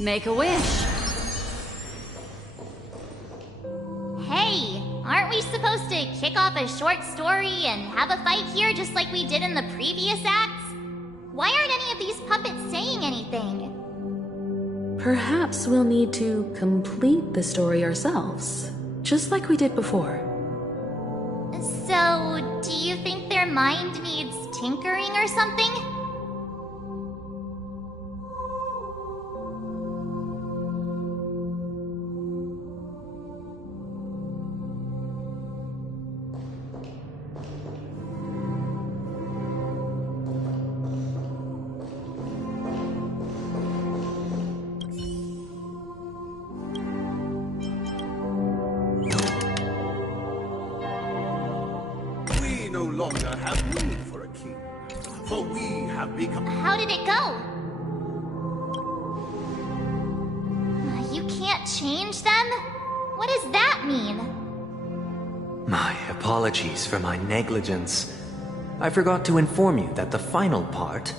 Make a wish. Hey, aren't we supposed to kick off a short story and have a fight here just like we did in the previous acts? Why aren't any of these puppets saying anything? Perhaps we'll need to complete the story ourselves, just like we did before. So, do you think their mind needs tinkering or something? How did it go? You can't change them? What does that mean? My apologies for my negligence. I forgot to inform you that the final part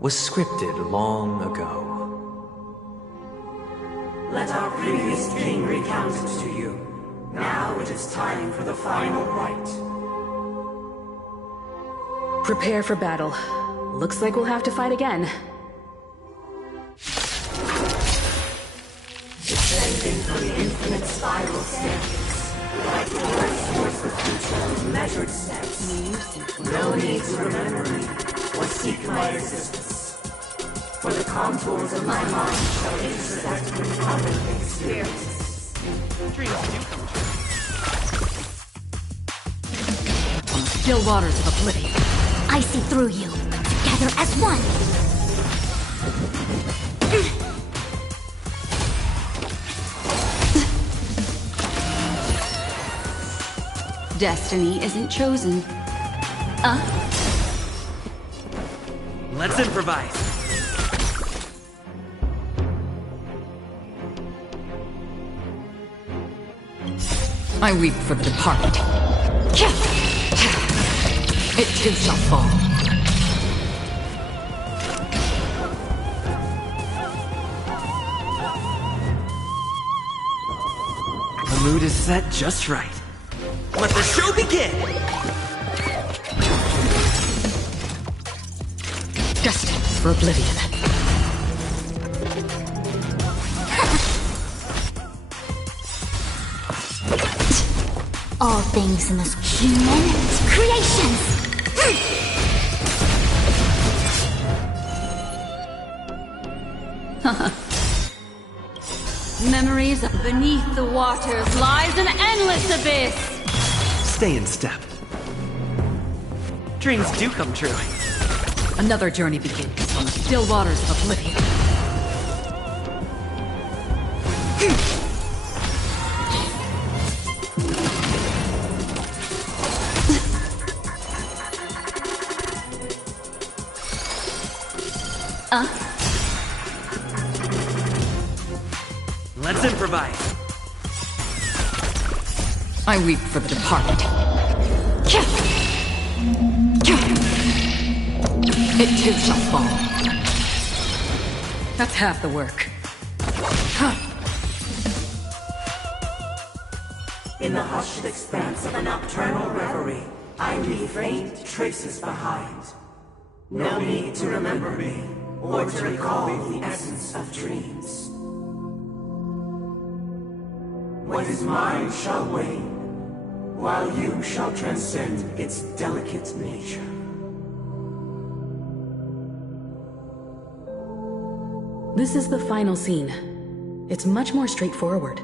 was scripted long ago. Let our previous king recount it to you. Now it is time for the final rite. Prepare for battle. Looks like we'll have to fight again. Descending from the infinite spiral staircase, like the earth towards the future, measured steps. No need to remember me, or seek my existence. For the contours of my mind shall intersect with common experience. Dreams do come true. Still waters of oblivion. I see through you. Together as one. Destiny isn't chosen. Let's improvise. I weep for the departed. It too shall fall. The mood is set just right. Let the show begin! Destined for oblivion. All things must human creations! Memories of beneath the waters lies an endless abyss! Stay in step. Dreams do come true. Another journey begins on the still waters of oblivion. Let's improvise. I weep for the departed. It too shall fall. That's half the work. In the hushed expanse of a nocturnal reverie, I leave faint traces behind. No need to remember me, or to recall the essence of dreams. What is mine shall wane, while you shall transcend its delicate nature. This is the final scene. It's much more straightforward.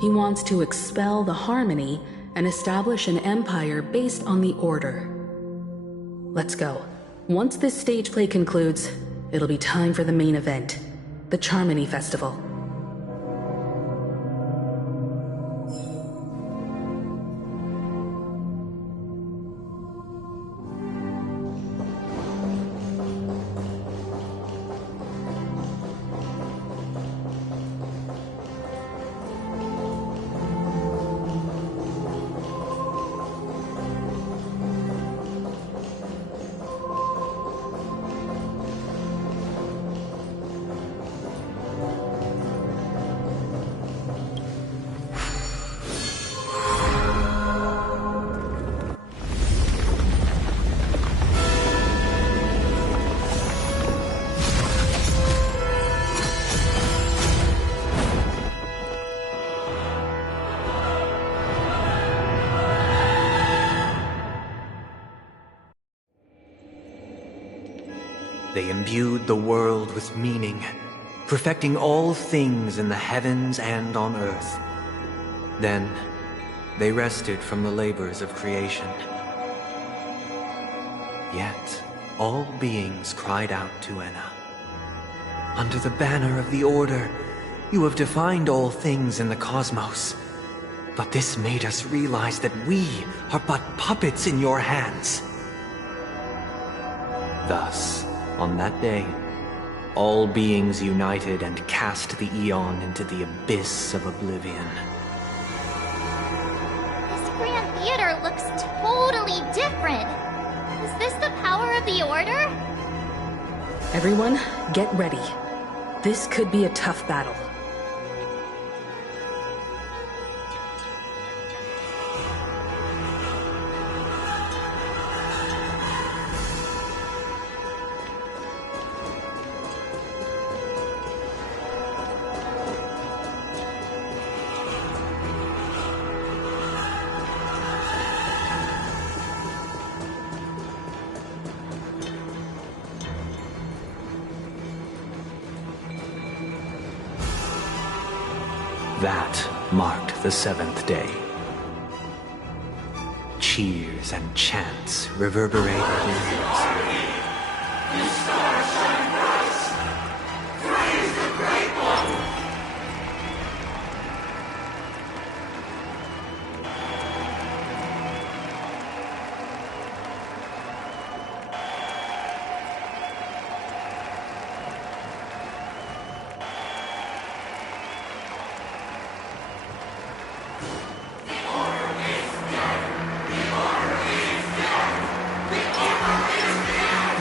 He wants to expel the Harmony and establish an empire based on the Order. Let's go. Once this stage play concludes, it'll be time for the main event, the Charmony Festival. They imbued the world with meaning, perfecting all things in the heavens and on earth. Then, they rested from the labors of creation. Yet, all beings cried out to Enna. Under the banner of the Order, you have defined all things in the cosmos. But this made us realize that we are but puppets in your hands. Thus, on that day, all beings united and cast the Eon into the abyss of oblivion. This Grand Theater looks totally different. Is this the power of the Order? Everyone, get ready. This could be a tough battle. That marked the seventh day. Cheers and chants reverberated in ears. You stars shine bright. Praise the Great One.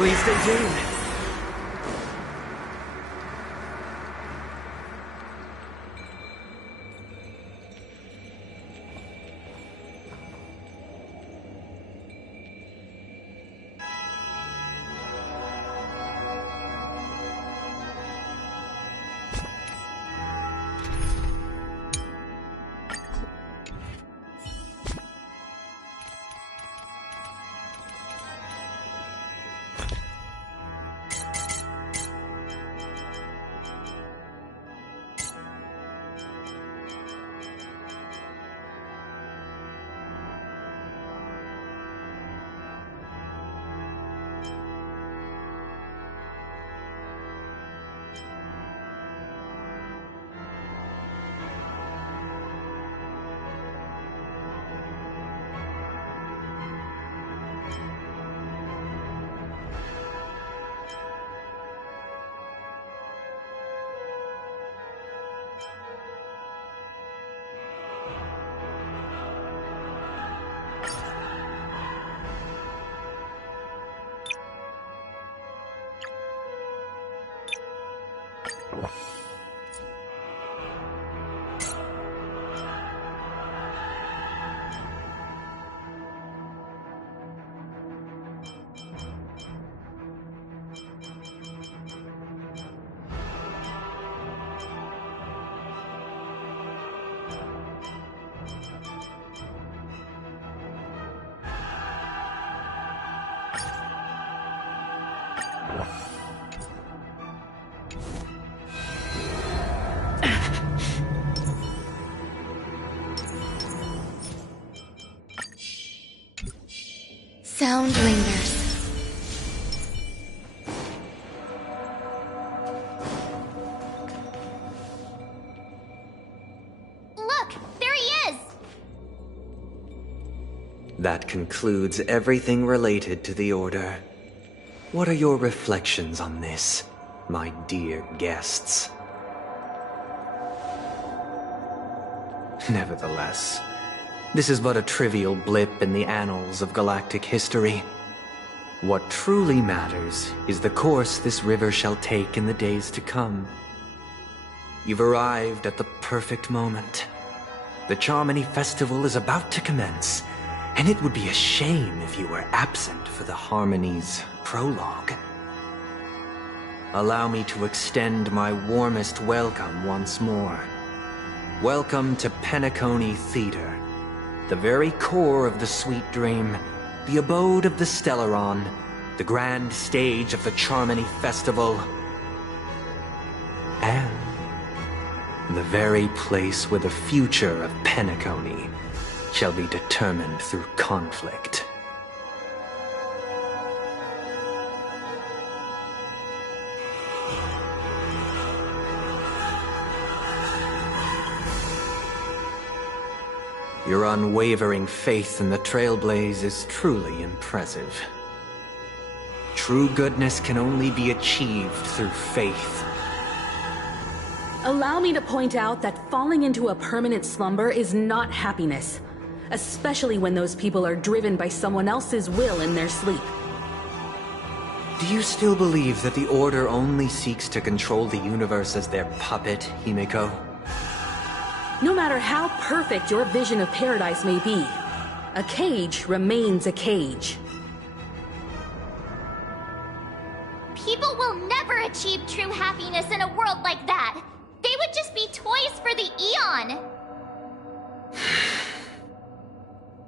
Please stay tuned. Sound lingers. Look! There he is! That concludes everything related to the Order. What are your reflections on this, my dear guests? Nevertheless, this is but a trivial blip in the annals of galactic history. What truly matters is the course this river shall take in the days to come. You've arrived at the perfect moment. The Charmony Festival is about to commence, and it would be a shame if you were absent for the Harmony's prologue. Allow me to extend my warmest welcome once more. Welcome to Penacony Theater, the very core of the Sweet Dream, the abode of the Stellaron, the grand stage of the Charmony Festival, and the very place where the future of Penacony shall be determined through conflict. Your unwavering faith in the Trailblaze is truly impressive. True goodness can only be achieved through faith. Allow me to point out that falling into a permanent slumber is not happiness, especially when those people are driven by someone else's will in their sleep. Do you still believe that the Order only seeks to control the universe as their puppet, Himiko? No matter how perfect your vision of paradise may be, a cage remains a cage. People will never achieve true happiness in a world like that. They would just be toys for the Eon.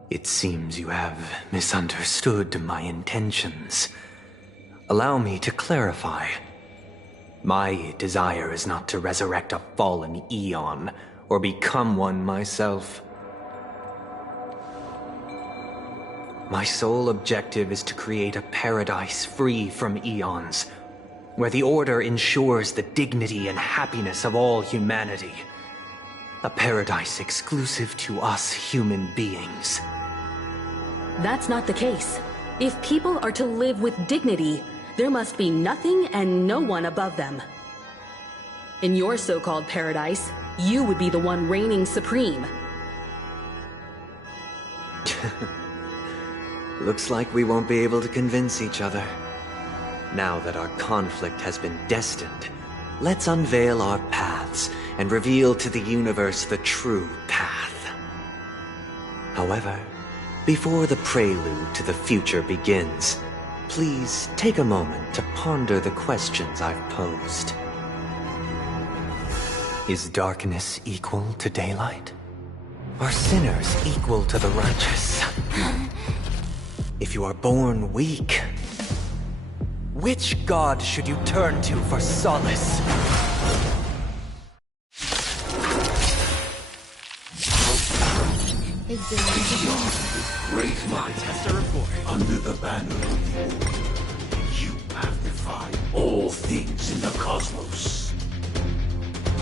It seems you have misunderstood my intentions. Allow me to clarify. My desire is not to resurrect a fallen Eon, or become one myself. My sole objective is to create a paradise free from Eons, where the Order ensures the dignity and happiness of all humanity. A paradise exclusive to us human beings. That's not the case. If people are to live with dignity, there must be nothing and no one above them. In your so-called paradise, you would be the one reigning supreme. Looks like we won't be able to convince each other. Now that our conflict has been destined, let's unveil our paths and reveal to the universe the true path. However, before the prelude to the future begins, please take a moment to ponder the questions I've posed. Is darkness equal to daylight? Are sinners equal to the righteous? If you are born weak, which god should you turn to for solace? Great minds under the banner of the Order. You have defied all things in the cosmos.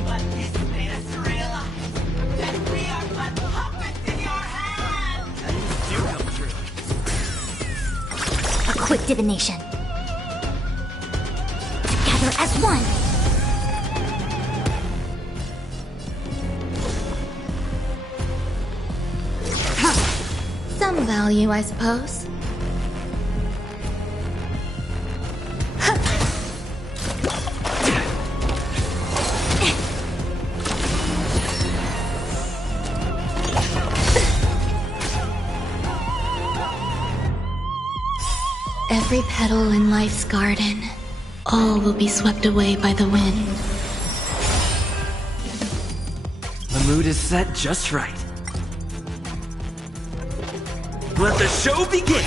But this made us realize that we are but puppets in your hands! Do come true. A quick divination. Together as one! Some value, I suppose. Every petal in life's garden, all will be swept away by the wind. The mood is set just right. Let the show begin!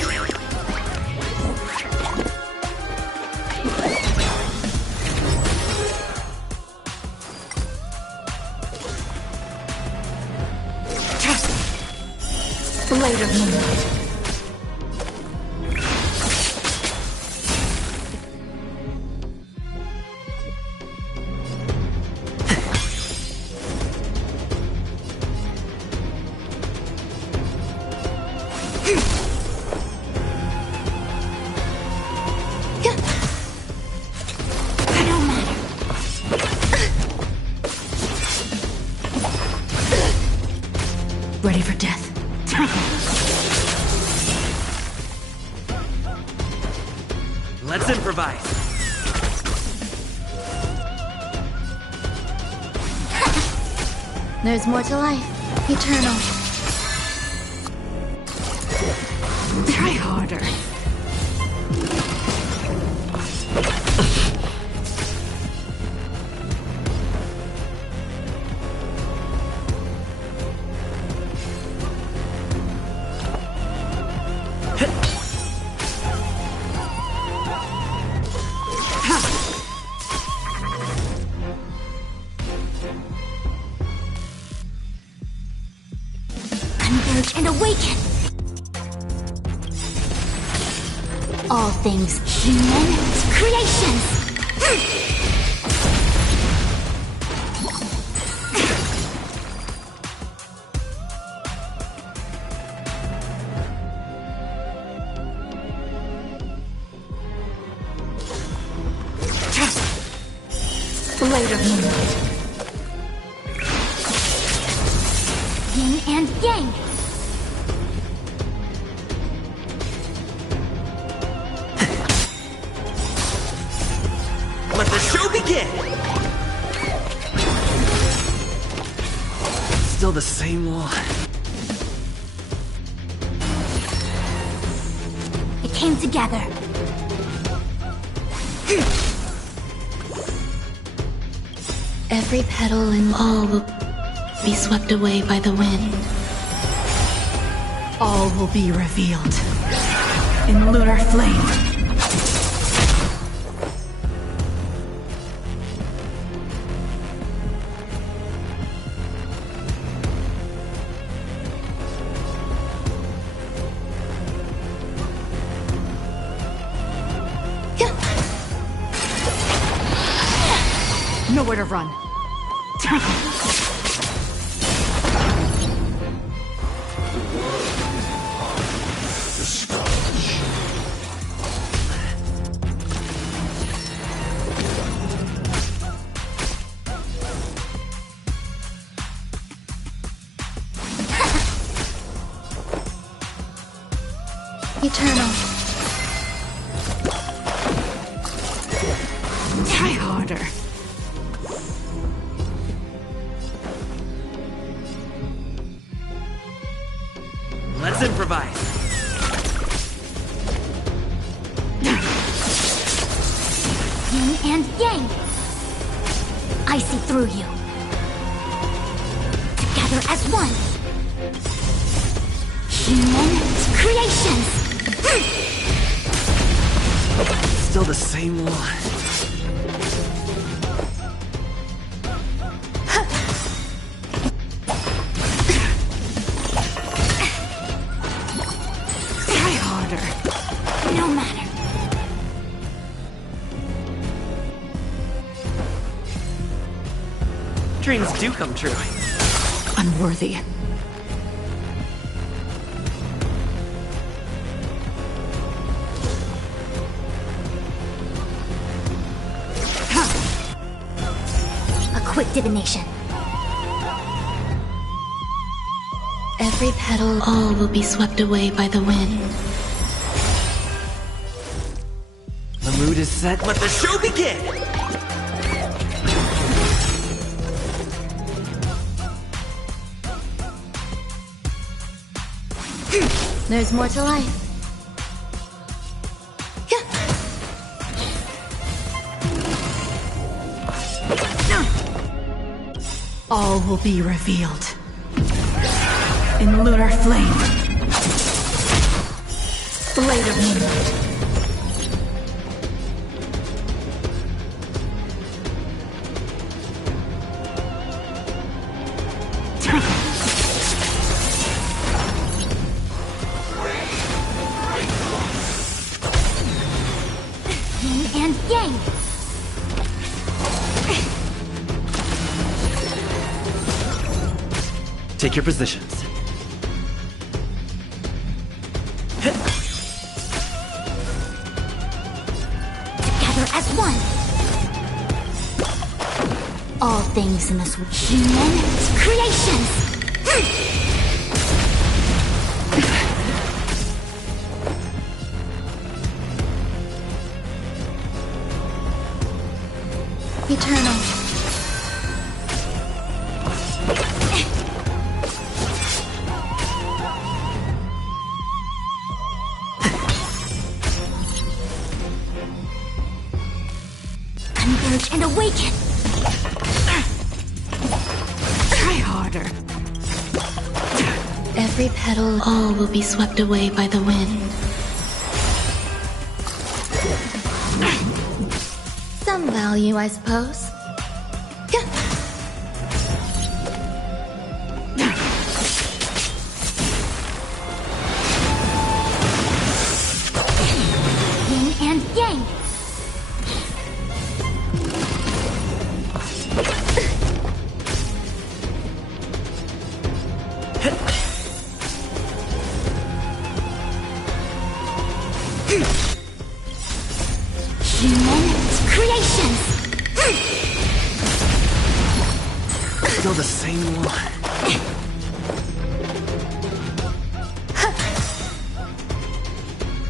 Blade of Moonlight. Ready for death. Let's improvise. There's more to life. Eternal. Try harder. Converge and awaken! All things human creations! Blade of Moonlight. Yin and Yang. Let the show begin! Still the same one. It came together. Every petal and all will be swept away by the wind. All will be revealed in lunar flame. Nowhere to run. Eternal. harder. Let's improvise. Yin and yang. I see through you. Together as one. Human creations. Still the same one. Try harder. No matter. Dreams do come true. Unworthy. A quick divination. Every petal, all will be swept away by the wind. The mood is set. Let the show begin! There's more to life. All will be revealed. In lunar flame. Blade of moonlight. Yin and yang. Take your positions. Together as one. All things in this world. Human creations. Eternal. Converge and awaken. Try harder. Every petal, all will be swept away by the wind. Some value, I suppose. Yin and yang. Human creations. Still the same one.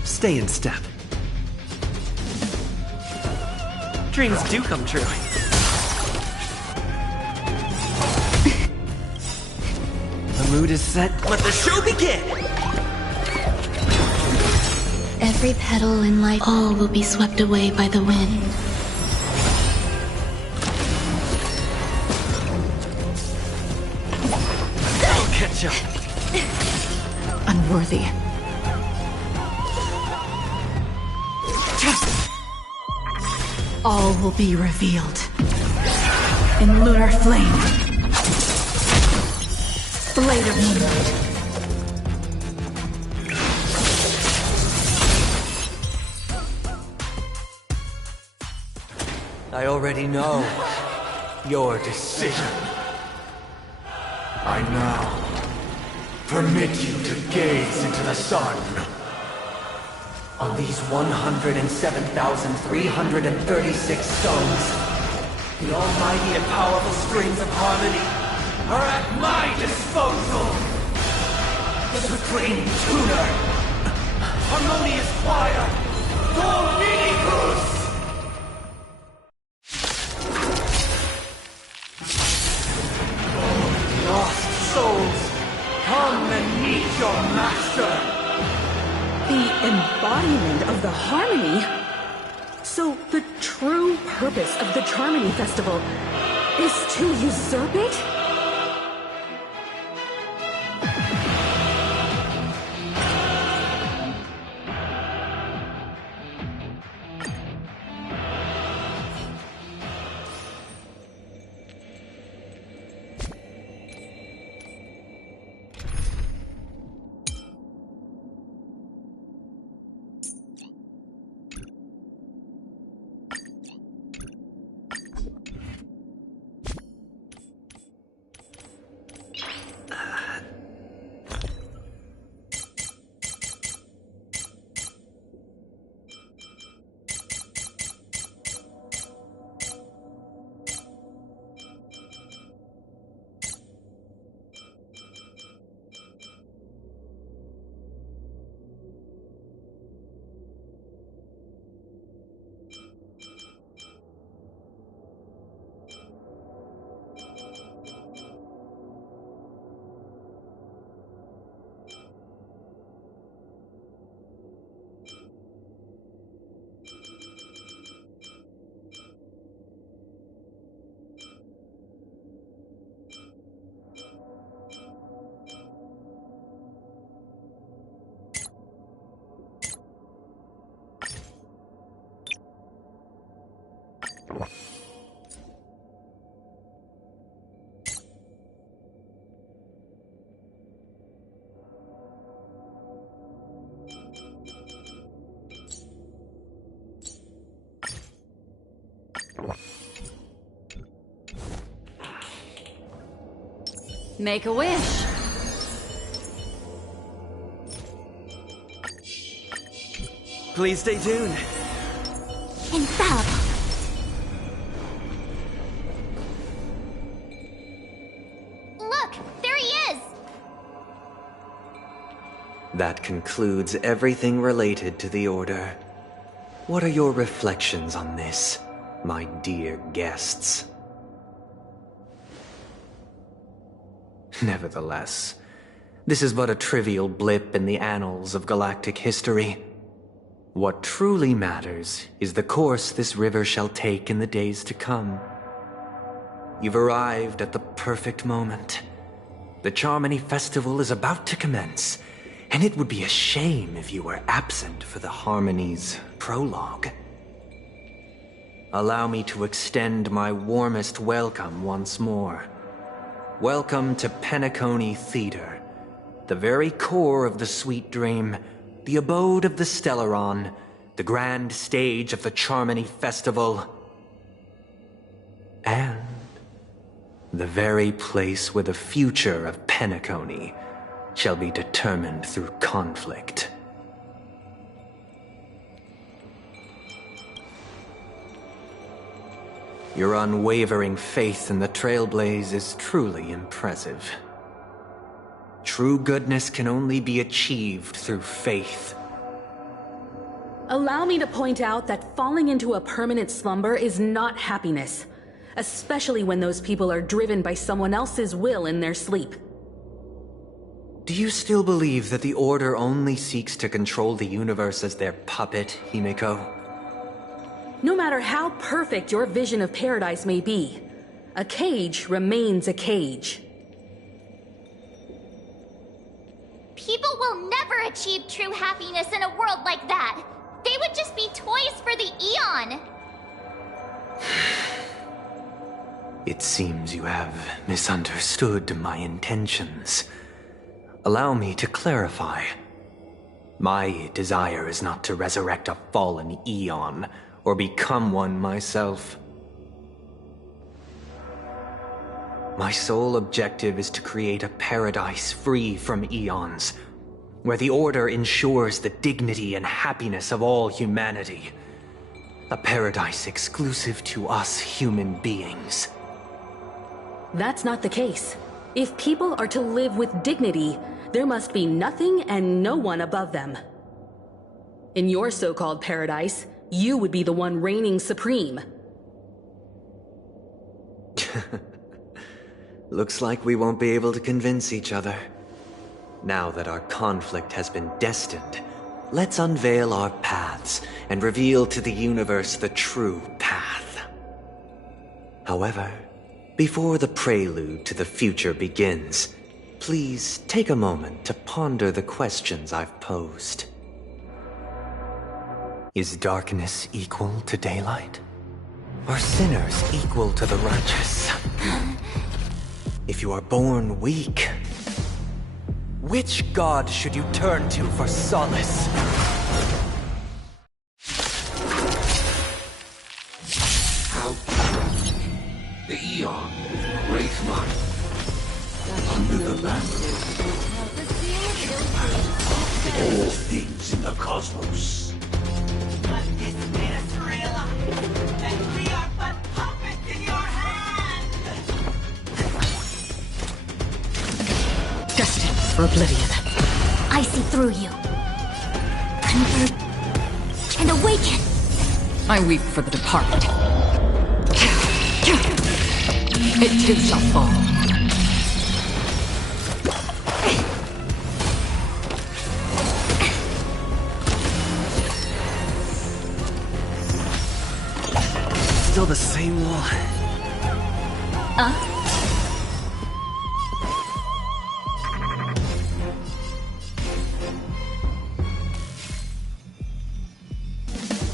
Stay in step. Dreams do come true. The mood is set. Let the show begin! Every petal in life, all will be swept away by the wind. I'll catch up. Unworthy. All will be revealed. In lunar flame. Blade of moonlight. I already know your decision. I now permit you to gaze into the sun. On these 107,336 stones, the almighty and powerful springs of harmony are at my disposal! The supreme tuner! Harmonious choir! Dominikus! meet your master! The embodiment of the harmony? So the true purpose of the Charmony Festival is to usurp it? Make a wish. Please stay tuned. Infallible. Look, there he is! That concludes everything related to the Order. What are your reflections on this, my dear guests? Nevertheless, this is but a trivial blip in the annals of galactic history. What truly matters is the course this river shall take in the days to come. You've arrived at the perfect moment. The Charmony Festival is about to commence, and it would be a shame if you were absent for the Harmony's prologue. Allow me to extend my warmest welcome once more. Welcome to Penacony Theater, the very core of the Sweet Dream, the abode of the Stellaron, the grand stage of the Charmony Festival, and the very place where the future of Penacony shall be determined through conflict. Your unwavering faith in the Trailblaze is truly impressive. True goodness can only be achieved through faith. Allow me to point out that falling into a permanent slumber is not happiness, especially when those people are driven by someone else's will in their sleep. Do you still believe that the Order only seeks to control the universe as their puppet, Himiko? No matter how perfect your vision of paradise may be, a cage remains a cage. People will never achieve true happiness in a world like that. They would just be toys for the Eon. It seems you have misunderstood my intentions. Allow me to clarify. My desire is not to resurrect a fallen Eon, or become one myself. My sole objective is to create a paradise free from eons, where the Order ensures the dignity and happiness of all humanity. A paradise exclusive to us human beings. That's not the case. If people are to live with dignity, there must be nothing and no one above them. In your so-called paradise, you would be the one reigning supreme. Looks like we won't be able to convince each other. Now that our conflict has been destined, let's unveil our paths and reveal to the universe the true path. However, before the prelude to the future begins, please take a moment to ponder the questions I've posed. Is darkness equal to daylight? Are sinners equal to the righteous? If you are born weak, which god should you turn to for solace? How the Eon, great mind, under the master, all things in the cosmos. But this made us realize that we are but puppets in your hand! Destined for oblivion. I see through you. Convert and awaken. I weep for the departed. It too shall fall. Still the same wall.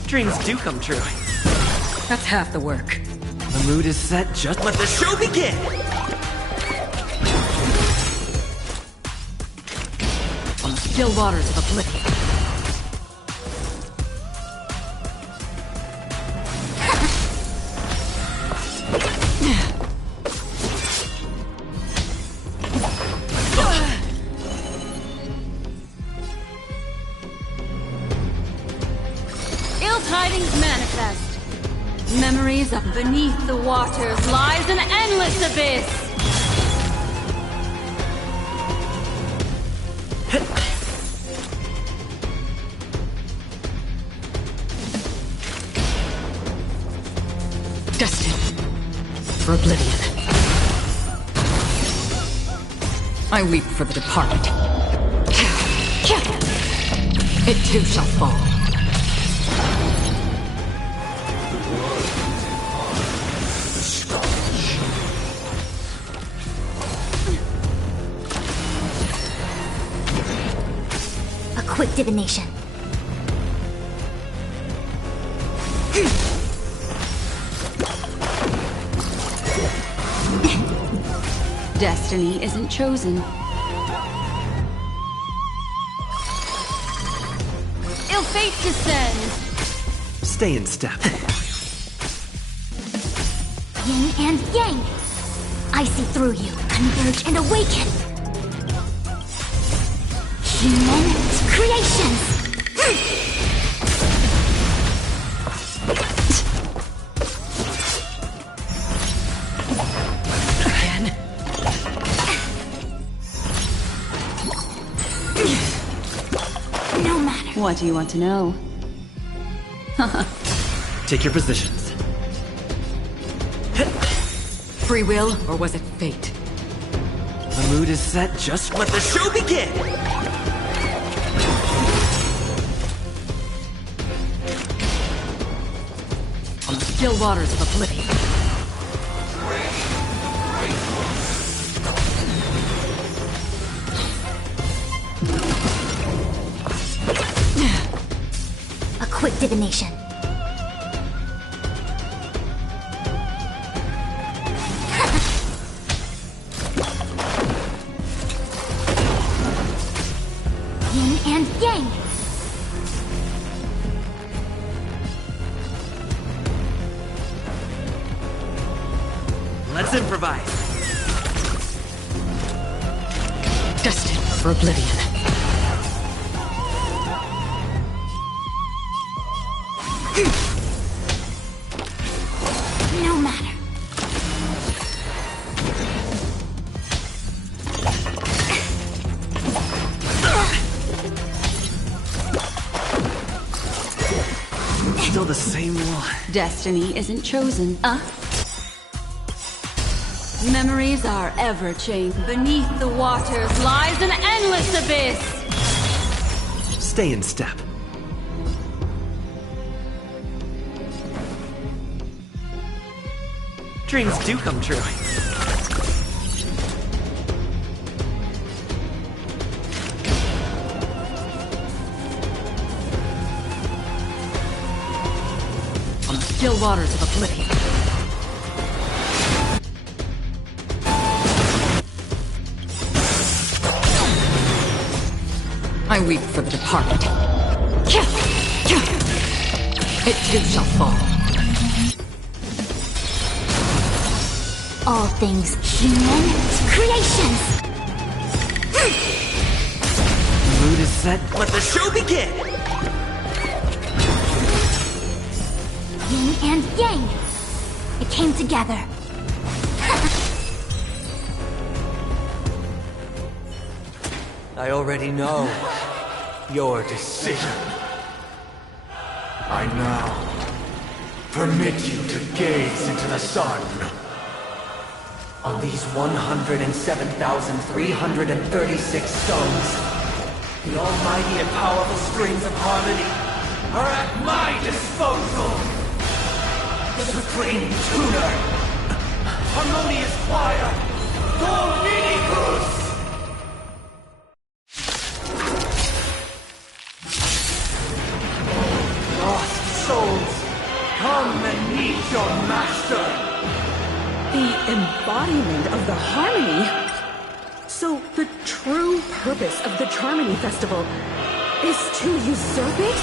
Dreams do come true. That's half the work. The mood is set, just let the show begin! On the still waters of oblivion. Ill tidings manifest. Memories of beneath the waters lies an endless abyss. Destined for oblivion. I weep for the departed. It too shall fall. Quick divination. Destiny isn't chosen. Ill fate descends. Stay in step. Yin and yang. I see through you. Converge and awaken. Human creations! Again? No matter. What do you want to know? Take your positions. Free will, or was it fate? The mood is set, just let the show begin! On the still waters of oblivion. A quick divination. Yin and yang. Let's improvise. Destined for oblivion. No matter. Still the same wall. Destiny isn't chosen. Memories are ever changing. Beneath the waters lies an endless abyss! Stay in step. Dreams do come true. On the still waters of oblivion. I weep for the departed. It too shall fall. All things human creations! Mood is set. Let the show begin! Yin and yang! It came together. I already know your decision. I now permit you to gaze into the sun. On these 107,336 stones, the almighty and powerful springs of harmony are at my disposal! Supreme Tuner! Harmonious Choir! Dominicus! Lost souls, come and meet your master! The embodiment of the harmony? So the true purpose of the Charmony Festival is to usurp it?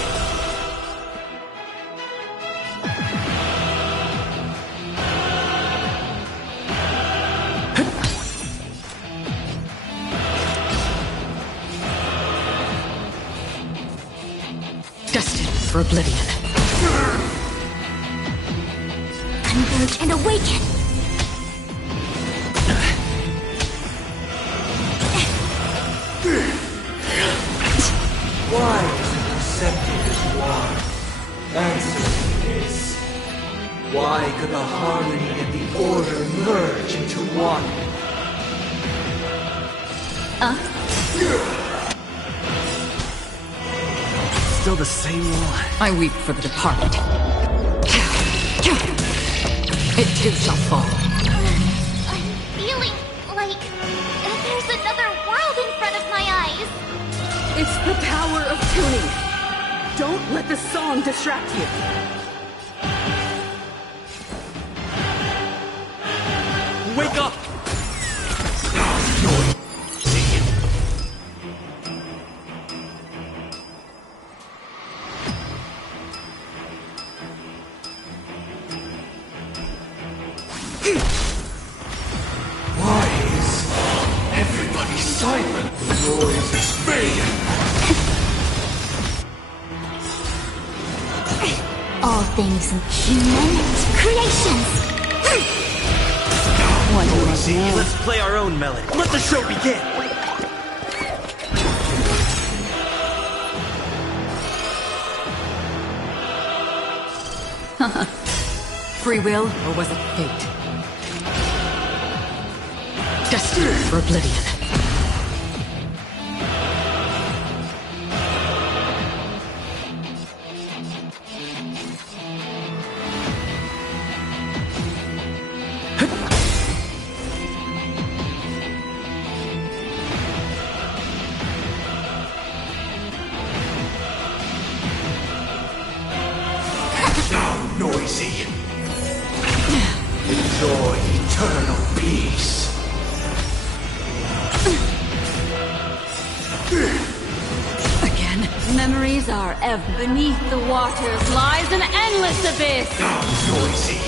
Destined for oblivion. Converge and awaken! Why is it perceptive as you are? Answer me this. Why could the harmony and the order merge into one? Still the same one. I weep for the departed. It too shall fall. I'm feeling like there's another world in front of my eyes. It's the power of tuning. Don't let the song distract you. Wake up! Why is everybody silent? The noise is fading. All things human creations! Let's play our own melody. Let the show begin! Free will, or was it fate? Destined for oblivion. Noisy. Enjoy eternal peace. Again, memories are ever. Beneath the waters lies an endless abyss! Noisy.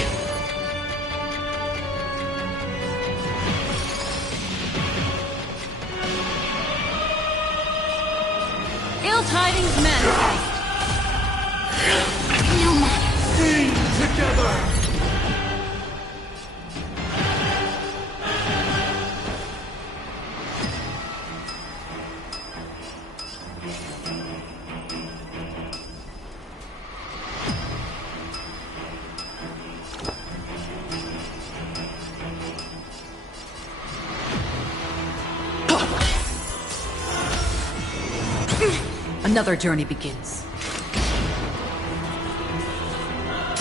Ill tidings manifest. No matter. Sing together. Another journey begins.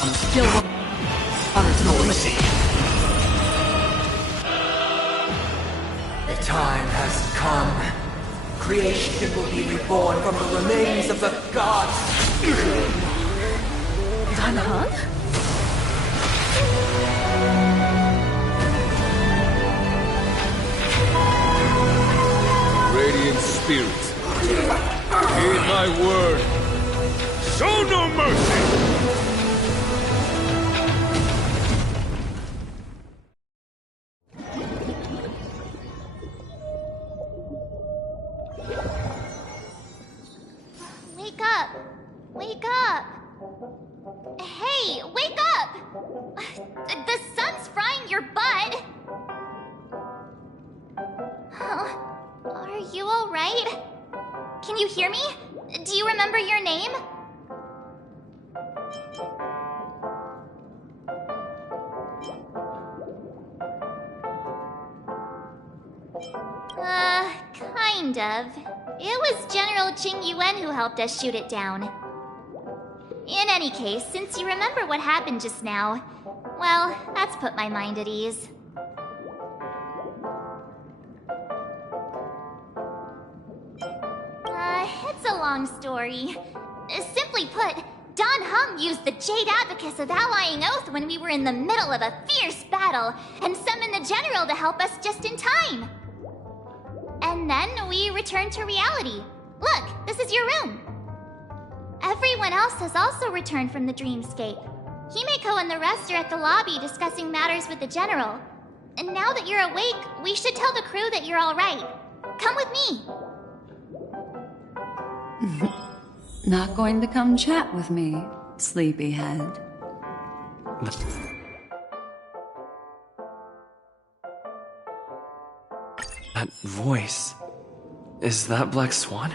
On still waters no mercy. The time has come. Creation will be reborn from the remains of the gods. Dan Heng? Radiant spirit, heed my word. Show no mercy! Wake up! Wake up! Hey, wake up! The sun's frying your butt! Are you alright? Can you hear me? Do you remember your name? Kind of. It was General Qing Yuan who helped us shoot it down. In any case, since you remember what happened just now, well, that's put my mind at ease. It's a long story. Simply put, Dan Heng used the Jade Abacus of Allying Oath when we were in the middle of a fierce battle, and summoned the General to help us just in time. And then we returned to reality. Look, this is your room. Everyone else has also returned from the dreamscape. Himeko and the rest are at the lobby discussing matters with the General. And now that you're awake, we should tell the crew that you're alright. Come with me. Not going to come chat with me, sleepyhead. That voice... Is that Black Swan?